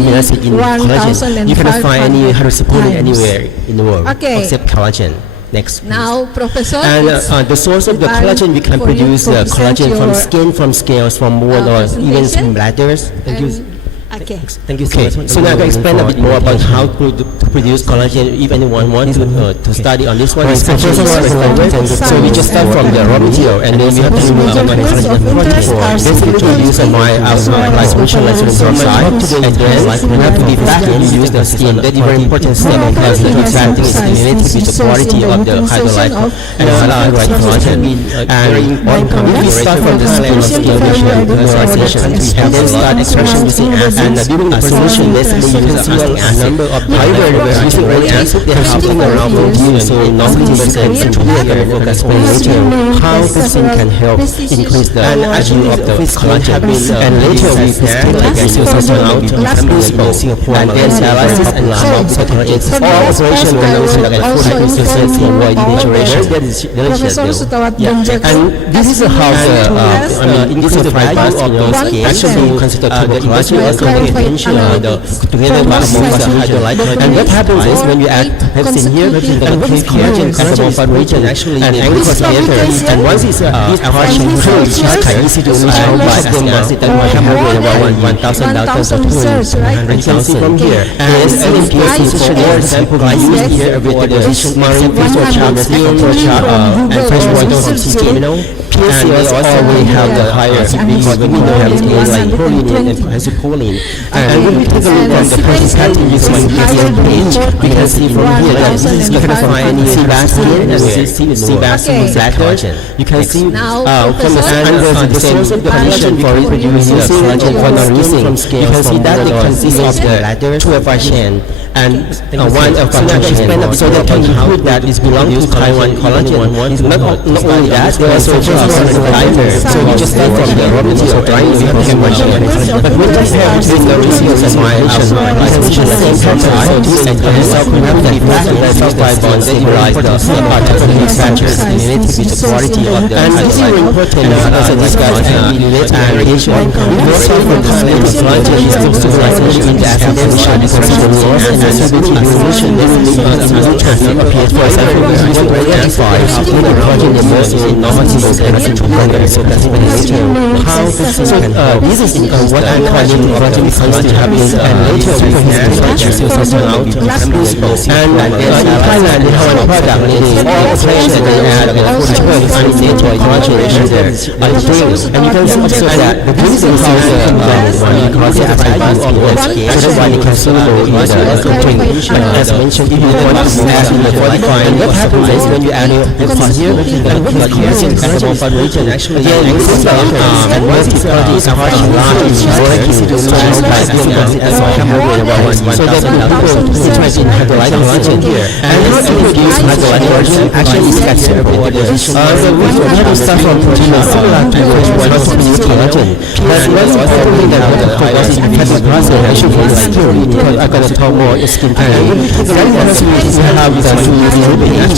amino acid in collagen. You cannot find any 41,500 hexaproline times. anywhere in the world Okay. except collagen. Next. Now, Professor, And it's the source of the time collagen, we can for you produce to present collagen from your, skin, from scales, from wool, or even presentation. from bladders. Thank you. Okay. Thank you so much. So now I'm going to explain a bit more about how to produce collagen. If anyone wants to study on this one, it's so first of all, so we just start from the raw material, and then we have to remove the collagen and protein. Basically, to use my isolation oxide, and then we have to be back and use the skin. That's a very important step because the extracting is related with the quality of the hydrolyte and hydrolyte collagen. And we start from the skin of skin mineralization, and then start extraction using acid. And during the solution, basically use a number of using very acid, they have something around 14, so normally and today I'm going to focus on later how fixing can help increase the value of the collagen. And later we present like a social out to Singapore, and then dialysis and it's all operation when I was like a 40% to avoid denaturation. That is delicious though. Yeah. And this is how the increase the value of those gains. Actually, consider the collagen also pay attention together with the hydrolyte. And what happens is when you add pepsin here, and what is collagen comes from region actually and anchors together. And once it's collagen proves it's easy to reach by acid that might have more than about 1,000 daltons or 200,000. You can see from here. And LMPS for air sample I used here with the marine fish or char, and fresh water from C-terminal. And they also will have the higher because amino acids like proline and hexaproline. And when we take a look at the person pattern using PCM page, we can see from here that you can find any seabass skin and seabass bladders. You can see from the standard the source of the condition for producing collagen for non-using. You can see that it consists of the 2 chain and one of chain. So that can include that this belongs to Taiwan collagen. Not only that, there are also so we just start from the raw material drying we can machine. But when we have with the results of my isolation and the self-remove that back and the self-by bonds that utilize the particular factors related with the quality of the and this is very important as I discussed and radiation. We also from the collagen is the stabilization in the activation because and stability evolution then we appears for example we want to identify when the collagen emerges in normative so how this is what I'm calling collagen becomes to happen and later we can social out and in Thailand they have a product all operations that they add for the first and later collagen and you can also that the reason how the collagen has value of the skin so that's why you can see the drink as mentioned if you want to add in the 45 and what happens is when you add the here and what is collagen as a more region actually and once it's partially large molecules by as well so that people situate in hydrolyte collagen here and how to produce hydrolyte collagen actually is captured so we have to start from protein similar to what to produce collagen but what's important that the process actually is skill because I'm going to talk more skin time because we have the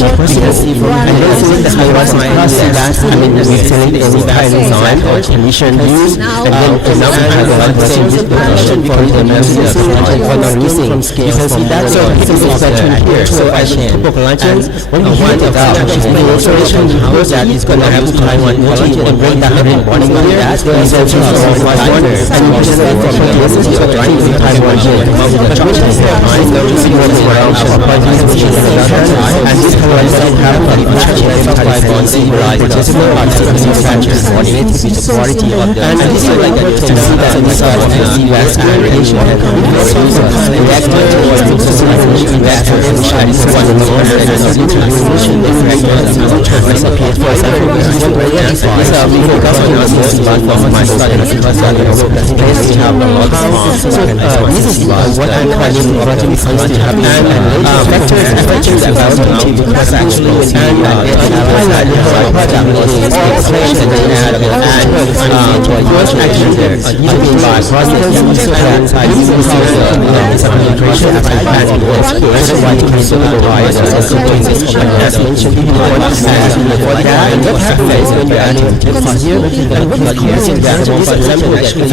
because and then the hydrolyte process I mean we select any kind of design or condition used and then another hydrolyte process is the condition for the measures for non-using you can see that so people is better here so I can collagen when you want it out illustration how that is going to have Taiwan collagen and bring that in bonding on that there is also and you present from the process of drying in Taiwan here but when you have time around our parties which is and this collaboration have participant manufacturers coordinate with the quality of the and this is like to see that this is what the US radiation and reactor or reactor and this is what the radiation appears for example this is a legal government of my study because we have a lot of this is what I'm calling project to happen and factors about because actually and highlight the project and first action there even by process and using the application and why to supervise as mentioned before and for that what happens when you add here and what is using that for example actually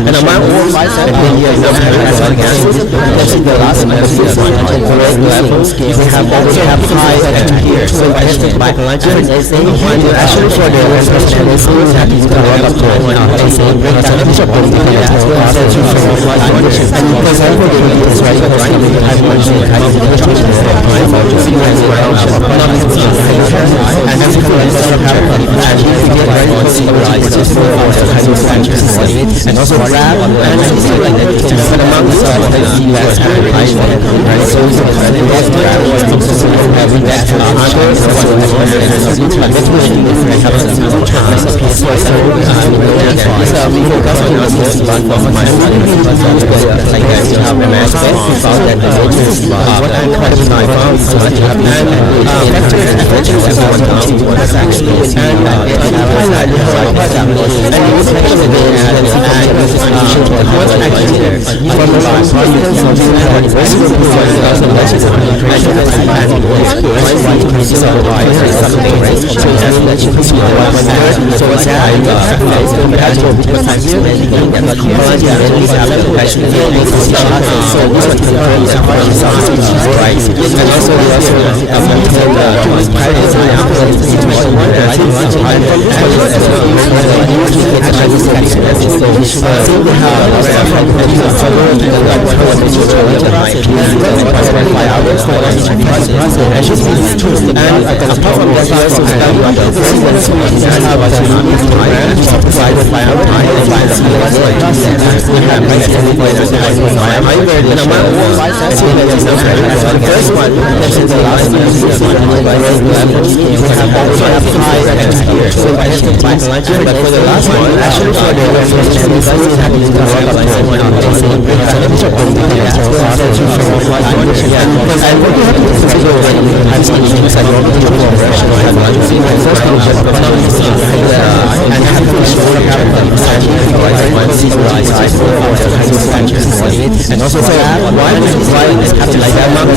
and among all that's the last levels we have also have high here so I think by actually for the that is the work of and also grab and among the US and so and also why is happening like that among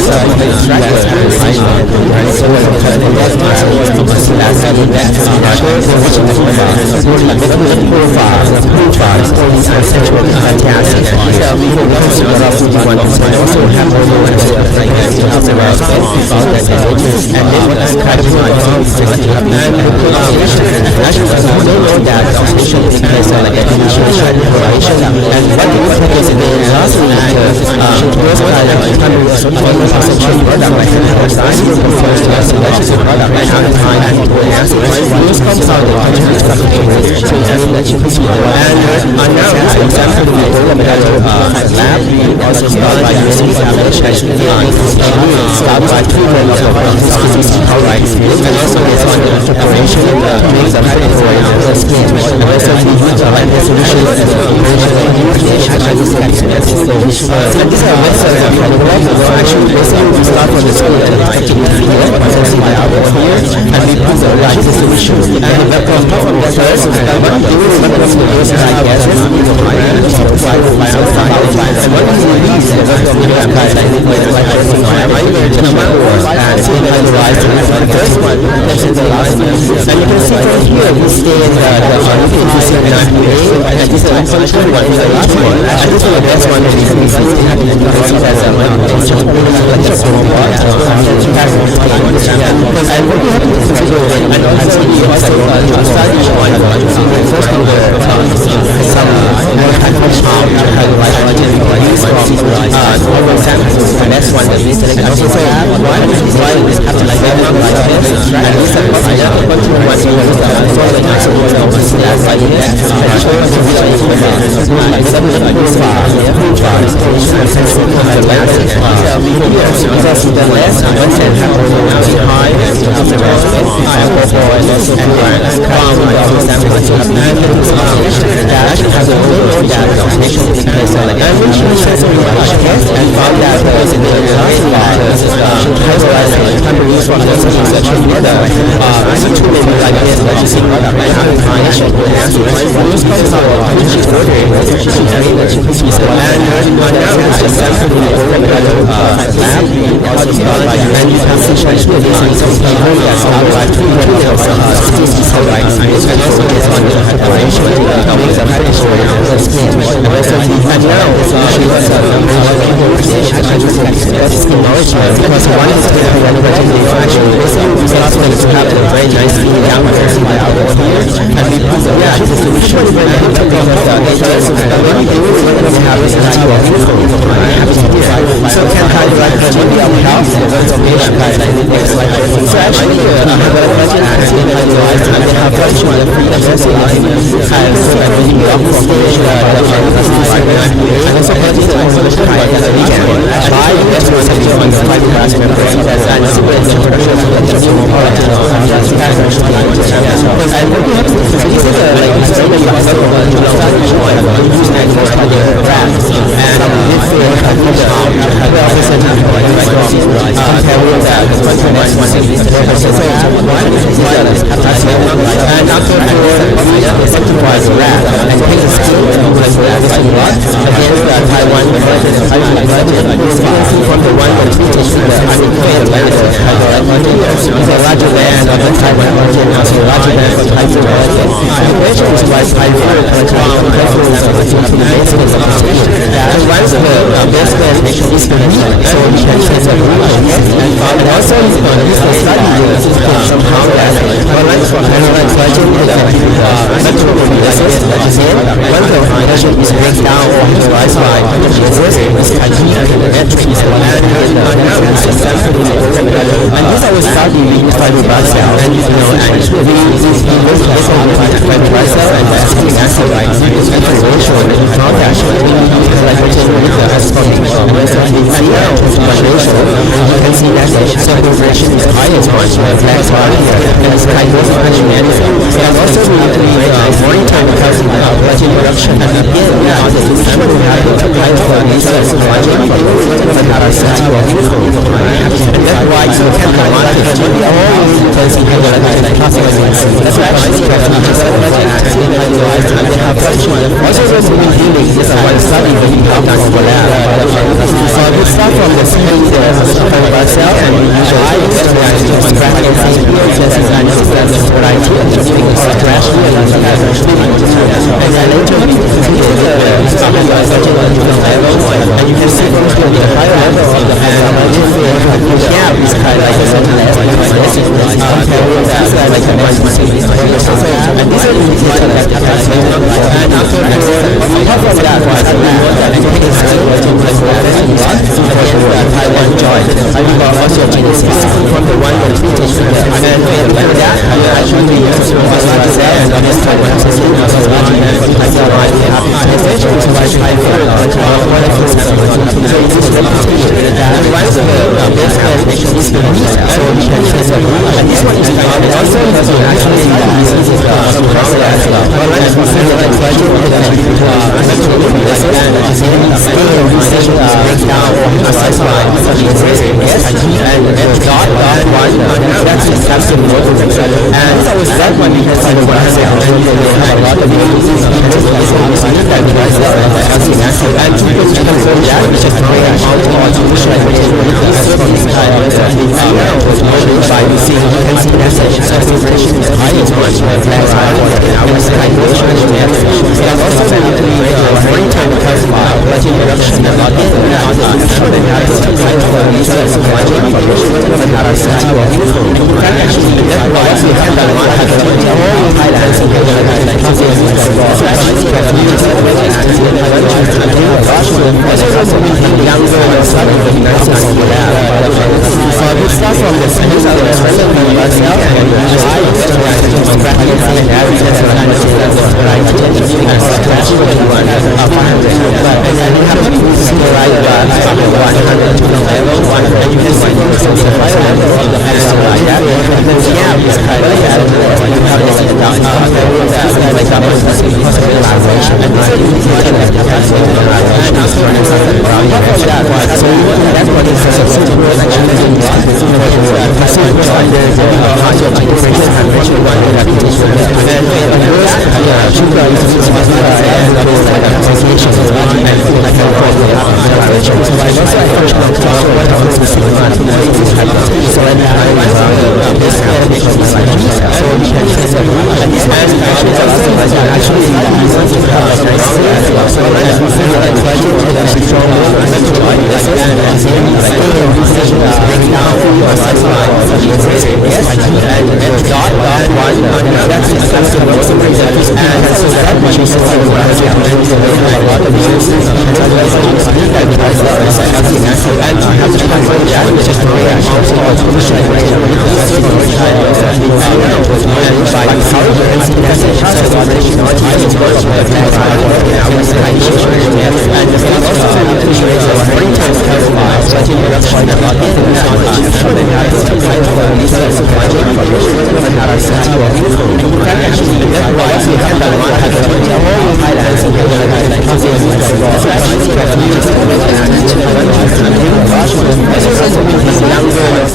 and That's And that one we can see the one hand and then they have a lot of using that device and people can control that which is very artificial intelligence from this kind of by using fancy message vibration is highest one less in our calculation and also very time classify but introduction and not in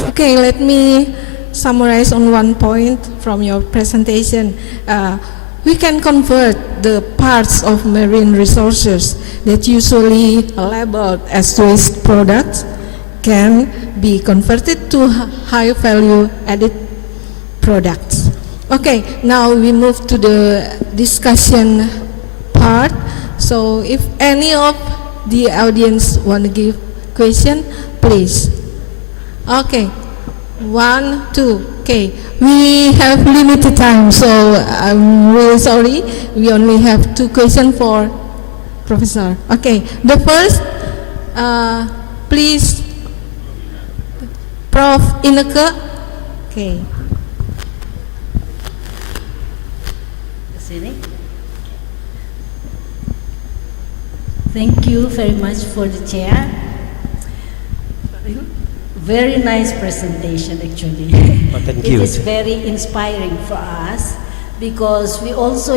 Okay, let me summarize on one point from your presentation. We can convert the parts of marine resources that usually labeled as waste products can be converted to high value added products. Okay, now we move to the discussion part. So if any of the audience want to give question, please. Okay, 1, 2. Okay, we have limited time, so I'm really sorry. We only have 2 questions for Professor. Okay, the first, please, Prof. Ineke. Okay. Thank you very much for the chair. Very nice presentation, actually. Oh, thank It you. is very inspiring for us because we also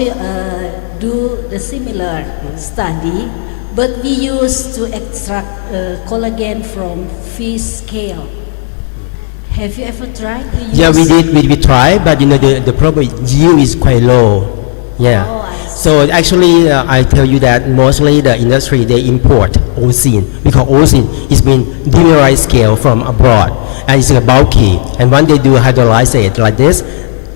do the similar study, but we use to extract collagen from fish scale. Have you ever tried to use? Yeah, we did. We tried, but the problem yield is quite low. Yeah. Oh, so actually, I tell you that mostly the industry they import ozone because ozone is being demineralized scale from abroad and it's bulky. And when they do hydrolysis like this,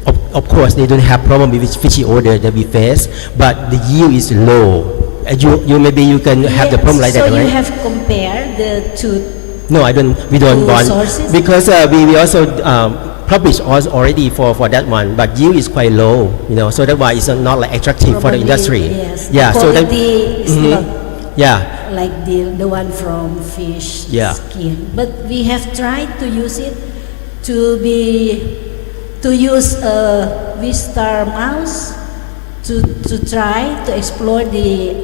of course they don't have problem with fishy odor that we face, but the yield is low. You maybe you can have the problem like that, right? So you have compared the two. No, we don't want sources? because we also published already for that one, but yield is quite low, so that's why it's not like attractive for the industry. Yes. Yeah, the so that quality is not yeah, like the one from fish skin, but we have tried to use it to use a Vistar mouse to try to explore the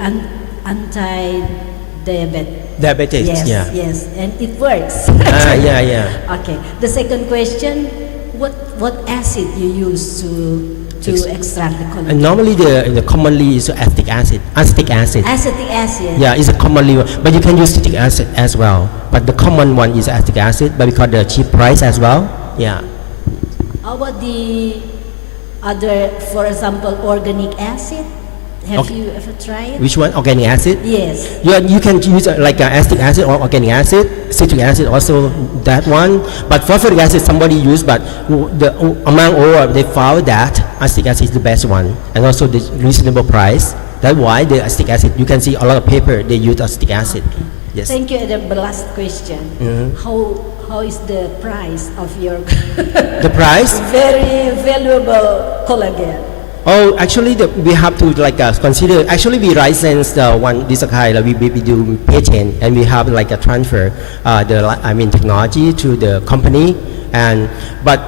diabetes. Yes, and it works. Yeah. Okay. The second question: what acid you use to extract the collagen? And normally the commonly is acetic acid. Acetic acid. Yeah, it's a commonly, but you can use citric acid as well. But the common one is acetic acid, but because the cheap price as well. Yeah. How about the other, for example, organic acid? Have Okay. you ever tried? Which one? Organic acid? Yes. You can use like acetic acid or organic acid, citric acid also that one. But phosphoric acid somebody used, but among all they found that acetic acid is the best one, and also the reasonable price. That's why the acetic acid. You can see a lot of paper they use acetic acid. Yes. Thank you. And the last question: How is the price of your The price? very valuable collagen? Oh, actually, we have to consider. Actually, we license this kind. We do patent, and we have like a transfer technology to the company. But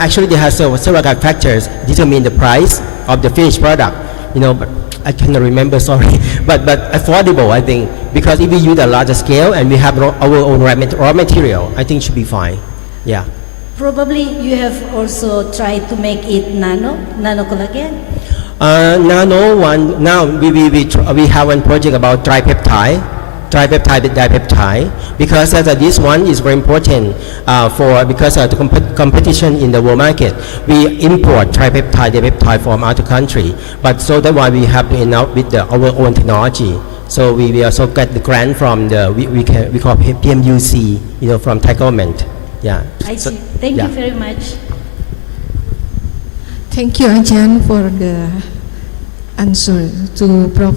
actually, there has several factors determine the price of the finished product. But I cannot remember. Sorry, but affordable, I think, because if we use a larger scale and we have our own raw material, I think it should be fine. Yeah. Probably you have also tried to make it nano collagen. Nano one. Now we have one project about dipeptide dipeptide, because this one is very important because of the competition in the world market. We import dipeptide from other country, but so that's why we have to end up with our own technology. So we also get the grant from we call PMUC, from Thai government. Yeah. I see. Thank you very much. Thank you, Ajahn, for the answer to Prof.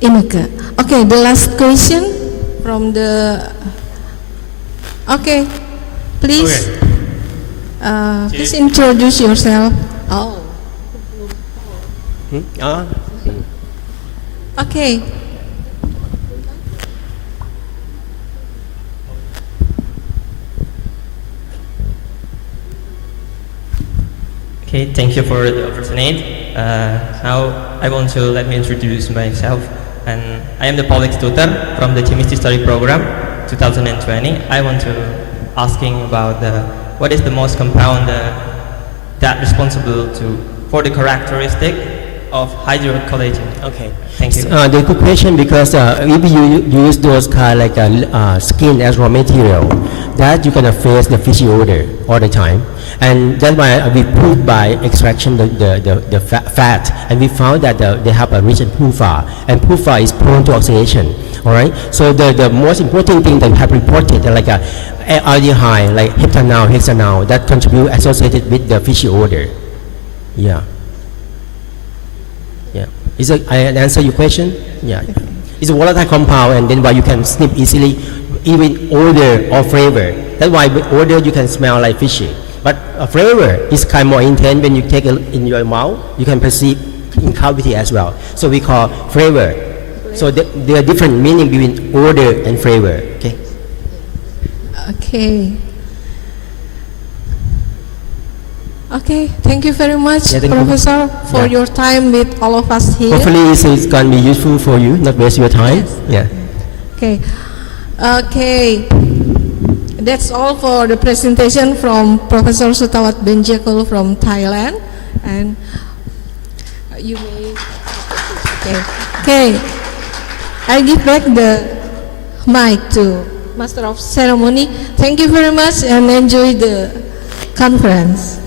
Ineke. Okay, the last question from the. Okay, please. Okay. Please introduce yourself. Oh. Okay. Okay, thank you for the opportunity. Now I want to let me introduce myself. And I am the Politics tutor from the Chemistry Study Program 2020. I want to asking about what is the most compound that responsible for the characteristic of hydrocollagen. Okay. Thank you. The good question, because if you use those kind skin as raw material, that you're gonna face the fishy odor all the time, and that's why we prove by extraction the fat, and we found that they have a rich in PUFA, and PUFA is prone to oxidation. All right. So the most important thing that we have reported like a aldehyde like heptanol, that contribute associated with the fishy odor. Yeah. I answer your question? Yeah. It's a volatile compound, and then why you can sniff easily, even odor or flavor. That's why with odor you can smell like fishy. But a flavor is kind of more intense. When you take it in your mouth, you can perceive in cavity as well. So we call flavor. So there are different meaning between odor and flavor. Okay. Okay. Okay, thank you very much, Professor, for your time with all of us here. Hopefully it's going to be useful for you, not waste your time. Yes. Yeah. Okay. Okay. That's all for the presentation from Professor Sutawat Benjekul from Thailand. And you may. Okay. I give back the mic to Master of Ceremony. Thank you very much and enjoy the conference.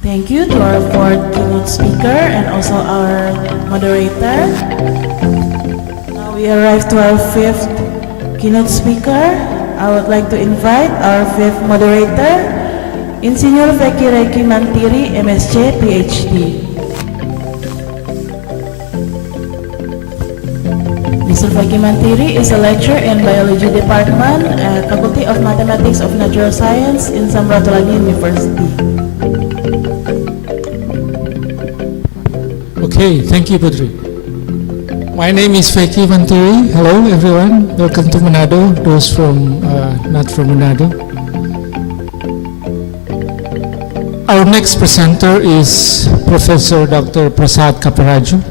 Thank you to our fourth keynote speaker and also our moderator. Now we arrive to our fifth keynote speaker. I would like to invite our fifth moderator, Insinyur Feki Reki Mantiri, MSc, PhD. Mr. Feki Mantiri is a lecturer in Biology Department at Faculty of Mathematics of Natural Science in Ratulangi University. Okay, thank you, Putri. My name is Feki Mantiri. Hello, everyone. Welcome to Manado. Those from not from Manado. Our next presenter is Professor Dr. Prasad Kaparaju,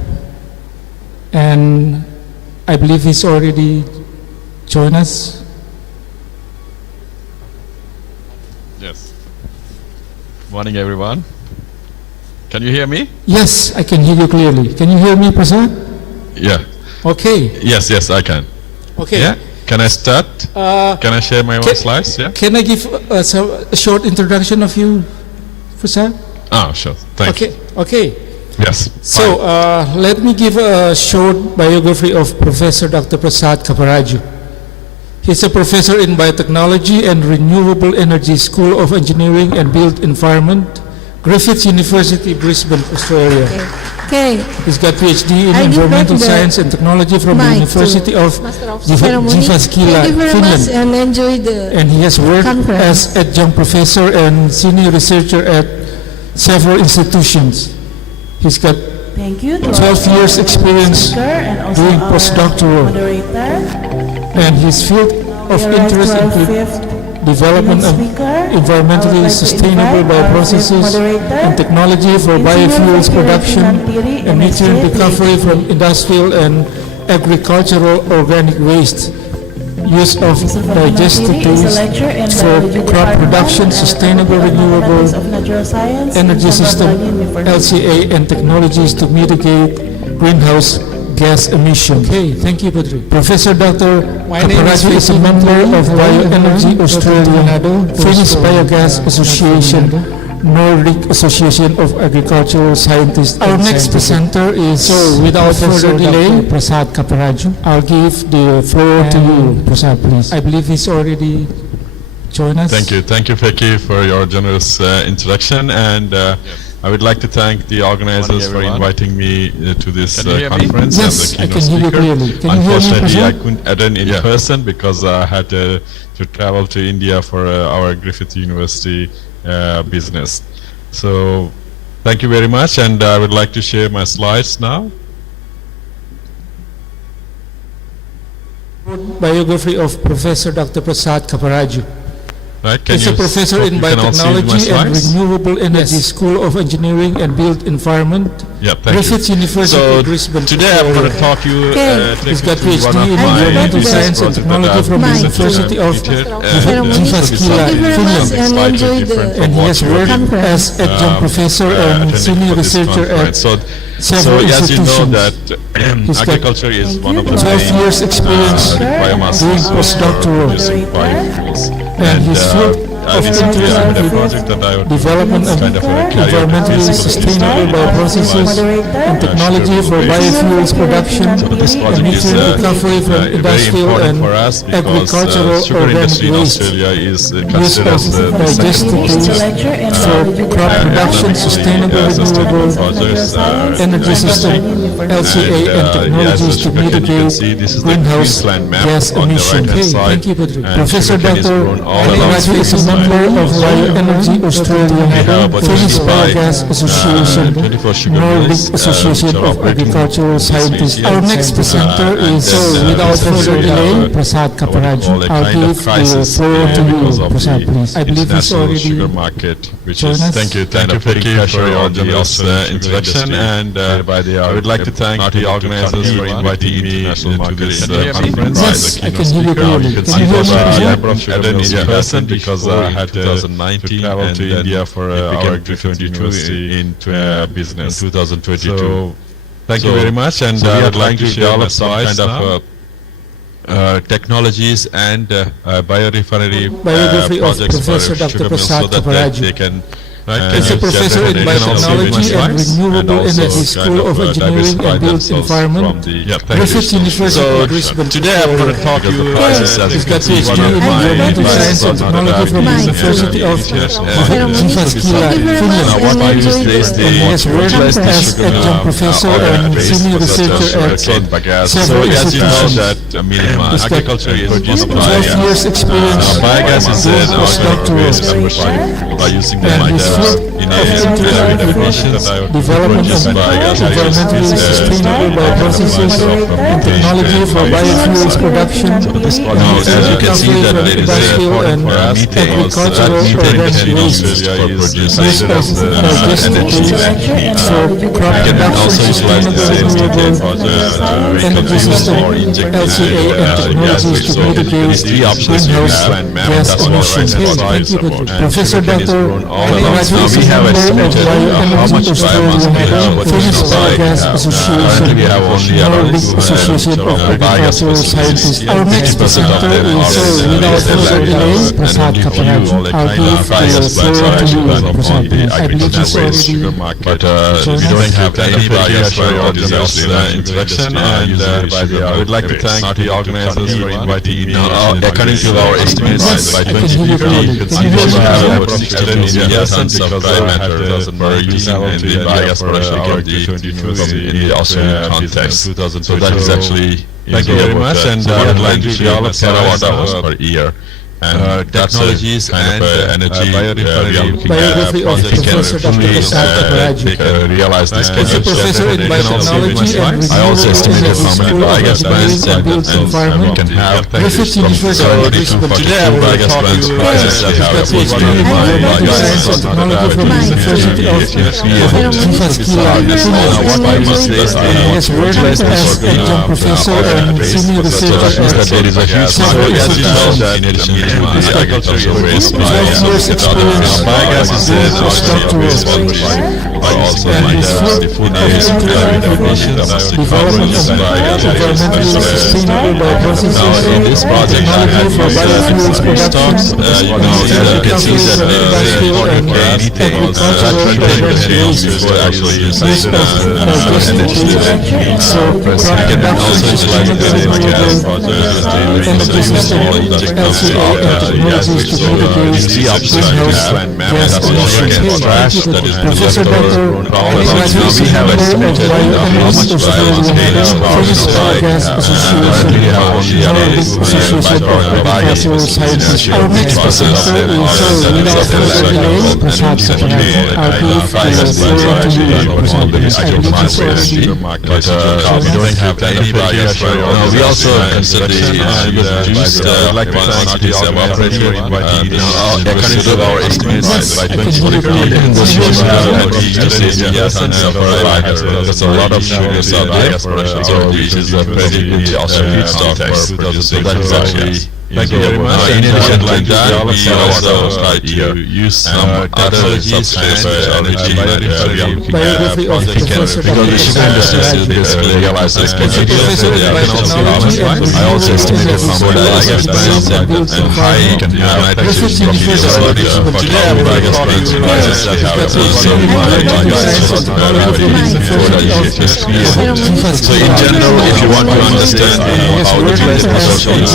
and I believe he's already joined us. Yes. Morning, everyone. Can you hear me? Yes, I can hear you clearly. Can you hear me, Prasad? Yeah. Okay. Yes, I can. Okay. Yeah? Can I start? Can I share my own slides? Yeah. Can I give a short introduction of you, Prasad? Ah, sure. Thank you. Okay. Yes. So let me give a short biography of Professor Dr. Prasad Kaparaju. He's a professor in biotechnology and renewable energy, School of Engineering and Built Environment, Griffith University, Brisbane, Australia. Okay. He's got PhD in environmental science and technology from the University of Jyväskylä, Finland. And enjoy the And he has worked as adjunct professor and senior researcher at several institutions. He's got 12 years experience doing postdoctoral. And his field of interest include development of environmentally sustainable bioprocesses and technology for biofuels production, emission recovery from industrial and agricultural organic waste, use of digestatives for crop production, sustainable renewable energy system, LCA, and technologies to mitigate greenhouse gas emission. Okay, thank you, Padri. Professor Dr. Kaparaju is a member of Bioenergy Australia, Finnish Biogas Association, Nordic Association of Agricultural Scientists. Our next presenter is, so without further delay, Prasad Kaparaju. I'll give the floor to you, Prasad, please. I believe he's already joined us. Thank you. Thank you, Feki, for your generous introduction. And I would like to thank the organizers for inviting me to this conference as a keynote speaker. Unfortunately, I couldn't attend in person because I had to travel to India for our Griffith University business. So thank you very much, and I would like to share my slides now. Biography of Professor Dr. Prasad Kaparaju. Right, He's a professor in biotechnology and renewable energy, School of Engineering and Built Environment, Griffith University, Brisbane. Today I'm going to talk you He's got PhD in environmental science and technology from the University of Jyväskylä, Finland. And he has worked as adjunct professor and senior researcher at several as you know institutions. that agriculture is one of the 12 years experience doing postdoctoral. And his field of interest include development of environmentally sustainable bioprocesses and technology for biofuels production, emission recovery from industrial and agricultural organic waste, use of digestatives for crop production, sustainable renewable energy system, LCA, and technologies to mitigate greenhouse gas emission. Thank you, Padri. Professor Dr. Kaparaju is a member of Bioenergy Australia, Finnish Biogas Association, Nordic Association of Agricultural Scientists. Our next presenter is, so without further delay, Prasad Kaparaju. I'll give the floor to you, Prasad, please. I believe he's already sugar market, which joined is us. thank you for your generous introduction, and I would like to thank the organizers for inviting me to this conference as a keynote speaker. Unfortunately, I couldn't in person because I had to travel to India for our Griffith University in business in 2022. So thank you very much, and I would like to share some kind of technologies and biorefinery projects for sugar mills so that they can He's a professor in biotechnology and renewable energy, School of Engineering and Built Environment, Griffith University, Brisbane. Today I'm going to talk you he's got PhD in environmental science and technology from the University of Jyväskylä, Finland. And he has worked as adjunct professor and senior researcher at several institutions. Agriculture is one of 12 years experience biogas is doing postdoctoral. by using the development of environmentally sustainable bioprocesses and technology for biofuels production, as you can see that there is industrial and agricultural organic waste, use of digestatives for crop production, sustainable renewable energy system, LCA, and technologies to mitigate greenhouse gas emissions. Thank you, Professor Dr. Now we have estimated how much biomass we have produced by. Currently we have only around biogas facilities. 80% of them are and give you all a kind of biogas plants are actually run upon the agricultural waste sugar market. But we don't have any biogas for all this introduction, and I would like to thank the organizers for inviting me. According to our estimates, by 2050, we will have about 16 million tons of dry matter for using in the biogas production in the Australian context. So that is actually thank you very much, and I would like to develop terawatt-hours per year. And technologies and energy biography of Professor Dr. realize this kind He's a professor in biotechnology and I also estimated how many biogas plants and we can have from 70 to 42 biogas plants that have a PhD in biogas. What I must say is that there is a huge market in addition to the agricultural waste biogas is but also the food waste now in this project I have stocks as you can see that before actually using so we can also utilize the trash that is we have estimated how much biomass we have only biogas we don't have any biogas. We also consider the juice like according to our estimates by 2040 there's a lot of sugars out there, which is a very good feedstock for producing. That is actually thank you very much. In addition like that, we also try to use some other substrates energy biography of Professor because the sugar industry still basically realizes I also estimated from what biogas plants and high nitrogen from the facilities for biogas plants prices that have so in general, if you want to understand how the industry is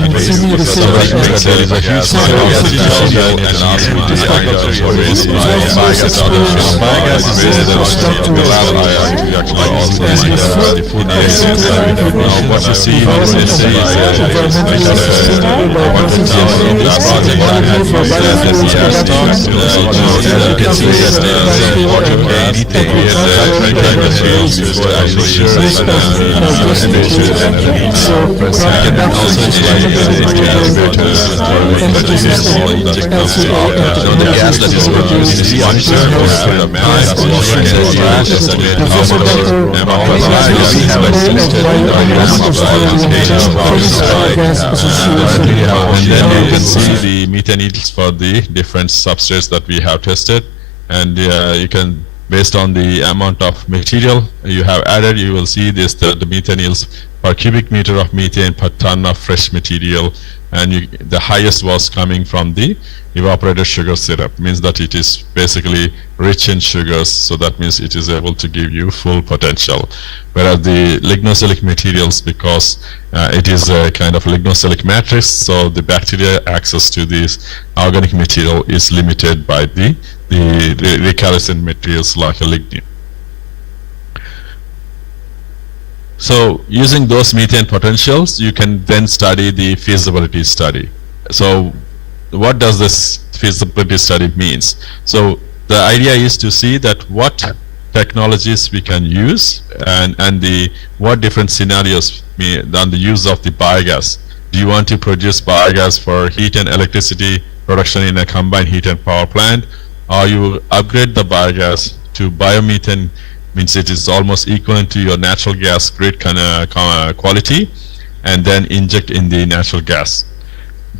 there is a huge biogas is the food what you see in this you can see the gas that is produced is one and then you can see the methane yields for the different substrates that we have tested, and you can, based on the amount of material you have added, you will see this the methane yields per cubic meter of methane per ton of fresh material, and the highest was coming from the evaporated sugar syrup, means that it is basically rich in sugars, so that means it is able to give you full potential. Whereas the lignocellulosic materials, because it is a kind of lignocellulosic matrix, so the bacteria access to this organic material is limited by the recalcitrant materials like a lignin. So using those methane potentials, you can then study the feasibility study. So what does this feasibility study means? So the idea is to see that what technologies we can use and what different scenarios on the use of the biogas. Do you want to produce biogas for heat and electricity production in a combined heat and power plant, or you upgrade the biogas to biomethane, means it is almost equivalent to your natural gas grade quality, and then inject in the natural gas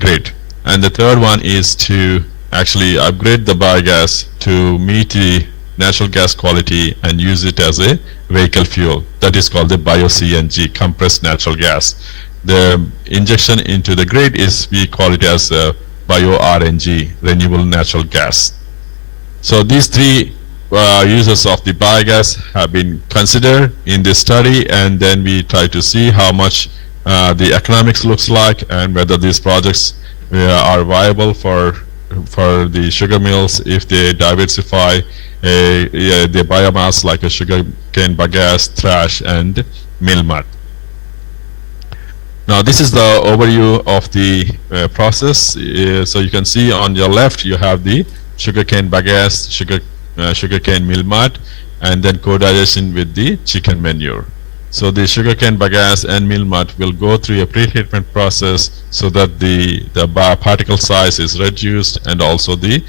grade. And the third one is to actually upgrade the biogas to meet the natural gas quality and use it as a vehicle fuel. That is called the bio-CNG, compressed natural gas. The injection into the grid is, we call it as bio-RNG, renewable natural gas. So these three uses of the biogas have been considered in this study, and then we try to see how much the economics looks like and whether these projects are viable for the sugar mills if they diversify the biomass like a sugar cane bagasse, thrash, and mill mud. Now this is the overview of the process. So you can see on your left you have the sugarcane bagasse, sugarcane mill mud, and then co-digestion with the chicken manure. So the sugarcane bagasse and mill mud will go through a pre-treatment process so that the particle size is reduced, and also the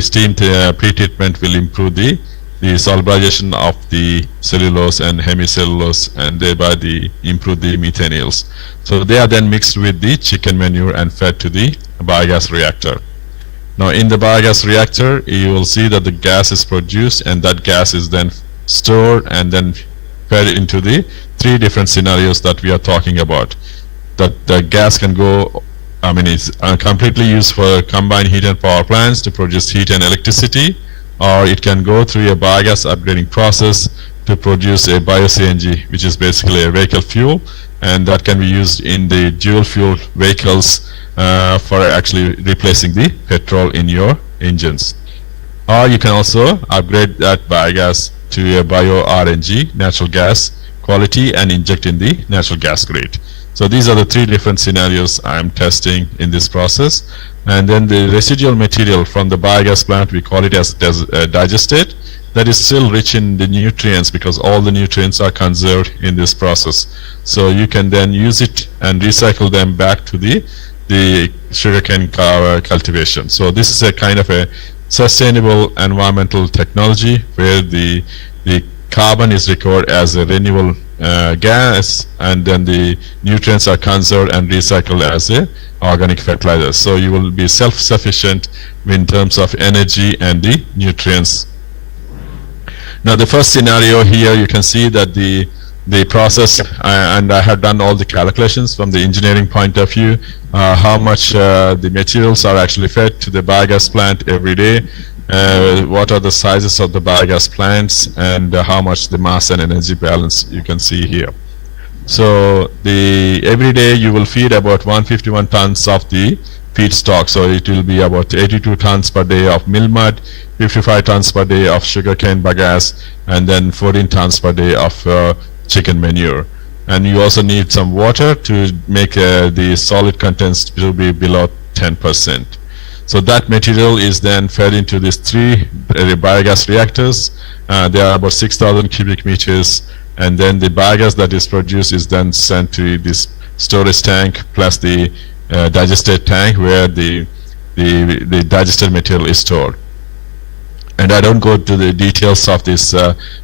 steam pre-treatment will improve the solubilization of the cellulose and hemicellulose, and thereby improve the methanils. So they are then mixed with the chicken manure and fed to the biogas reactor. Now in the biogas reactor, you will see that the gas is produced, and that gas is then stored and then fed into the three different scenarios that we are talking about. That the gas can go, it's completely used for combined heat and power plants to produce heat and electricity, or it can go through a biogas upgrading process to produce a bio-CNG, which is basically a vehicle fuel, and that can be used in the dual fuel vehicles for actually replacing the petrol in your engines. Or you can also upgrade that biogas to a bio-RNG, natural gas quality, and inject in the natural gas grid. So these are the three different scenarios I'm testing in this process. And then the residual material from the biogas plant, we call it as digestate. That is still rich in the nutrients because all the nutrients are conserved in this process. So you can then use it and recycle them back to the sugarcane cultivation. So this is a kind of a sustainable environmental technology where the carbon is recovered as a renewable gas, and then the nutrients are conserved and recycled as a organic fertilizer. So you will be self-sufficient in terms of energy and the nutrients. Now the first scenario here, you can see that the process, and I have done all the calculations from the engineering point of view, how much the materials are actually fed to the biogas plant every day, what are the sizes of the biogas plants, and how much the mass and energy balance you can see here. So every day you will feed about 151 tons of the feedstock, so it will be about 82 tons per day of mill mud, 55 tons per day of sugarcane bagasse, and then 14 tons per day of chicken manure. And you also need some water to make the solid contents to be below 10%. So that material is then fed into these three biogas reactors. There are about 6,000 cubic meters, and then the biogas that is produced is then sent to this storage tank plus the digestate tank where the digested material is stored. And I don't go to the details of this,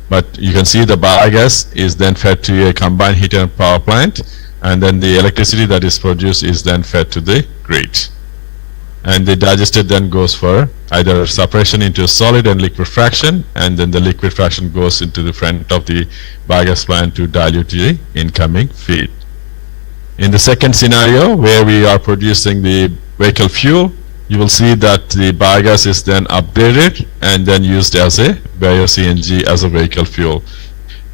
but you can see the biogas is then fed to a combined heat and power plant, and then the electricity that is produced is then fed to the grid. And the digestate then goes for either separation into solid and liquid fraction, and then the liquid fraction goes into the front of the biogas plant to dilute the incoming feed. In the second scenario, where we are producing the vehicle fuel, you will see that the biogas is then upgraded and then used as a bio-CNG as a vehicle fuel.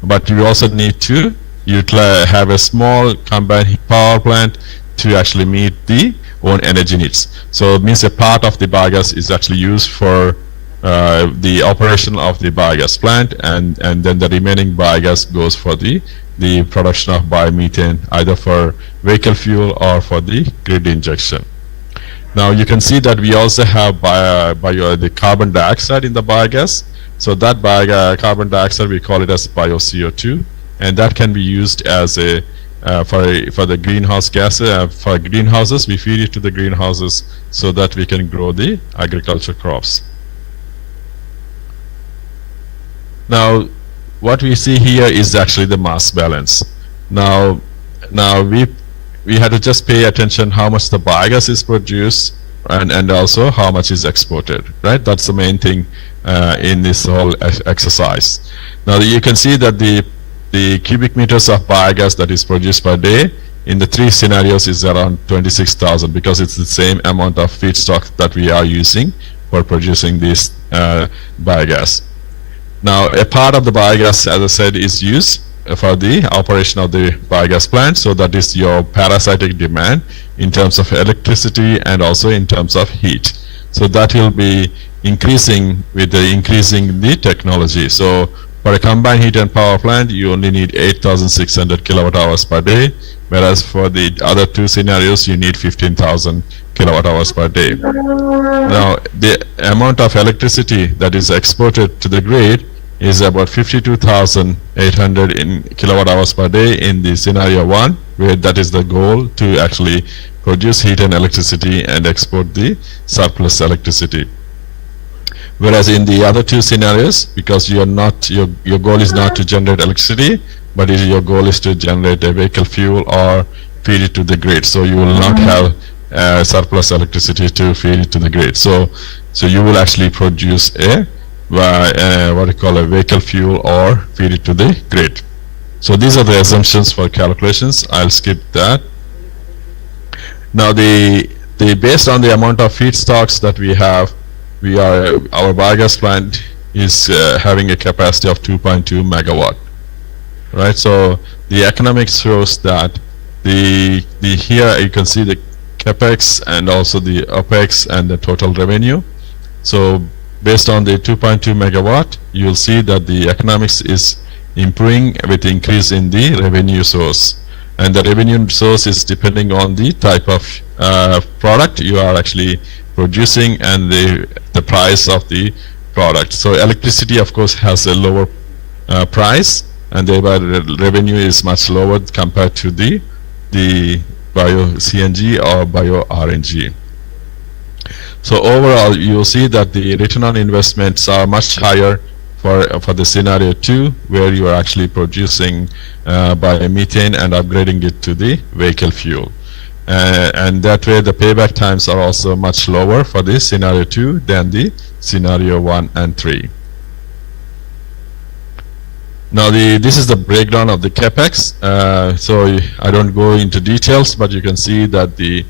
But you also need to have a small combined power plant to actually meet the own energy needs. So it means a part of the biogas is actually used for the operation of the biogas plant, and then the remaining biogas goes for the production of biomethane, either for vehicle fuel or for the grid injection. Now you can see that we also have the carbon dioxide in the biogas. So that carbon dioxide, we call it as bio-CO2, and that can be used as a for the greenhouse gases. For greenhouses, we feed it to the greenhouses so that we can grow the agriculture crops. Now what we see here is actually the mass balance. Now we had to just pay attention how much the biogas is produced and also how much is exported, right? That's the main thing in this whole exercise. Now you can see that the cubic meters of biogas that is produced per day in the three scenarios is around 26,000, because it's the same amount of feedstock that we are using for producing this biogas. Now a part of the biogas, as I said, is used for the operation of the biogas plant, so that is your parasitic demand in terms of electricity and also in terms of heat. So that will be increasing with the increasing the technology. So for a combined heat and power plant, you only need 8,600 kilowatt hours per day, whereas for the other two scenarios, you need 15,000 kilowatt hours per day. Now, the amount of electricity that is exported to the grid is about 52,800 in kilowatt hours per day in the scenario 1, where that is the goal, to actually produce heat and electricity and export the surplus electricity. Whereas in the other two scenarios, because you are not, your goal is not to generate electricity, but your goal is to generate a vehicle fuel or feed it to the grid. So you will not have surplus electricity to feed it to the grid. So you will actually produce a what we call a vehicle fuel or feed it to the grid. So these are the assumptions for calculations. I'll skip that. Now based on the amount of feedstocks that we have, our biogas plant is having a capacity of 2.2 megawatt, right? So the economics shows that here you can see the capex and also the opex and the total revenue. So based on the 2.2 megawatt, you'll see that the economics is improving with increase in the revenue source, and the revenue source is depending on the type of product you are actually producing and the price of the product. So electricity, of course, has a lower price, and thereby the revenue is much lower compared to the bio CNG or bio RNG. So overall, you'll see that the return on investments are much higher for the scenario 2, where you are actually producing biomethane and upgrading it to the vehicle fuel. And that way the payback times are also much lower for this scenario 2 than the scenario 1 and 3. Now this is the breakdown of the capex. So I don't go into details, but you can see that the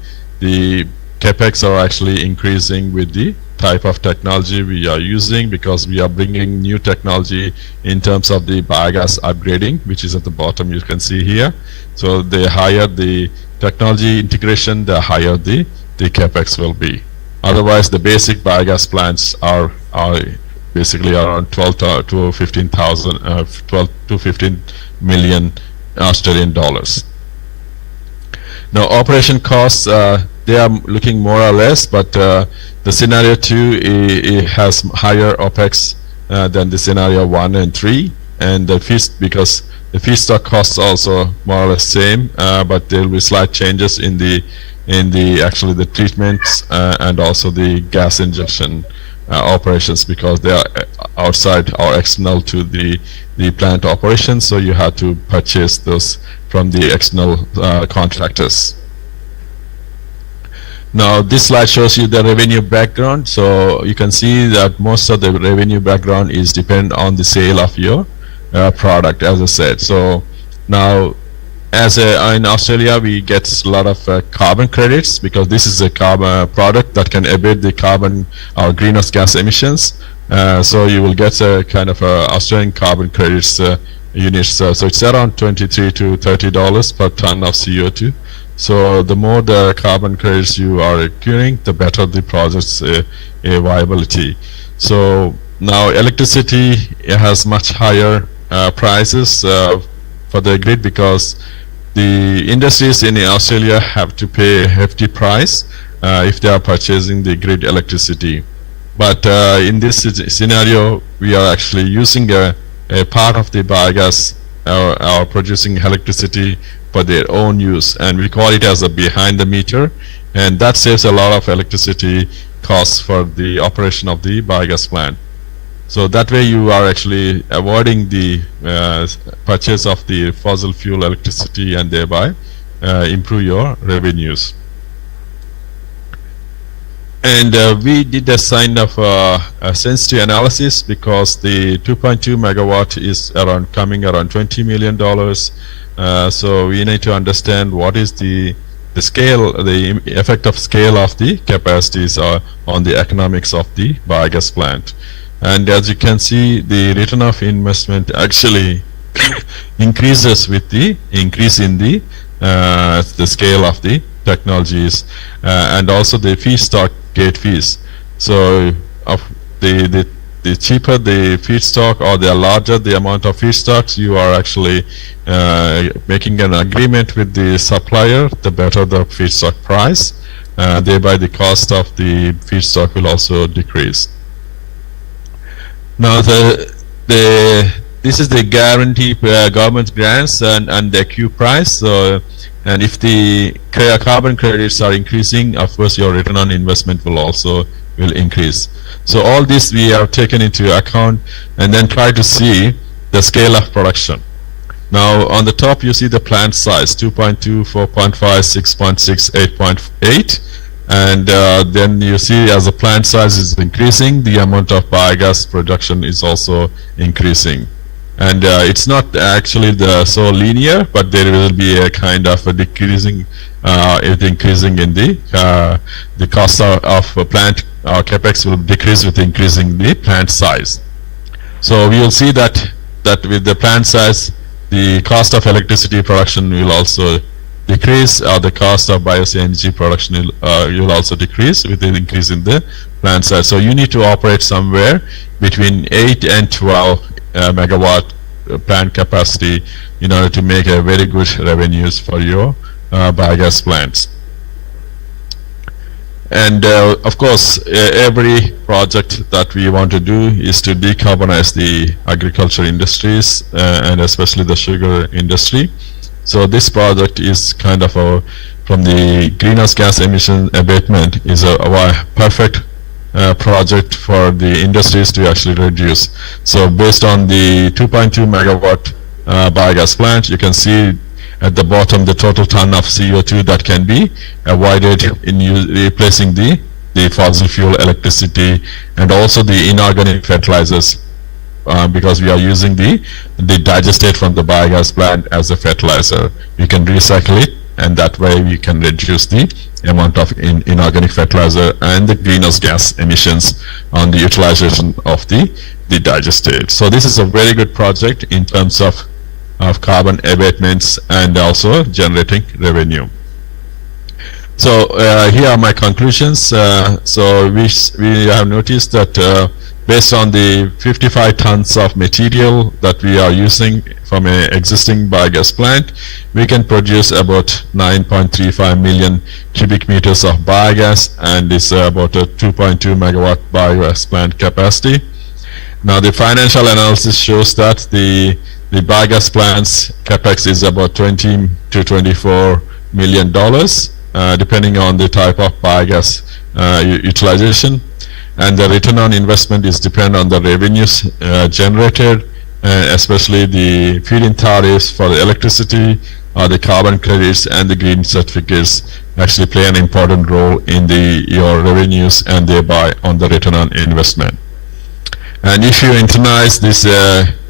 capex are actually increasing with the type of technology we are using, because we are bringing new technology in terms of the biogas upgrading, which is at the bottom, you can see here. So the higher the technology integration, the higher the capex will be. Otherwise, the basic biogas plants are basically around 12 to 15 million Australian dollars. Now, operation costs, they are looking more or less, but the scenario 2 it has higher OPEX than the scenario 1 and 3, and because the feedstock costs also more or less same, but there will be slight changes in the actually the treatments and also the gas injection operations, because they are outside or external to the plant operations, so you have to purchase those from the external contractors. Now this slide shows you the revenue background. So you can see that most of the revenue background is depend on the sale of your product, as I said. So now in Australia, we get a lot of carbon credits, because this is a carbon product that can abate the carbon or greenhouse gas emissions. So you will get a kind of Australian carbon credits units. So it's around $23 to $30 per ton of CO2. So the more the carbon credits you are accruing, the better the project's viability. So now electricity has much higher prices for the grid, because the industries in Australia have to pay a hefty price if they are purchasing the grid electricity. But in this scenario, we are actually using a part of the biogas or producing electricity for their own use, and we call it as a behind the meter, and that saves a lot of electricity costs for the operation of the biogas plant. So that way you are actually avoiding the purchase of the fossil fuel electricity, and thereby improve your revenues. And we did a kind of a sensitivity analysis because the 2.2 megawatt is coming around $20 million. So we need to understand what is the scale, the effect of scale of the capacities on the economics of the biogas plant. And as you can see, the return of investment actually increases with the increase in the scale of the technologies and also the feedstock gate fees. So the cheaper the feedstock or the larger the amount of feedstocks you are actually making an agreement with the supplier, the better the feedstock price, thereby the cost of the feedstock will also decrease. Now this is the guarantee government grants and the Q price. So, and if the carbon credits are increasing, of course your return on investment will increase. So all this we have taken into account and then try to see the scale of production. Now on the top you see the plant size 2.2, 4.5, 6.6, 8.8, and then you see as the plant size is increasing, the amount of biogas production is also increasing. And it's not actually so linear, but there will be a kind of a decreasing, increasing in the cost of plant capex will decrease with increasing the plant size. So we will see that with the plant size, the cost of electricity production will also decrease, or the cost of bio-CNG production will also decrease with the increase in the plant size. So you need to operate somewhere between 8 and 12 megawatt plant capacity in order to make a very good revenues for your biogas plants. And of course every project that we want to do is to decarbonize the agriculture industries and especially the sugar industry. So this project is kind of from the greenhouse gas emission abatement is a perfect project for the industries to actually reduce. So based on the 2.2 megawatt biogas plant, you can see at the bottom the total ton of CO2 that can be avoided in replacing the fossil fuel electricity and also the inorganic fertilizers, because we are using the digestate from the biogas plant as a fertilizer. You can recycle it, and that way we can reduce the amount of inorganic fertilizer and the greenhouse gas emissions on the utilization of the digestate. So this is a very good project in terms of carbon abatements and also generating revenue. So here are my conclusions. So we have noticed that based on the 55 tons of material that we are using from an existing biogas plant, we can produce about 9.35 million cubic meters of biogas, and it's about a 2.2 megawatt biogas plant capacity. Now the financial analysis shows that the biogas plant's capex is about $20 to $24 million, depending on the type of biogas utilization. And the return on investment is dependent on the revenues generated, especially the feed-in tariffs for the electricity, or the carbon credits and the green certificates actually play an important role in your revenues and thereby on the return on investment. And if you internalize these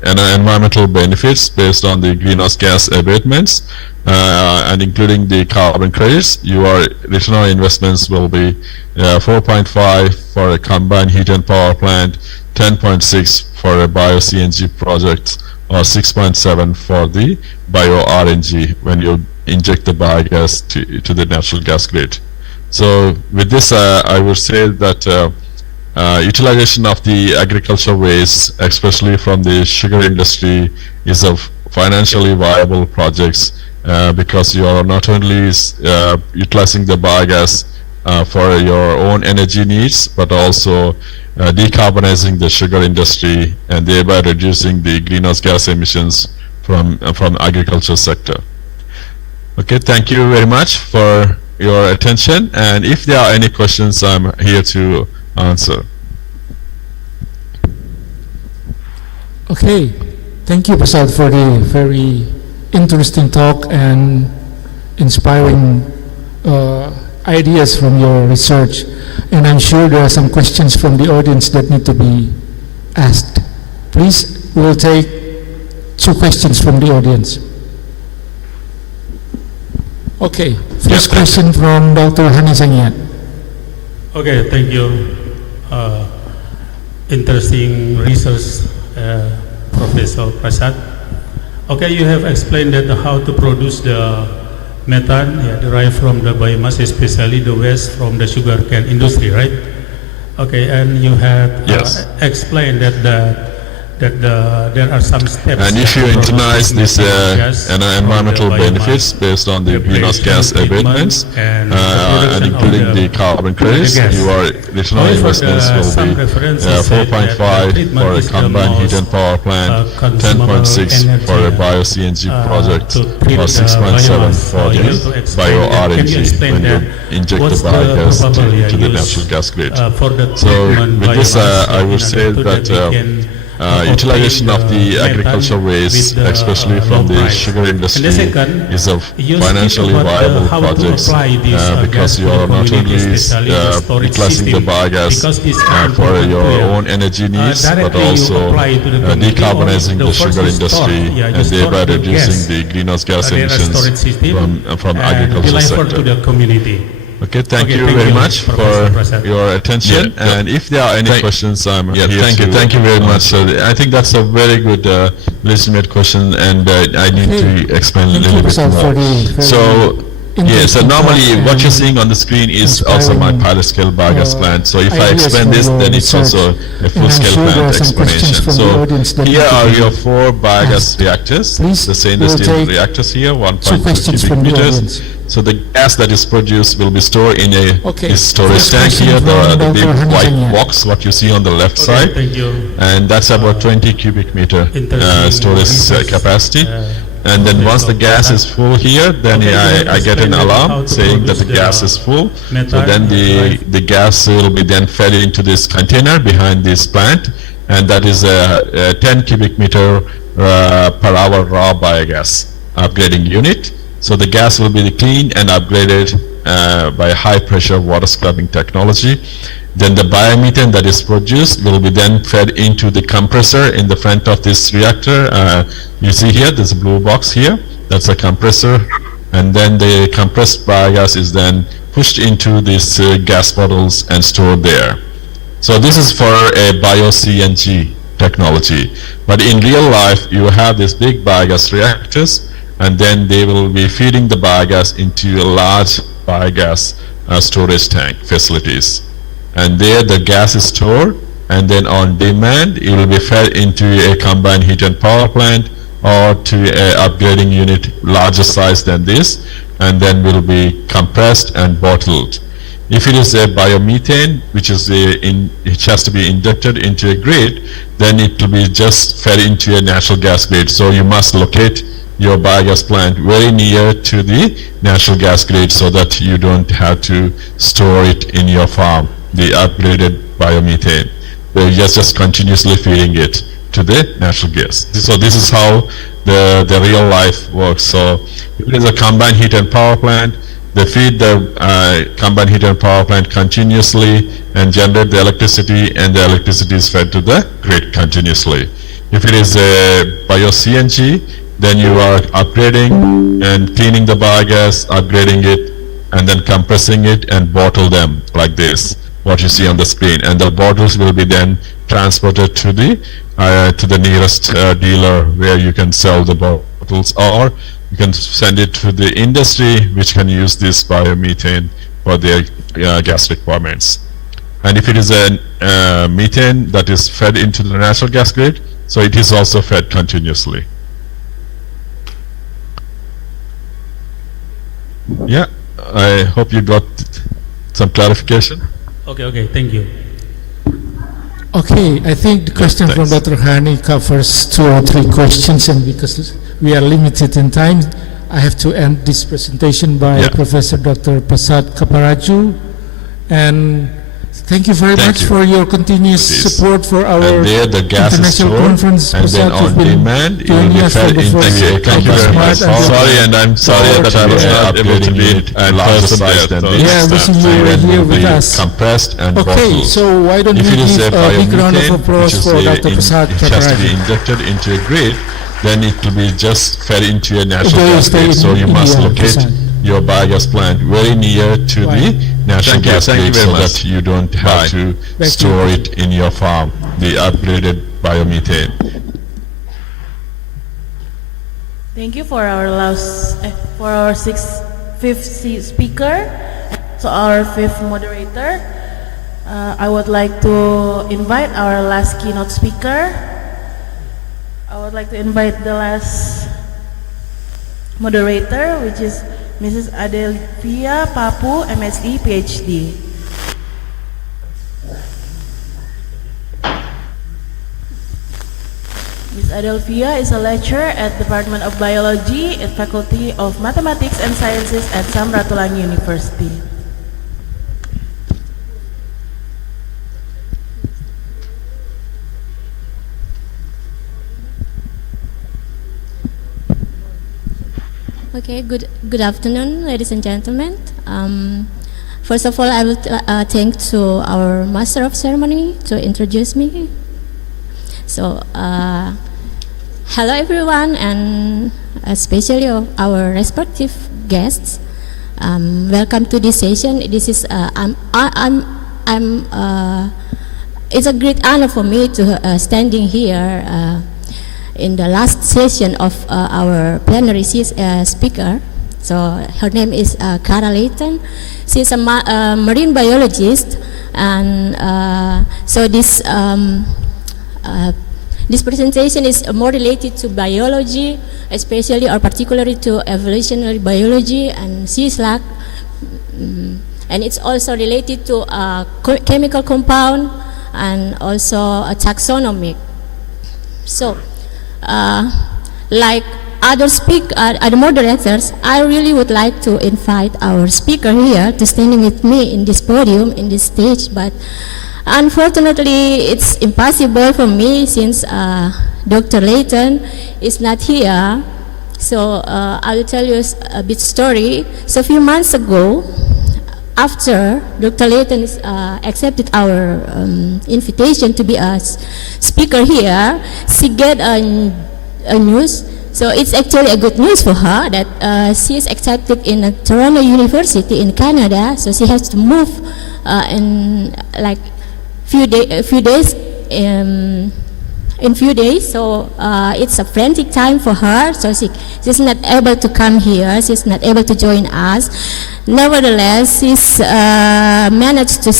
environmental benefits based on the greenhouse gas abatements and including the carbon credits, your return on investments will be 4.5 for a combined heat and power plant, 10.6 for a bio-CNG project, or 6.7 for the bio-RNG when you inject the biogas to the natural gas grid. So with this, I would say that utilization of the agricultural waste, especially from the sugar industry, is a financially viable projects because you are not only utilizing the biogas for your own energy needs, but also decarbonizing the sugar industry and thereby reducing the greenhouse gas emissions from agriculture sector. Okay, thank you very much for your attention, and if there are any questions, I'm here to answer. Okay, thank you, Prasad, for the very interesting talk and inspiring ideas from your research. and I'm sure there are some questions from the audience that need to be asked. Please, we'll take 2 questions from the audience. Okay, first question from Dr. Hani Sangiat. Okay, thank you. Interesting research, Professor Prasad. Okay, you have explained that how to produce the methane derived from the biomass, especially the waste from the sugarcane industry, right? Okay, and you have explained that there are some steps. And if you internalize this environmental benefits based on the greenhouse gas abatements and including the carbon credits, your return on investments will be 4.5 for a combined heat and power plant, 10.6 for a bio-CNG project, or 6.7 for the bio-RNG when you inject the biogas to the natural gas grid. So with this, I would say that utilization of the agricultural waste, especially from the sugar industry, is a financially viable project because you are not only utilizing the biogas for your own energy needs, but also decarbonizing the sugar industry and thereby reducing the greenhouse gas emissions from agricultural sector. Okay, thank you very much for your attention. And if there are any questions, I'm here. Thank you very much. So I think that's a very good, legitimate question, and I need to explain a little bit more. So, so normally what you're seeing on the screen is also my pilot scale biogas plant. So if I explain this, then it's also a full scale plant explanation. So here are your 4 biogas reactors, the stainless steel reactors here, 1.2 cubic meters. So the gas that is produced will be stored in a storage tank here, the big white box, what you see on the left side. And that's about 20 cubic meter storage capacity. And then once the gas is full here, then I get an alarm saying that the gas is full. So then the gas will be then fed into this container behind this plant, and that is a 10 cubic meter per hour raw biogas upgrading unit. So the gas will be cleaned and upgraded by high pressure water scrubbing technology. Then the biomethane that is produced will be then fed into the compressor in the front of this reactor. You see here, there's a blue box here, that's a compressor. And then the compressed biogas is then pushed into these gas bottles and stored there. So this is for a bio-CNG technology. But in real life, you have these big biogas reactors, and then they will be feeding the biogas into a large biogas storage tank facilities. And there the gas is stored, and then on demand it will be fed into a combined heat and power plant or to a upgrading unit larger size than this, and then will be compressed and bottled. If it is a biomethane, which is it has to be injected into a grid, then it will be just fed into a natural gas grid. So you must locate your biogas plant very near to the natural gas grid so that you don't have to store it in your farm, the upgraded biomethane. You're just continuously feeding it to the natural gas. So this is how the real life works. So if it is a combined heat and power plant, they feed the combined heat and power plant continuously and generate the electricity, and the electricity is fed to the grid continuously. If it is a bio-CNG, then you are upgrading and cleaning the biogas, upgrading it, and then compressing it and bottle them like this, what you see on the screen. And the bottles will be then transported to the nearest dealer where you can sell the bottles, or you can send it to the industry which can use this biomethane for their gas requirements. And if it is a methane that is fed into the natural gas grid, so it is also fed continuously. Yeah, I hope you got some clarification. Okay, thank you. Okay, I think the question from Dr. Hani covers 2 or 3 questions, and because we are limited in time, I have to end this presentation by Professor Dr. Prasad Kaparaju. And Thank you very much for your continuous support for our And there the gas is international stored, conference. and then on demand it will joining be us for fed the into first a conference computer. part. Sorry, and I'm sorry that I was not able to be in person there. Than this Yeah, wishing you were here with us. Compressed and Okay, bottled. so why don't If we it is give a big round of biomethane, applause which is for Dr. Prasad it has to be Chaturanga. injected into a grid, then it will be just fed into a natural They gas stay grid. in So you must India, locate Prasad. your biogas plant very near to the natural gas Thank you grid very so much. that you don't have to Back to store you. it in your farm, the upgraded biomethane. Thank you for our fifth speaker, so our fifth moderator. I would like to invite our last keynote speaker. I would like to invite the last moderator, which is Mrs. Adelphia Papu, MSc, PhD. Ms. Adelphia is a lecturer at Department of Biology at Faculty of Mathematics and Sciences at Ratulangi University. Okay, good afternoon, ladies and gentlemen. First of all, I will thank to our Master of Ceremony to introduce me. So, hello everyone, and especially of our respective guests. Welcome to this session. This is it's a great honor for me to standing here in the last session of our plenary speaker. So her name is Cara Layton. She's a marine biologist, and so this presentation is more related to biology, especially or particularly to evolutionary biology and sea slug, and it's also related to a chemical compound and also a taxonomic. So, like other moderators, I really would like to invite our speaker here to standing with me in this podium, in this stage, but unfortunately it's impossible for me since Dr. Layton is not here. So I will tell you a bit story. So a few months ago, after Dr. Layton accepted our invitation to be a speaker here, she get a news. So it's actually a good news for her that she is accepted in Toronto University in Canada. So she has to move in like few days. In few days, so it's a frantic time for her. So she's not able to come here. She's not able to join us. Nevertheless, she's managed to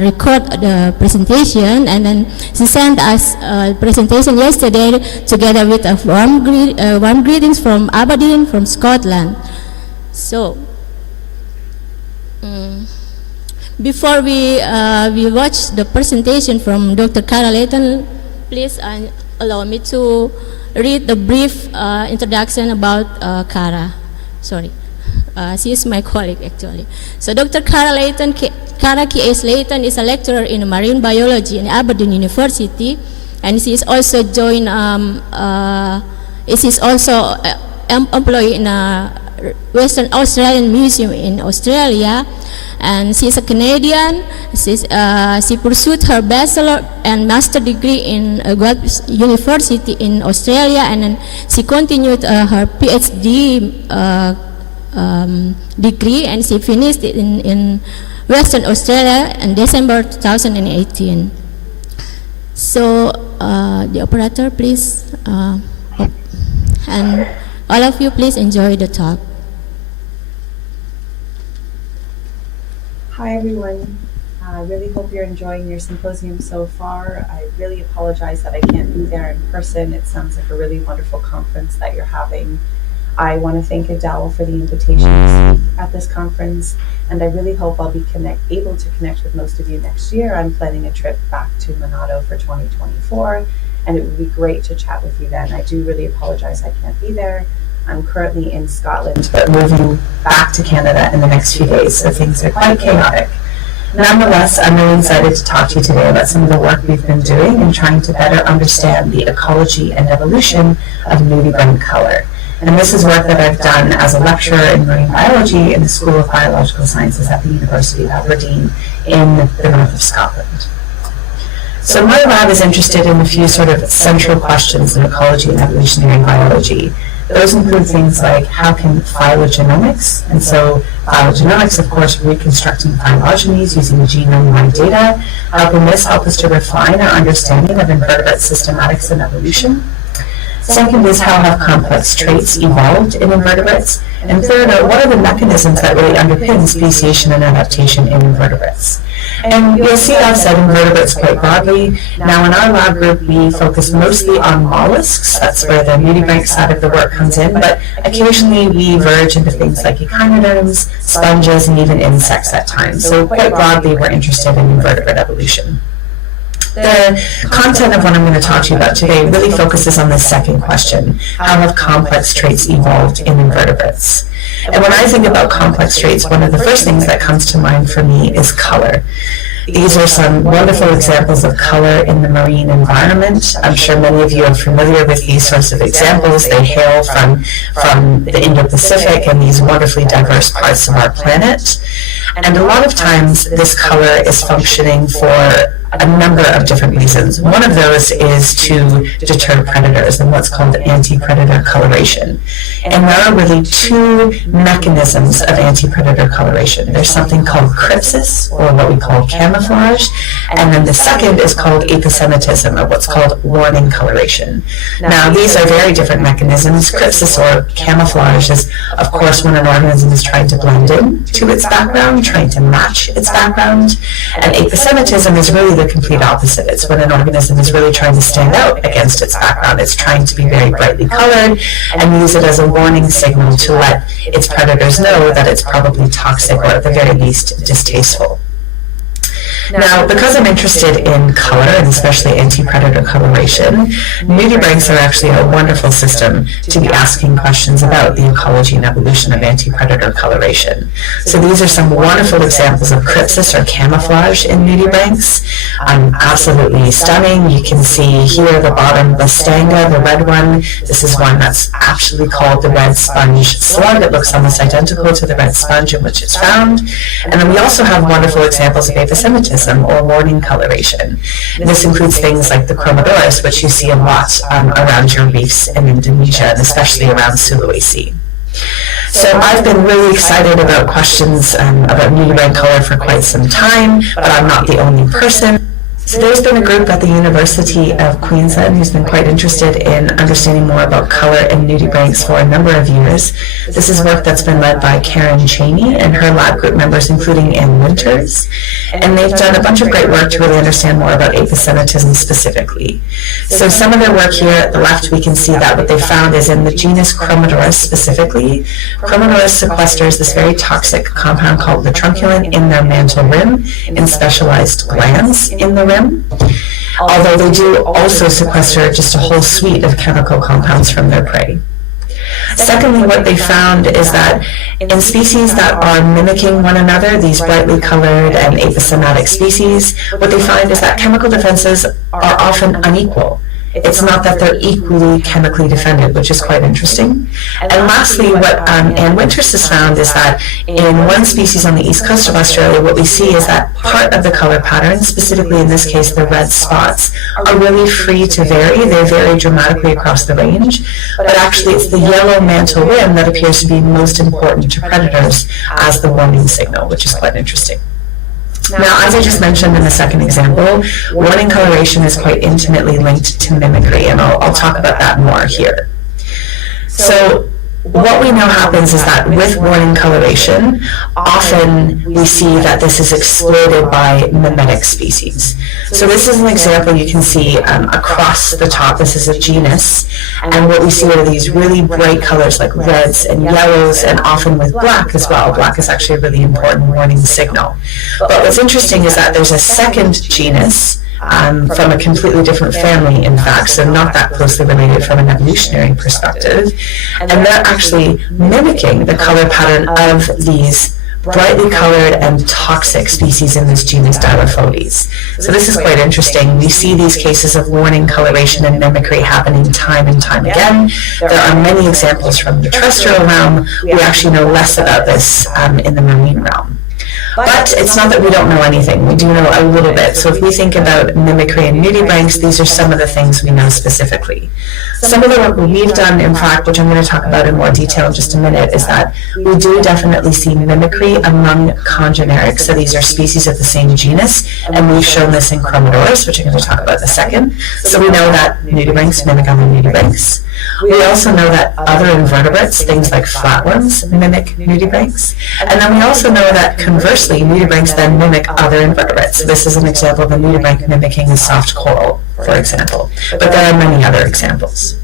record the presentation, and then she sent us a presentation yesterday together with a warm greetings from Aberdeen, from Scotland. So, before we watch the presentation from Dr. Cara Layton, please allow me to read the brief introduction about Cara. Sorry. She is my colleague actually. So Dr. Cara Layton, Cara K.S. Layton is a lecturer in marine biology in Aberdeen University, and she is also employed in a Western Australian Museum in Australia, and she is a Canadian. She pursued her bachelor and master degree in Guelph University in Australia, and then she continued her PhD degree, and she finished it in Western Australia in December 2018. So the operator, please, and all of you, please enjoy the talk. Hi everyone. I really hope you're enjoying your symposium so far. I really apologize that I can't be there in person. It sounds like a really wonderful conference that you're having. I want to thank Adele for the invitation to speak at this conference, and I really hope I'll be able to connect with most of you next year. I'm planning a trip back to Manado for 2024, and it would be great to chat with you then. I do really apologize I can't be there. I'm currently in Scotland, but moving back to Canada in the next few days, so things are quite chaotic. Nonetheless, I'm really excited to talk to you today about some of the work we've been doing in trying to better understand the ecology and evolution of nudibranch color. And this is work that I've done as a lecturer in marine biology in the School of Biological Sciences at the University of Aberdeen in the north of Scotland. So my lab is interested in a few sort of central questions in ecology and evolutionary biology. Those include things like how can phylogenomics, and so phylogenomics, of course, reconstructing phylogenies using genome-wide data, how can this help us to refine our understanding of invertebrate systematics and evolution? Second is how have complex traits evolved in invertebrates? And third, what are the mechanisms that really underpin speciation and adaptation in invertebrates? And you'll see I've said invertebrates quite broadly. Now in our lab group we focus mostly on mollusks, that's where the nudibranch side of the work comes in, but occasionally we verge into things like echinoderms, sponges, and even insects at times. So quite broadly we're interested in invertebrate evolution. The content of what I'm going to talk to you about today really focuses on the second question, how have complex traits evolved in invertebrates? And when I think about complex traits, one of the first things that comes to mind for me is color. These are some wonderful examples of color in the marine environment. I'm sure many of you are familiar with these sorts of examples. They hail from the Indo-Pacific and these wonderfully diverse parts of our planet. And a lot of times this color is functioning for a number of different reasons. One of those is to deter predators and what's called anti-predator coloration. And there are really two mechanisms of anti-predator coloration. There's something called crypsis, or what we call camouflage, and then the second is called aposematism, or what's called warning coloration. Now these are very different mechanisms. Crypsis, or camouflage, is of course when an organism is trying to blend in to its background, trying to match its background, and aposematism is really the complete opposite. It's when an organism is really trying to stand out against its background. It's trying to be very brightly colored and use it as a warning signal to let its predators know that it's probably toxic or at the very least distasteful. Now, because I'm interested in color, and especially anti-predator coloration, nudibranchs are actually a wonderful system to be asking questions about the ecology and evolution of anti-predator coloration. So these are some wonderful examples of crypsis, or camouflage, in nudibranchs. Absolutely stunning. You can see here at the bottom, Bastanga, the red one. This is one that's actually called the red sponge slug. It looks almost identical to the red sponge in which it's found. And then we also have wonderful examples of aposematism, or warning coloration. This includes things like the chromadoris, which you see a lot around your reefs in Indonesia, and especially around Sulawesi. So I've been really excited about questions about nudibranch color for quite some time, but I'm not the only person. So there's been a group at the University of Queensland who's been quite interested in understanding more about color and nudibranchs for a number of years. This is work that's been led by Karen Cheney and her lab group members, including Ann Winters. And they've done a bunch of great work to really understand more about aposematism specifically. So some of their work here at the left, we can see that what they found is in the genus Chromadoris specifically. Chromadoris sequesters this very toxic compound called latrunculin in their mantle rim, in specialized glands in the rim. Although they do also sequester just a whole suite of chemical compounds from their prey. Secondly, what they found is that in species that are mimicking one another, these brightly colored and aposematic species, what they find is that chemical defenses are often unequal. It's not that they're equally chemically defended, which is quite interesting. And lastly, what Ann Winters has found is that in one species on the east coast of Australia, what we see is that part of the color pattern, specifically in this case the red spots, are really free to vary. They vary dramatically across the range, but actually it's the yellow mantle rim that appears to be most important to predators as the warning signal, which is quite interesting. Now, as I just mentioned in the second example, warning coloration is quite intimately linked to mimicry, and I'll talk about that more here. So what we know happens is that with warning coloration, often we see that this is exploited by mimetic species. So this is an example you can see across the top. This is a genus, and what we see are these really bright colors like reds and yellows, and often with black as well. Black is actually a really important warning signal. But what's interesting is that there's a second genus from a completely different family, in fact, so not that closely related from an evolutionary perspective, and they're actually mimicking the color pattern of these brightly colored and toxic species in this genus Dilophotes. So this is quite interesting. We see these cases of warning coloration and mimicry happening time and time again. There are many examples from the terrestrial realm. We actually know less about this in the marine realm. But it's not that we don't know anything. We do know a little bit. So if we think about mimicry and nudibranchs, these are some of the things we know specifically. Some of the work we've done, in fact, which I'm going to talk about in more detail in just a minute, is that we do definitely see mimicry among congenerics. So these are species of the same genus, and we've shown this in chromodores, which I'm going to talk about in a second. So we know that nudibranchs mimic other nudibranchs. We also know that other invertebrates, things like flatworms, mimic nudibranchs. And then we also know that conversely, nudibranchs then mimic other invertebrates. This is an example of a nudibranch mimicking a soft coral, for example. But there are many other examples.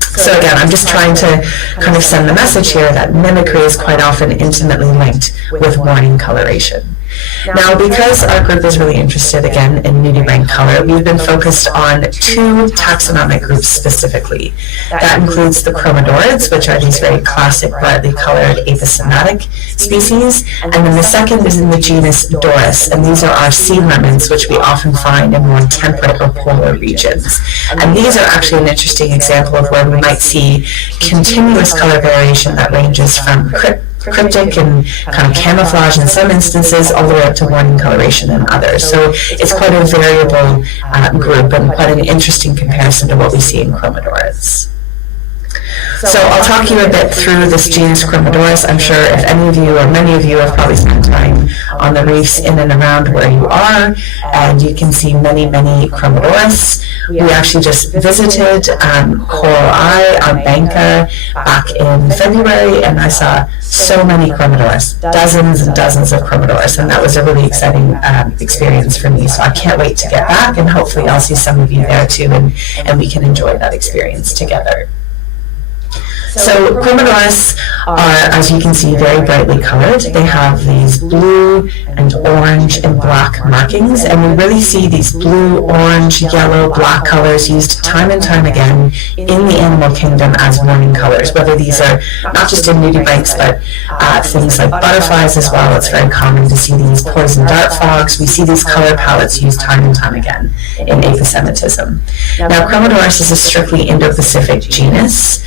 So again, I'm just trying to kind of send the message here that mimicry is quite often intimately linked with warning coloration. Now, because our group is really interested, again, in nudibranch color, we've been focused on two taxonomic groups specifically. That includes the chromodorids, which are these very classic brightly colored aposematic species, and then the second is in the genus Doris, and these are our sea lemons, which we often find in more temperate or polar regions. And these are actually an interesting example of where we might see continuous color variation that ranges from cryptic and kind of camouflage in some instances, all the way up to warning coloration in others. So it's quite a variable group and quite an interesting comparison to what we see in chromodorids. So I'll talk you a bit through this genus Chromodorus. I'm sure if any of you or many of you have probably spent time on the reefs in and around where you are, and you can see many, many Chromodorus. We actually just visited Coral Eye on Banca back in February, and I saw so many Chromodorus, dozens and dozens of Chromodorus, and that was a really exciting experience for me. So I can't wait to get back, and hopefully I'll see some of you there too, and we can enjoy that experience together. So Chromodorus are, as you can see, very brightly colored. They have these blue and orange and black markings, and we really see these blue, orange, yellow, black colors used time and time again in the animal kingdom as warning colors, whether these are not just in nudibranchs, but things like butterflies as well. It's very common to see these poison dart frogs. We see these color palettes used time and time again in aposematism. Now, Chromodorus is a strictly Indo-Pacific genus.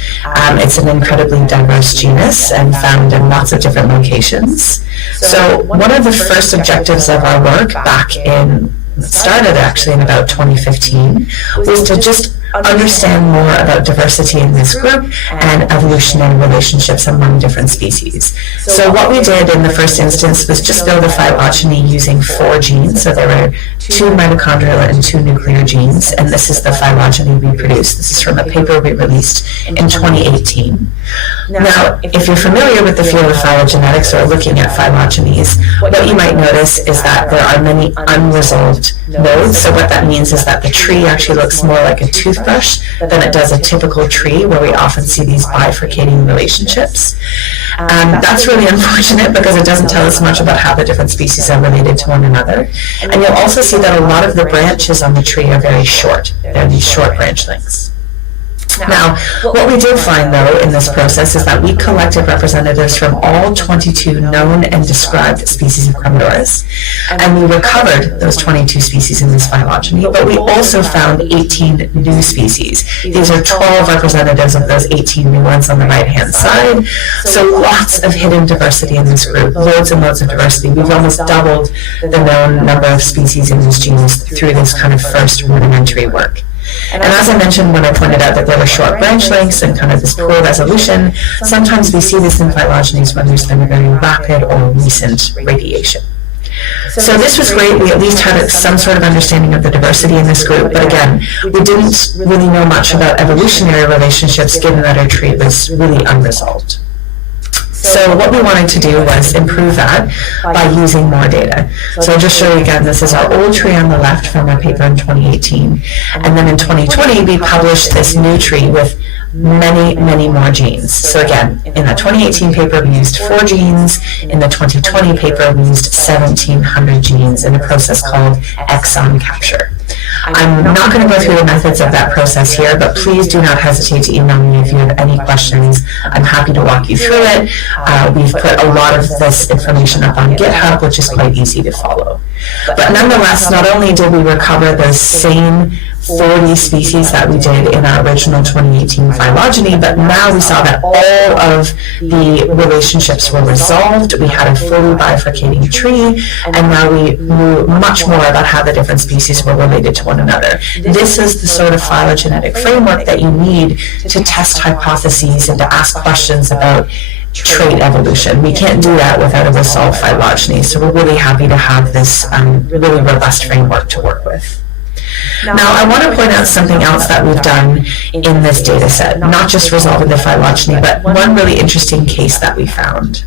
It's an incredibly diverse genus and found in lots of different locations. So one of the first objectives of our work back in, started actually in about 2015, was to just understand more about diversity in this group and evolutionary relationships among different species. So what we did in the first instance was just build a phylogeny using 4 genes. So there were 2 mitochondrial and 2 nuclear genes, and this is the phylogeny we produced. This is from a paper we released in 2018. Now, if you're familiar with the field of phylogenetics or looking at phylogenies, what you might notice is that there are many unresolved nodes. So what that means is that the tree actually looks more like a toothbrush than it does a typical tree where we often see these bifurcating relationships. That's really unfortunate because it doesn't tell us much about how the different species are related to one another. And you'll also see that a lot of the branches on the tree are very short. They're these short branch lengths. Now, what we did find, though, in this process is that we collected representatives from all 22 known and described species of Chromodorus, and we recovered those 22 species in this phylogeny, but we also found 18 new species. These are 12 representatives of those 18 new ones on the right-hand side, so lots of hidden diversity in this group, loads and loads of diversity. We've almost doubled the known number of species in this genus through this kind of first rudimentary work. And as I mentioned when I pointed out that there were short branch lengths and kind of this poor resolution, sometimes we see this in phylogenies when there's been a very rapid or recent radiation. So this was great. We at least had some sort of understanding of the diversity in this group, but again, we didn't really know much about evolutionary relationships given that our tree was really unresolved. So what we wanted to do was improve that by using more data. So I'll just show you again, this is our old tree on the left from our paper in 2018. And then in 2020, we published this new tree with many, many more genes. So again, in the 2018 paper, we used 4 genes. In the 2020 paper, we used 1,700 genes in a process called exon capture. I'm not going to go through the methods of that process here, but please do not hesitate to email me if you have any questions. I'm happy to walk you through it. We've put a lot of this information up on GitHub, which is quite easy to follow. But nonetheless, not only did we recover the same 40 species that we did in our original 2018 phylogeny, but now we saw that all of the relationships were resolved. We had a fully bifurcating tree, and now we knew much more about how the different species were related to one another. This is the sort of phylogenetic framework that you need to test hypotheses and to ask questions about trait evolution. We can't do that without a resolved phylogeny, so we're really happy to have this really robust framework to work with. Now, I want to point out something else that we've done in this data set, not just resolving the phylogeny, but one really interesting case that we found.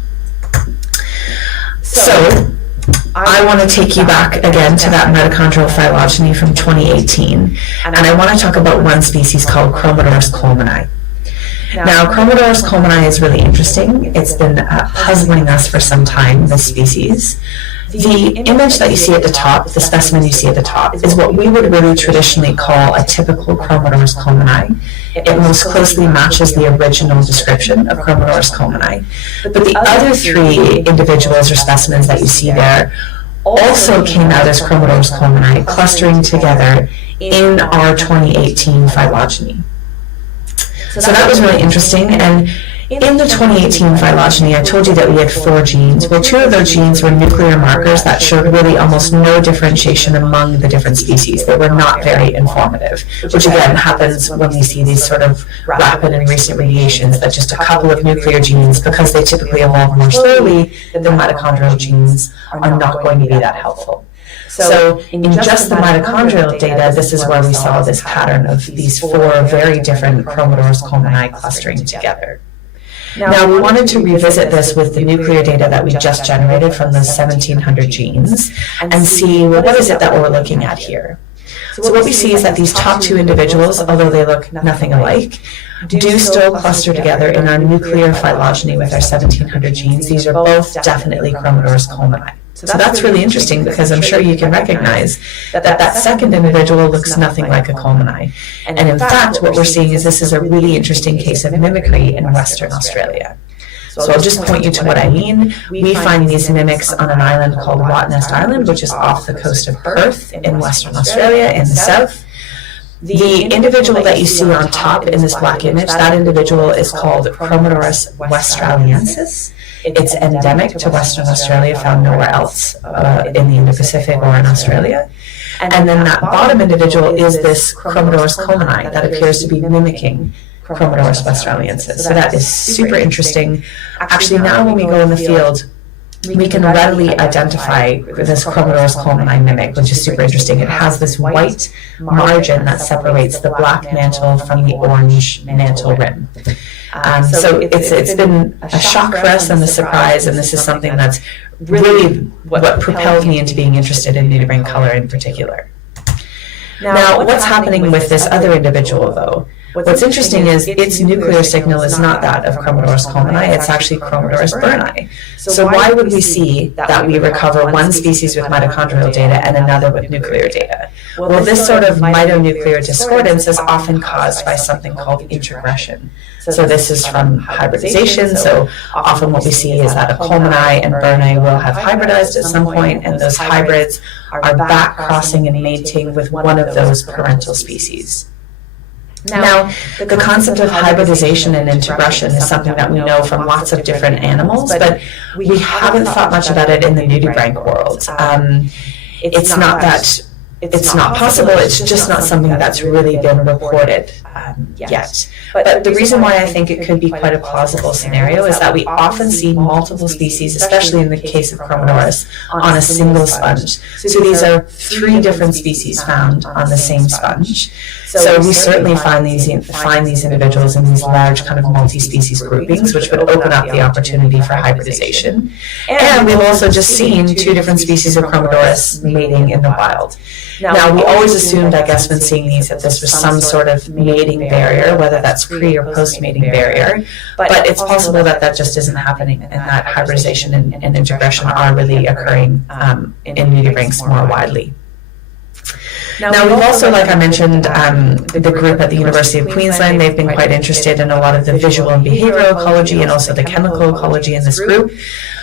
So, I want to take you back again to that mitochondrial phylogeny from 2018, and I want to talk about one species called Chromodorus colmani. Now, Chromodorus colmani is really interesting. It's been puzzling us for some time, this species. The image that you see at the top, the specimen you see at the top, is what we would really traditionally call a typical Chromodorus colmani. It most closely matches the original description of Chromodorus colmani. But the other three individuals or specimens that you see there also came out as Chromodorus colmani, clustering together in our 2018 phylogeny. So that was really interesting, and in the 2018 phylogeny, I told you that we had 4 genes. Well, 2 of those genes were nuclear markers that showed really almost no differentiation among the different species. They were not very informative, which again happens when we see these sort of rapid and recent radiations, that just a couple of nuclear genes, because they typically evolve more slowly than the mitochondrial genes, are not going to be that helpful. So in just the mitochondrial data, this is where we saw this pattern of these 4 very different Chromodorus colmani clustering together. Now, we wanted to revisit this with the nuclear data that we just generated from the 1,700 genes and see, well, what is it that we're looking at here? So what we see is that these top 2 individuals, although they look nothing alike, do still cluster together in our nuclear phylogeny with our 1,700 genes. These are both definitely Chromodorus colmani. So that's really interesting, because I'm sure you can recognize that second individual looks nothing like a colmani. And in fact, what we're seeing is this is a really interesting case of mimicry in Western Australia. So I'll just point you to what I mean. We find these mimics on an island called Rottnest Island, which is off the coast of Perth in Western Australia in the south. The individual that you see on top in this black image, that individual is called Chromodorus westraliensis. It's endemic to Western Australia, found nowhere else in the Indo-Pacific or in Australia. And then that bottom individual is this Chromodorus colmani that appears to be mimicking Chromodorus westraliensis. So that is super interesting. Actually, now when we go in the field, we can readily identify this Chromodorus colmani mimic, which is super interesting. It has this white margin that separates the black mantle from the orange mantle rim. So it's been a shock for us and a surprise, and this is something that's really what propelled me into being interested in nudibranch color in particular. Now, what's happening with this other individual, though? What's interesting is its nuclear signal is not that of Chromodorus colmani, it's actually Chromodorus burni. So why would we see that we recover one species with mitochondrial data and another with nuclear data? Well, this sort of mitonuclear discordance is often caused by something called introgression. So this is from hybridization. So often what we see is that a colmani and burni will have hybridized at some point, and those hybrids are back crossing and mating with one of those parental species. Now, the concept of hybridization and integration is something that we know from lots of different animals, but we haven't thought much about it in the nudibranch world. It's not that it's not possible, it's just not something that's really been reported yet. But the reason why I think it could be quite a plausible scenario is that we often see multiple species, especially in the case of Chromodorus, on a single sponge. So these are 3 different species found on the same sponge. So we certainly find these individuals in these large kind of multi-species groupings, which would open up the opportunity for hybridization. And we've also just seen 2 different species of Chromodorus mating in the wild. Now, we always assumed, I guess, when seeing these, that this was some sort of mating barrier, whether that's pre or post-mating barrier, but it's possible that that just isn't happening, and that hybridization and integration are really occurring in nudibranchs more widely. Now, we've also, like I mentioned, the group at the University of Queensland, they've been quite interested in a lot of the visual and behavioral ecology and also the chemical ecology in this group.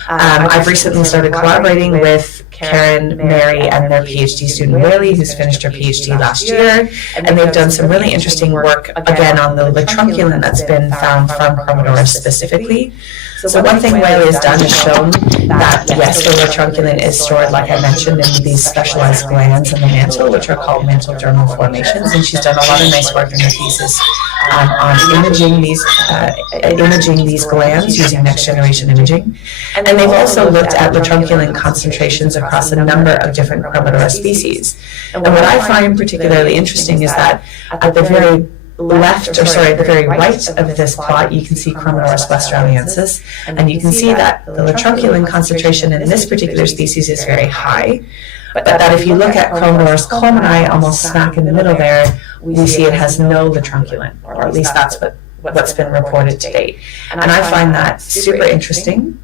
I've recently started collaborating with Karen, Mary, and their PhD student Whaley, who's finished her PhD last year, and they've done some really interesting work, again, on the latrunculin that's been found from Chromadoras specifically. So one thing Whaley has done is shown that, yes, the latrunculin is stored, like I mentioned, in these specialized glands in the mantle, which are called mantle dermal formations, and she's done a lot of nice work in her thesis on imaging these glands using next-generation imaging. And they've also looked at latrunculin concentrations across a number of different Chromadora species. And what I find particularly interesting is that at the very at the very right of this plot, you can see Chromadoras westraliensis, and you can see that the latrunculin concentration in this particular species is very high, but that if you look at Chromadoras colmani, almost smack in the middle there, we see it has no latrunculin, or at least that's what's been reported to date. And I find that super interesting.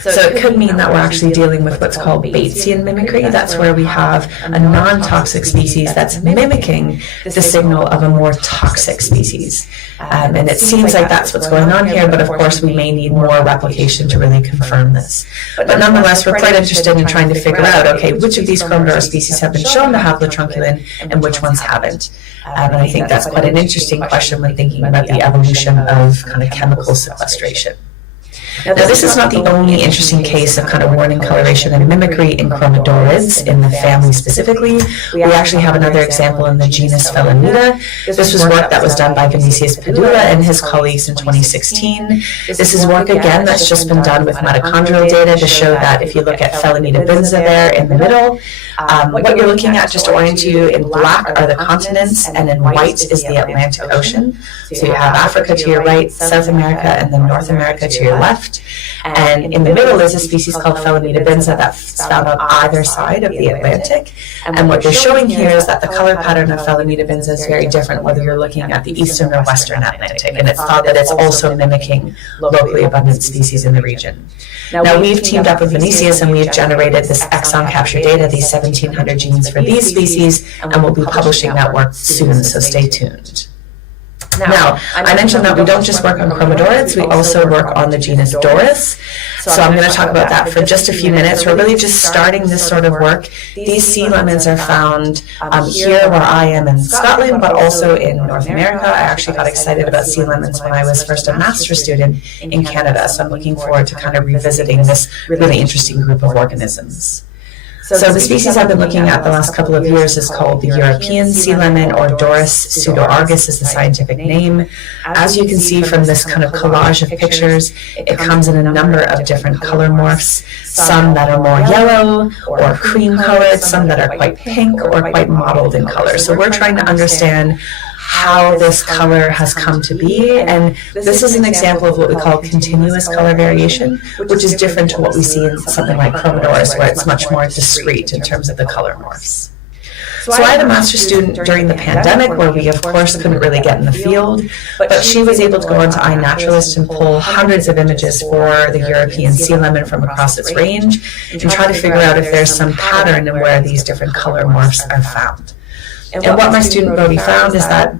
So it could mean that we're actually dealing with what's called Batesian mimicry. That's where we have a non-toxic species that's mimicking the signal of a more toxic species. And it seems like that's what's going on here, but of course we may need more replication to really confirm this. But nonetheless, we're quite interested in trying to figure out, okay, which of these Chromadora species have been shown to have latrunculin and which ones haven't. And I think that's quite an interesting question when thinking about the evolution of kind of chemical sequestration. Now, this is not the only interesting case of kind of warning coloration and mimicry in Chromadorids, in the family specifically. We actually have another example in the genus Felinida. This was work that was done by Vinicius Padula and his colleagues in 2016. This is work, again, that's just been done with mitochondrial data to show that if you look at Felinida benza there in the middle, what you're looking at, just to orient you, in black are the continents, and in white is the Atlantic Ocean. So you have Africa to your right, South America, and then North America to your left. And in the middle is a species called Felinida benza that's found on either side of the Atlantic. And what they're showing here is that the color pattern of Felinida benza is very different whether you're looking at the eastern or western Atlantic. And it's thought that it's also mimicking locally abundant species in the region. Now we've teamed up with Vinicius and we've generated this exon capture data, these 1,700 genes for these species, and we'll be publishing that work soon, so stay tuned. Now, I mentioned that we don't just work on Chromadorids, we also work on the genus Doris. So I'm going to talk about that for just a few minutes. We're really just starting this sort of work. These sea lemons are found here where I am in Scotland, but also in North America. I actually got excited about sea lemons when I was first a master's student in Canada, so I'm looking forward to kind of revisiting this really interesting group of organisms. So the species I've been looking at the last couple of years is called the European sea lemon, or Doris pseudoargus is the scientific name. As you can see from this kind of collage of pictures, it comes in a number of different color morphs, some that are more yellow or cream colored, some that are quite pink or quite mottled in color. So we're trying to understand how this color has come to be, and this is an example of what we call continuous color variation, which is different to what we see in something like Chromadoris, where it's much more discrete in terms of the color morphs. So I had a master's student during the pandemic where we, of course, couldn't really get in the field, but she was able to go onto iNaturalist and pull hundreds of images for the European sea lemon from across its range and try to figure out if there's some pattern in where these different color morphs are found. And what my student Brody found is that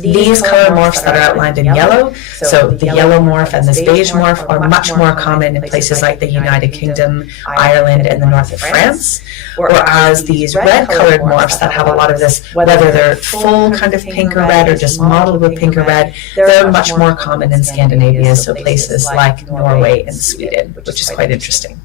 these color morphs that are outlined in yellow, so the yellow morph and this beige morph, are much more common in places like the United Kingdom, Ireland, and the north of France, whereas these red-colored morphs that have a lot of this, whether they're full kind of pink or red or just mottled with pink or red, they're much more common in Scandinavia, so places like Norway and Sweden, which is quite interesting.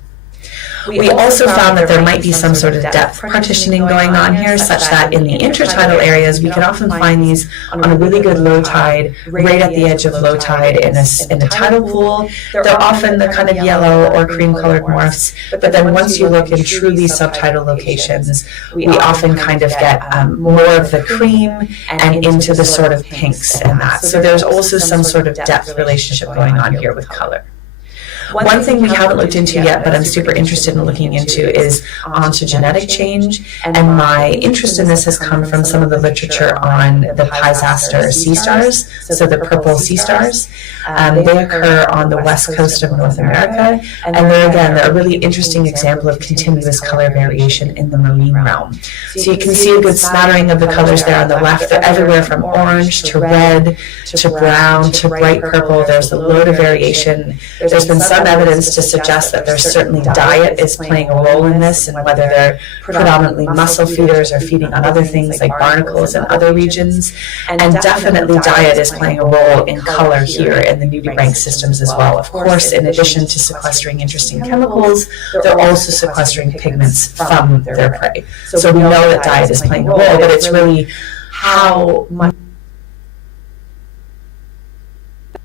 We also found that there might be some sort of depth partitioning going on here, such that in the intertidal areas, we can often find these on a really good low tide, right at the edge of low tide in a tidal pool. They're often the kind of yellow or cream-colored morphs, but then once you look in truly subtidal locations, we often kind of get more of the cream and into the sort of pinks and that. So there's also some sort of depth relationship going on here with color. One thing we haven't looked into yet, but I'm super interested in looking into, is ontogenetic change. And my interest in this has come from some of the literature on the Peisaster sea stars, so the purple sea stars. They occur on the west coast of North America, and they're a really interesting example of continuous color variation in the marine realm. So you can see a good smattering of the colors there on the left. They're everywhere from orange to red to brown to bright purple. There's a load of variation. There's been some evidence to suggest that there's certainly diet is playing a role in this, and whether they're predominantly mussel feeders or feeding on other things like barnacles in other regions. And definitely diet is playing a role in color here in the nudibranch systems as well. Of course, in addition to sequestering interesting chemicals, they're also sequestering pigments from their prey. So we know that diet is playing a role, but it's really how much.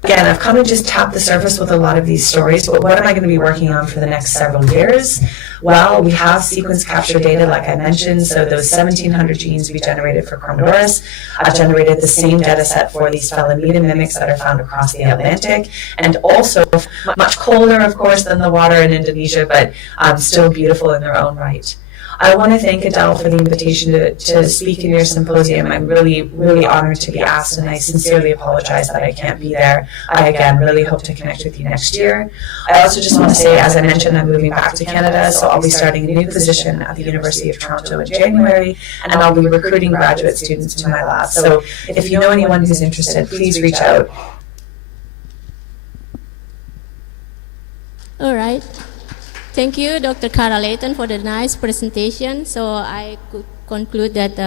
Again, I've kind of just tapped the surface with a lot of these stories, but what am I going to be working on for the next several years? Well, we have sequence capture data, like I mentioned, so those 1,700 genes we generated for Chromodoris, I've generated the same data set for these Phelimeda mimics that are found across the Atlantic, and also much colder, of course, than the water in Indonesia, but still beautiful in their own right. I want to thank Adele for the invitation to speak in your symposium. I'm really, really honored to be asked, and I sincerely apologize that I can't be there. I, again, really hope to connect with you next year. I also just want to say, as I mentioned, I'm moving back to Canada, so I'll be starting a new position at the University of Toronto in January, and I'll be recruiting graduate students to my lab. So if you know anyone who's interested, please reach out. All right. Thank you, Dr. Cara Layton, for the nice presentation. So I could conclude that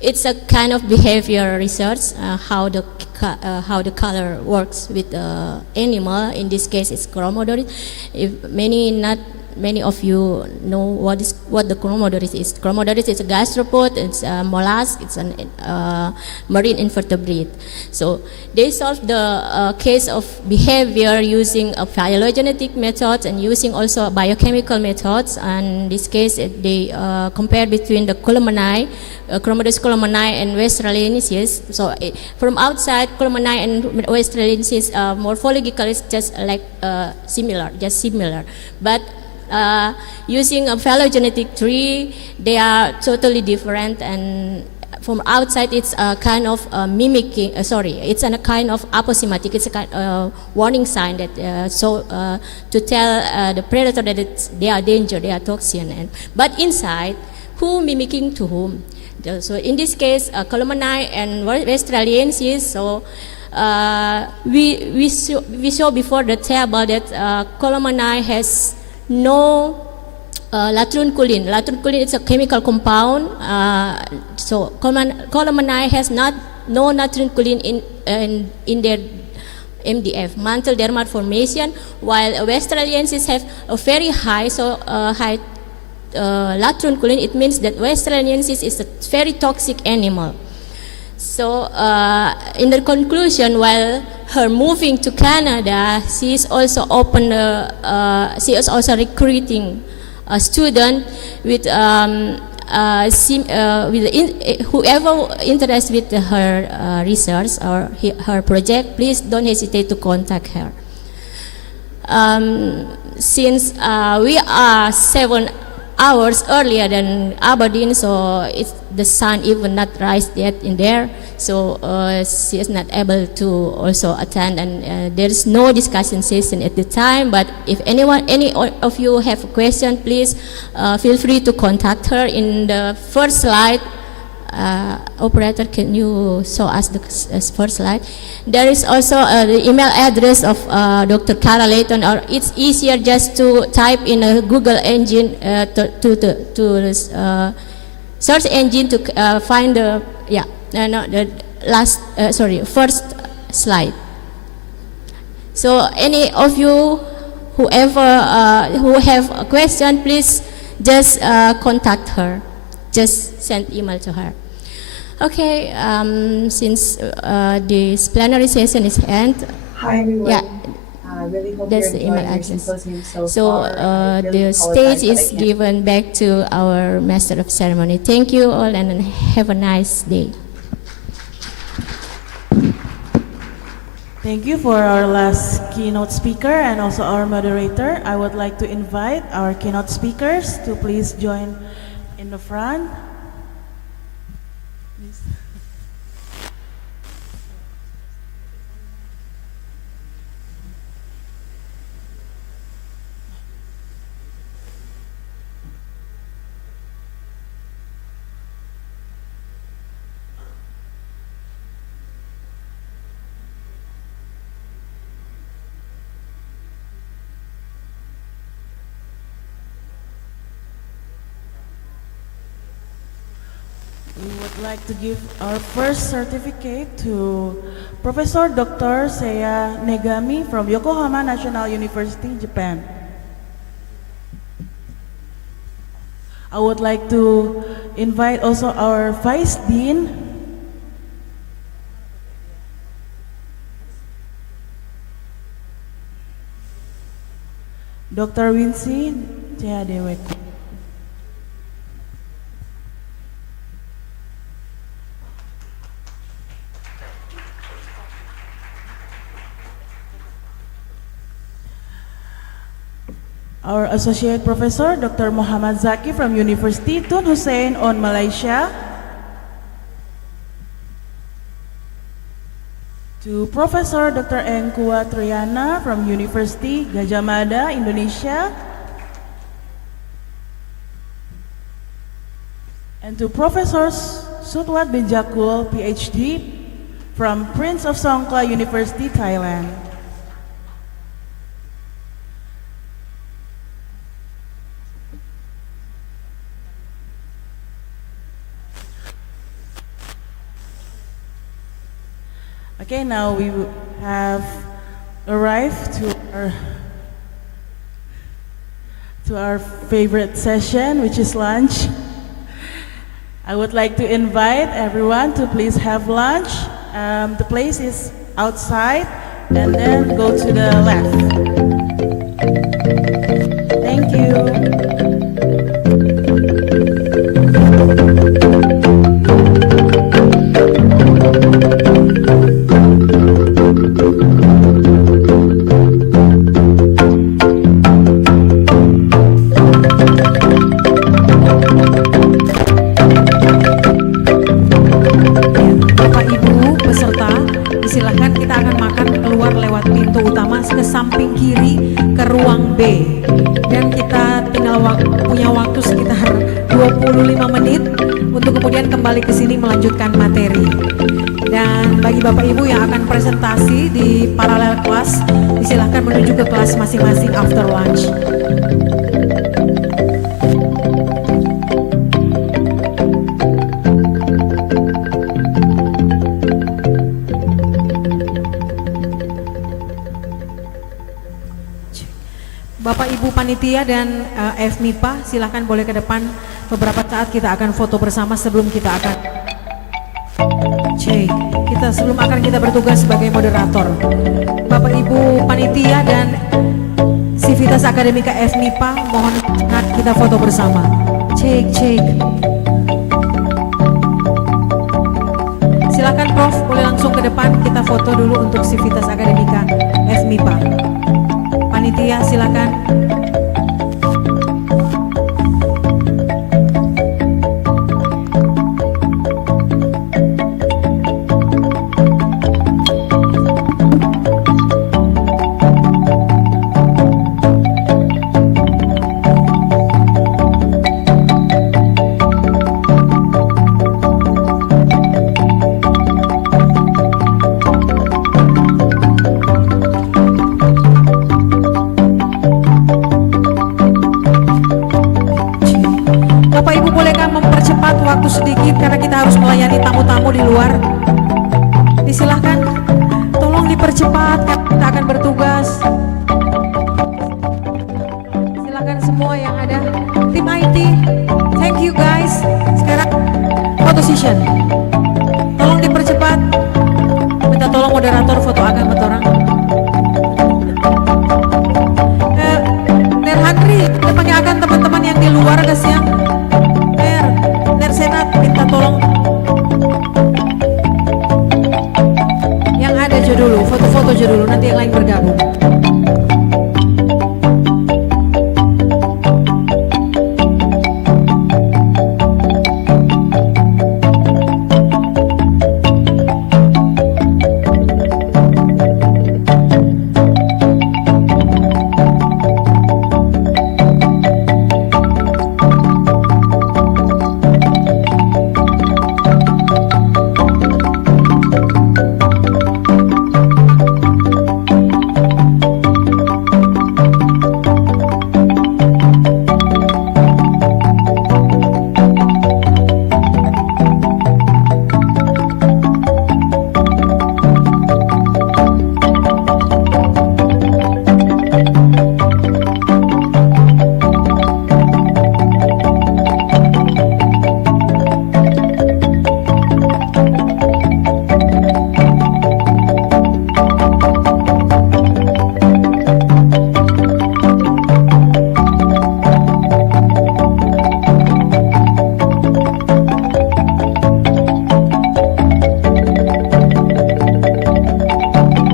it's a kind of behavior research, how the color works with the animal. In this case, it's Chromodoris. If not many of you know what the Chromodoris is. Chromodoris is a gastropod, it's a mollusk, it's a marine invertebrate. So they solved the case of behavior using phylogenetic methods and using also biochemical methods. And in this case, they compared between the Columani, Chromodoris columani and Westraliensis. So from outside, columani and Westraliensis morphologically is just like similar. But using a phylogenetic tree, they are totally different, and from outside it's a kind of mimicking, it's a kind of aposematic, it's a kind of warning sign that to tell the predator that they are danger, they are toxin. But inside, who mimicking to whom? So in this case, Columani and Westraliensis, so we saw before the table that Columani has no latrunculin. Latrunculin is a chemical compound. So Columani has no latrunculin in their MDF, mantle dermal formation, while Westraliensis have a very high latrunculin. It means that Westraliensis is a very toxic animal. So in the conclusion, while her moving to Canada, she is also recruiting a student with whoever interested with her research or her project. Please don't hesitate to contact her. Since we are 7 hours earlier than Aberdeen, so the sun even not rise yet in there, so she is not able to also attend, and there is no discussion session at the time. But if any of you have a question, please feel free to contact her. In the first slide, operator, can you show us the first slide? There is also the email address of Dr. Cara Layton, or it's easier just to type in a Google engine to search engine to find the first slide. So any of you, who have a question, please just contact her. Just send email to her. Okay, since this plenary session is end. Hi everyone. Yeah. I really hope That's you're the email enjoying your address. symposium so So far. I really the apologize stage that I is can't- given back to our Master of Ceremony. Thank you all, and have a nice day. Thank you for our last keynote speaker and also our moderator. I would like to invite our keynote speakers to please join in the front. Please. We would like to give our first certificate to Professor Dr. Seiya Negami from Yokohama National University, Japan. I would like to invite also our Vice Dean, Dr. Wincy Deweko. Our Associate Professor, Dr. Muhammad Zaki from University Tun Hussein on Malaysia. To Professor Dr. Engkua Triana from University Gajah Mada, Indonesia. And to Professor Sutwat Benjakul, PhD from Prince of Songkla University, Thailand. Okay, now we have arrived to our favorite session, which is lunch. I would like to invite everyone to please have lunch. The place is outside, and then go to the left. Thank you. Ke samping kiri ke ruang B, dan kita tinggal punya waktu sekitar 25 menit untuk kemudian kembali ke sini melanjutkan materi. Dan bagi Bapak Ibu yang akan presentasi di paralel kelas, disilahkan menuju ke kelas masing-masing after lunch. Bapak Ibu panitia dan FMIPA silahkan boleh ke depan, beberapa saat kita akan foto bersama sebelum kita akan bertugas sebagai moderator. Bapak Ibu panitia dan Civitas Akademika FMIPA, mohon kita foto bersama. Cek. Silakan Prof, boleh langsung ke depan, kita foto dulu untuk Civitas Akademika FMIPA. Panitia silakan. Sedikit karena kita harus melayani tamu-tamu di luar. Disilahkan, tolong dipercepat, kita akan bertugas. Silakan semua yang ada, tim IT, thank you guys. Sekarang foto session, tolong dipercepat. Minta tolong moderator foto agak betorang. Ner Henry, kita panggil akan teman-teman yang di luar guys ya. Senat minta tolong yang ada aja dulu, foto-foto aja nanti yang lain bergabung.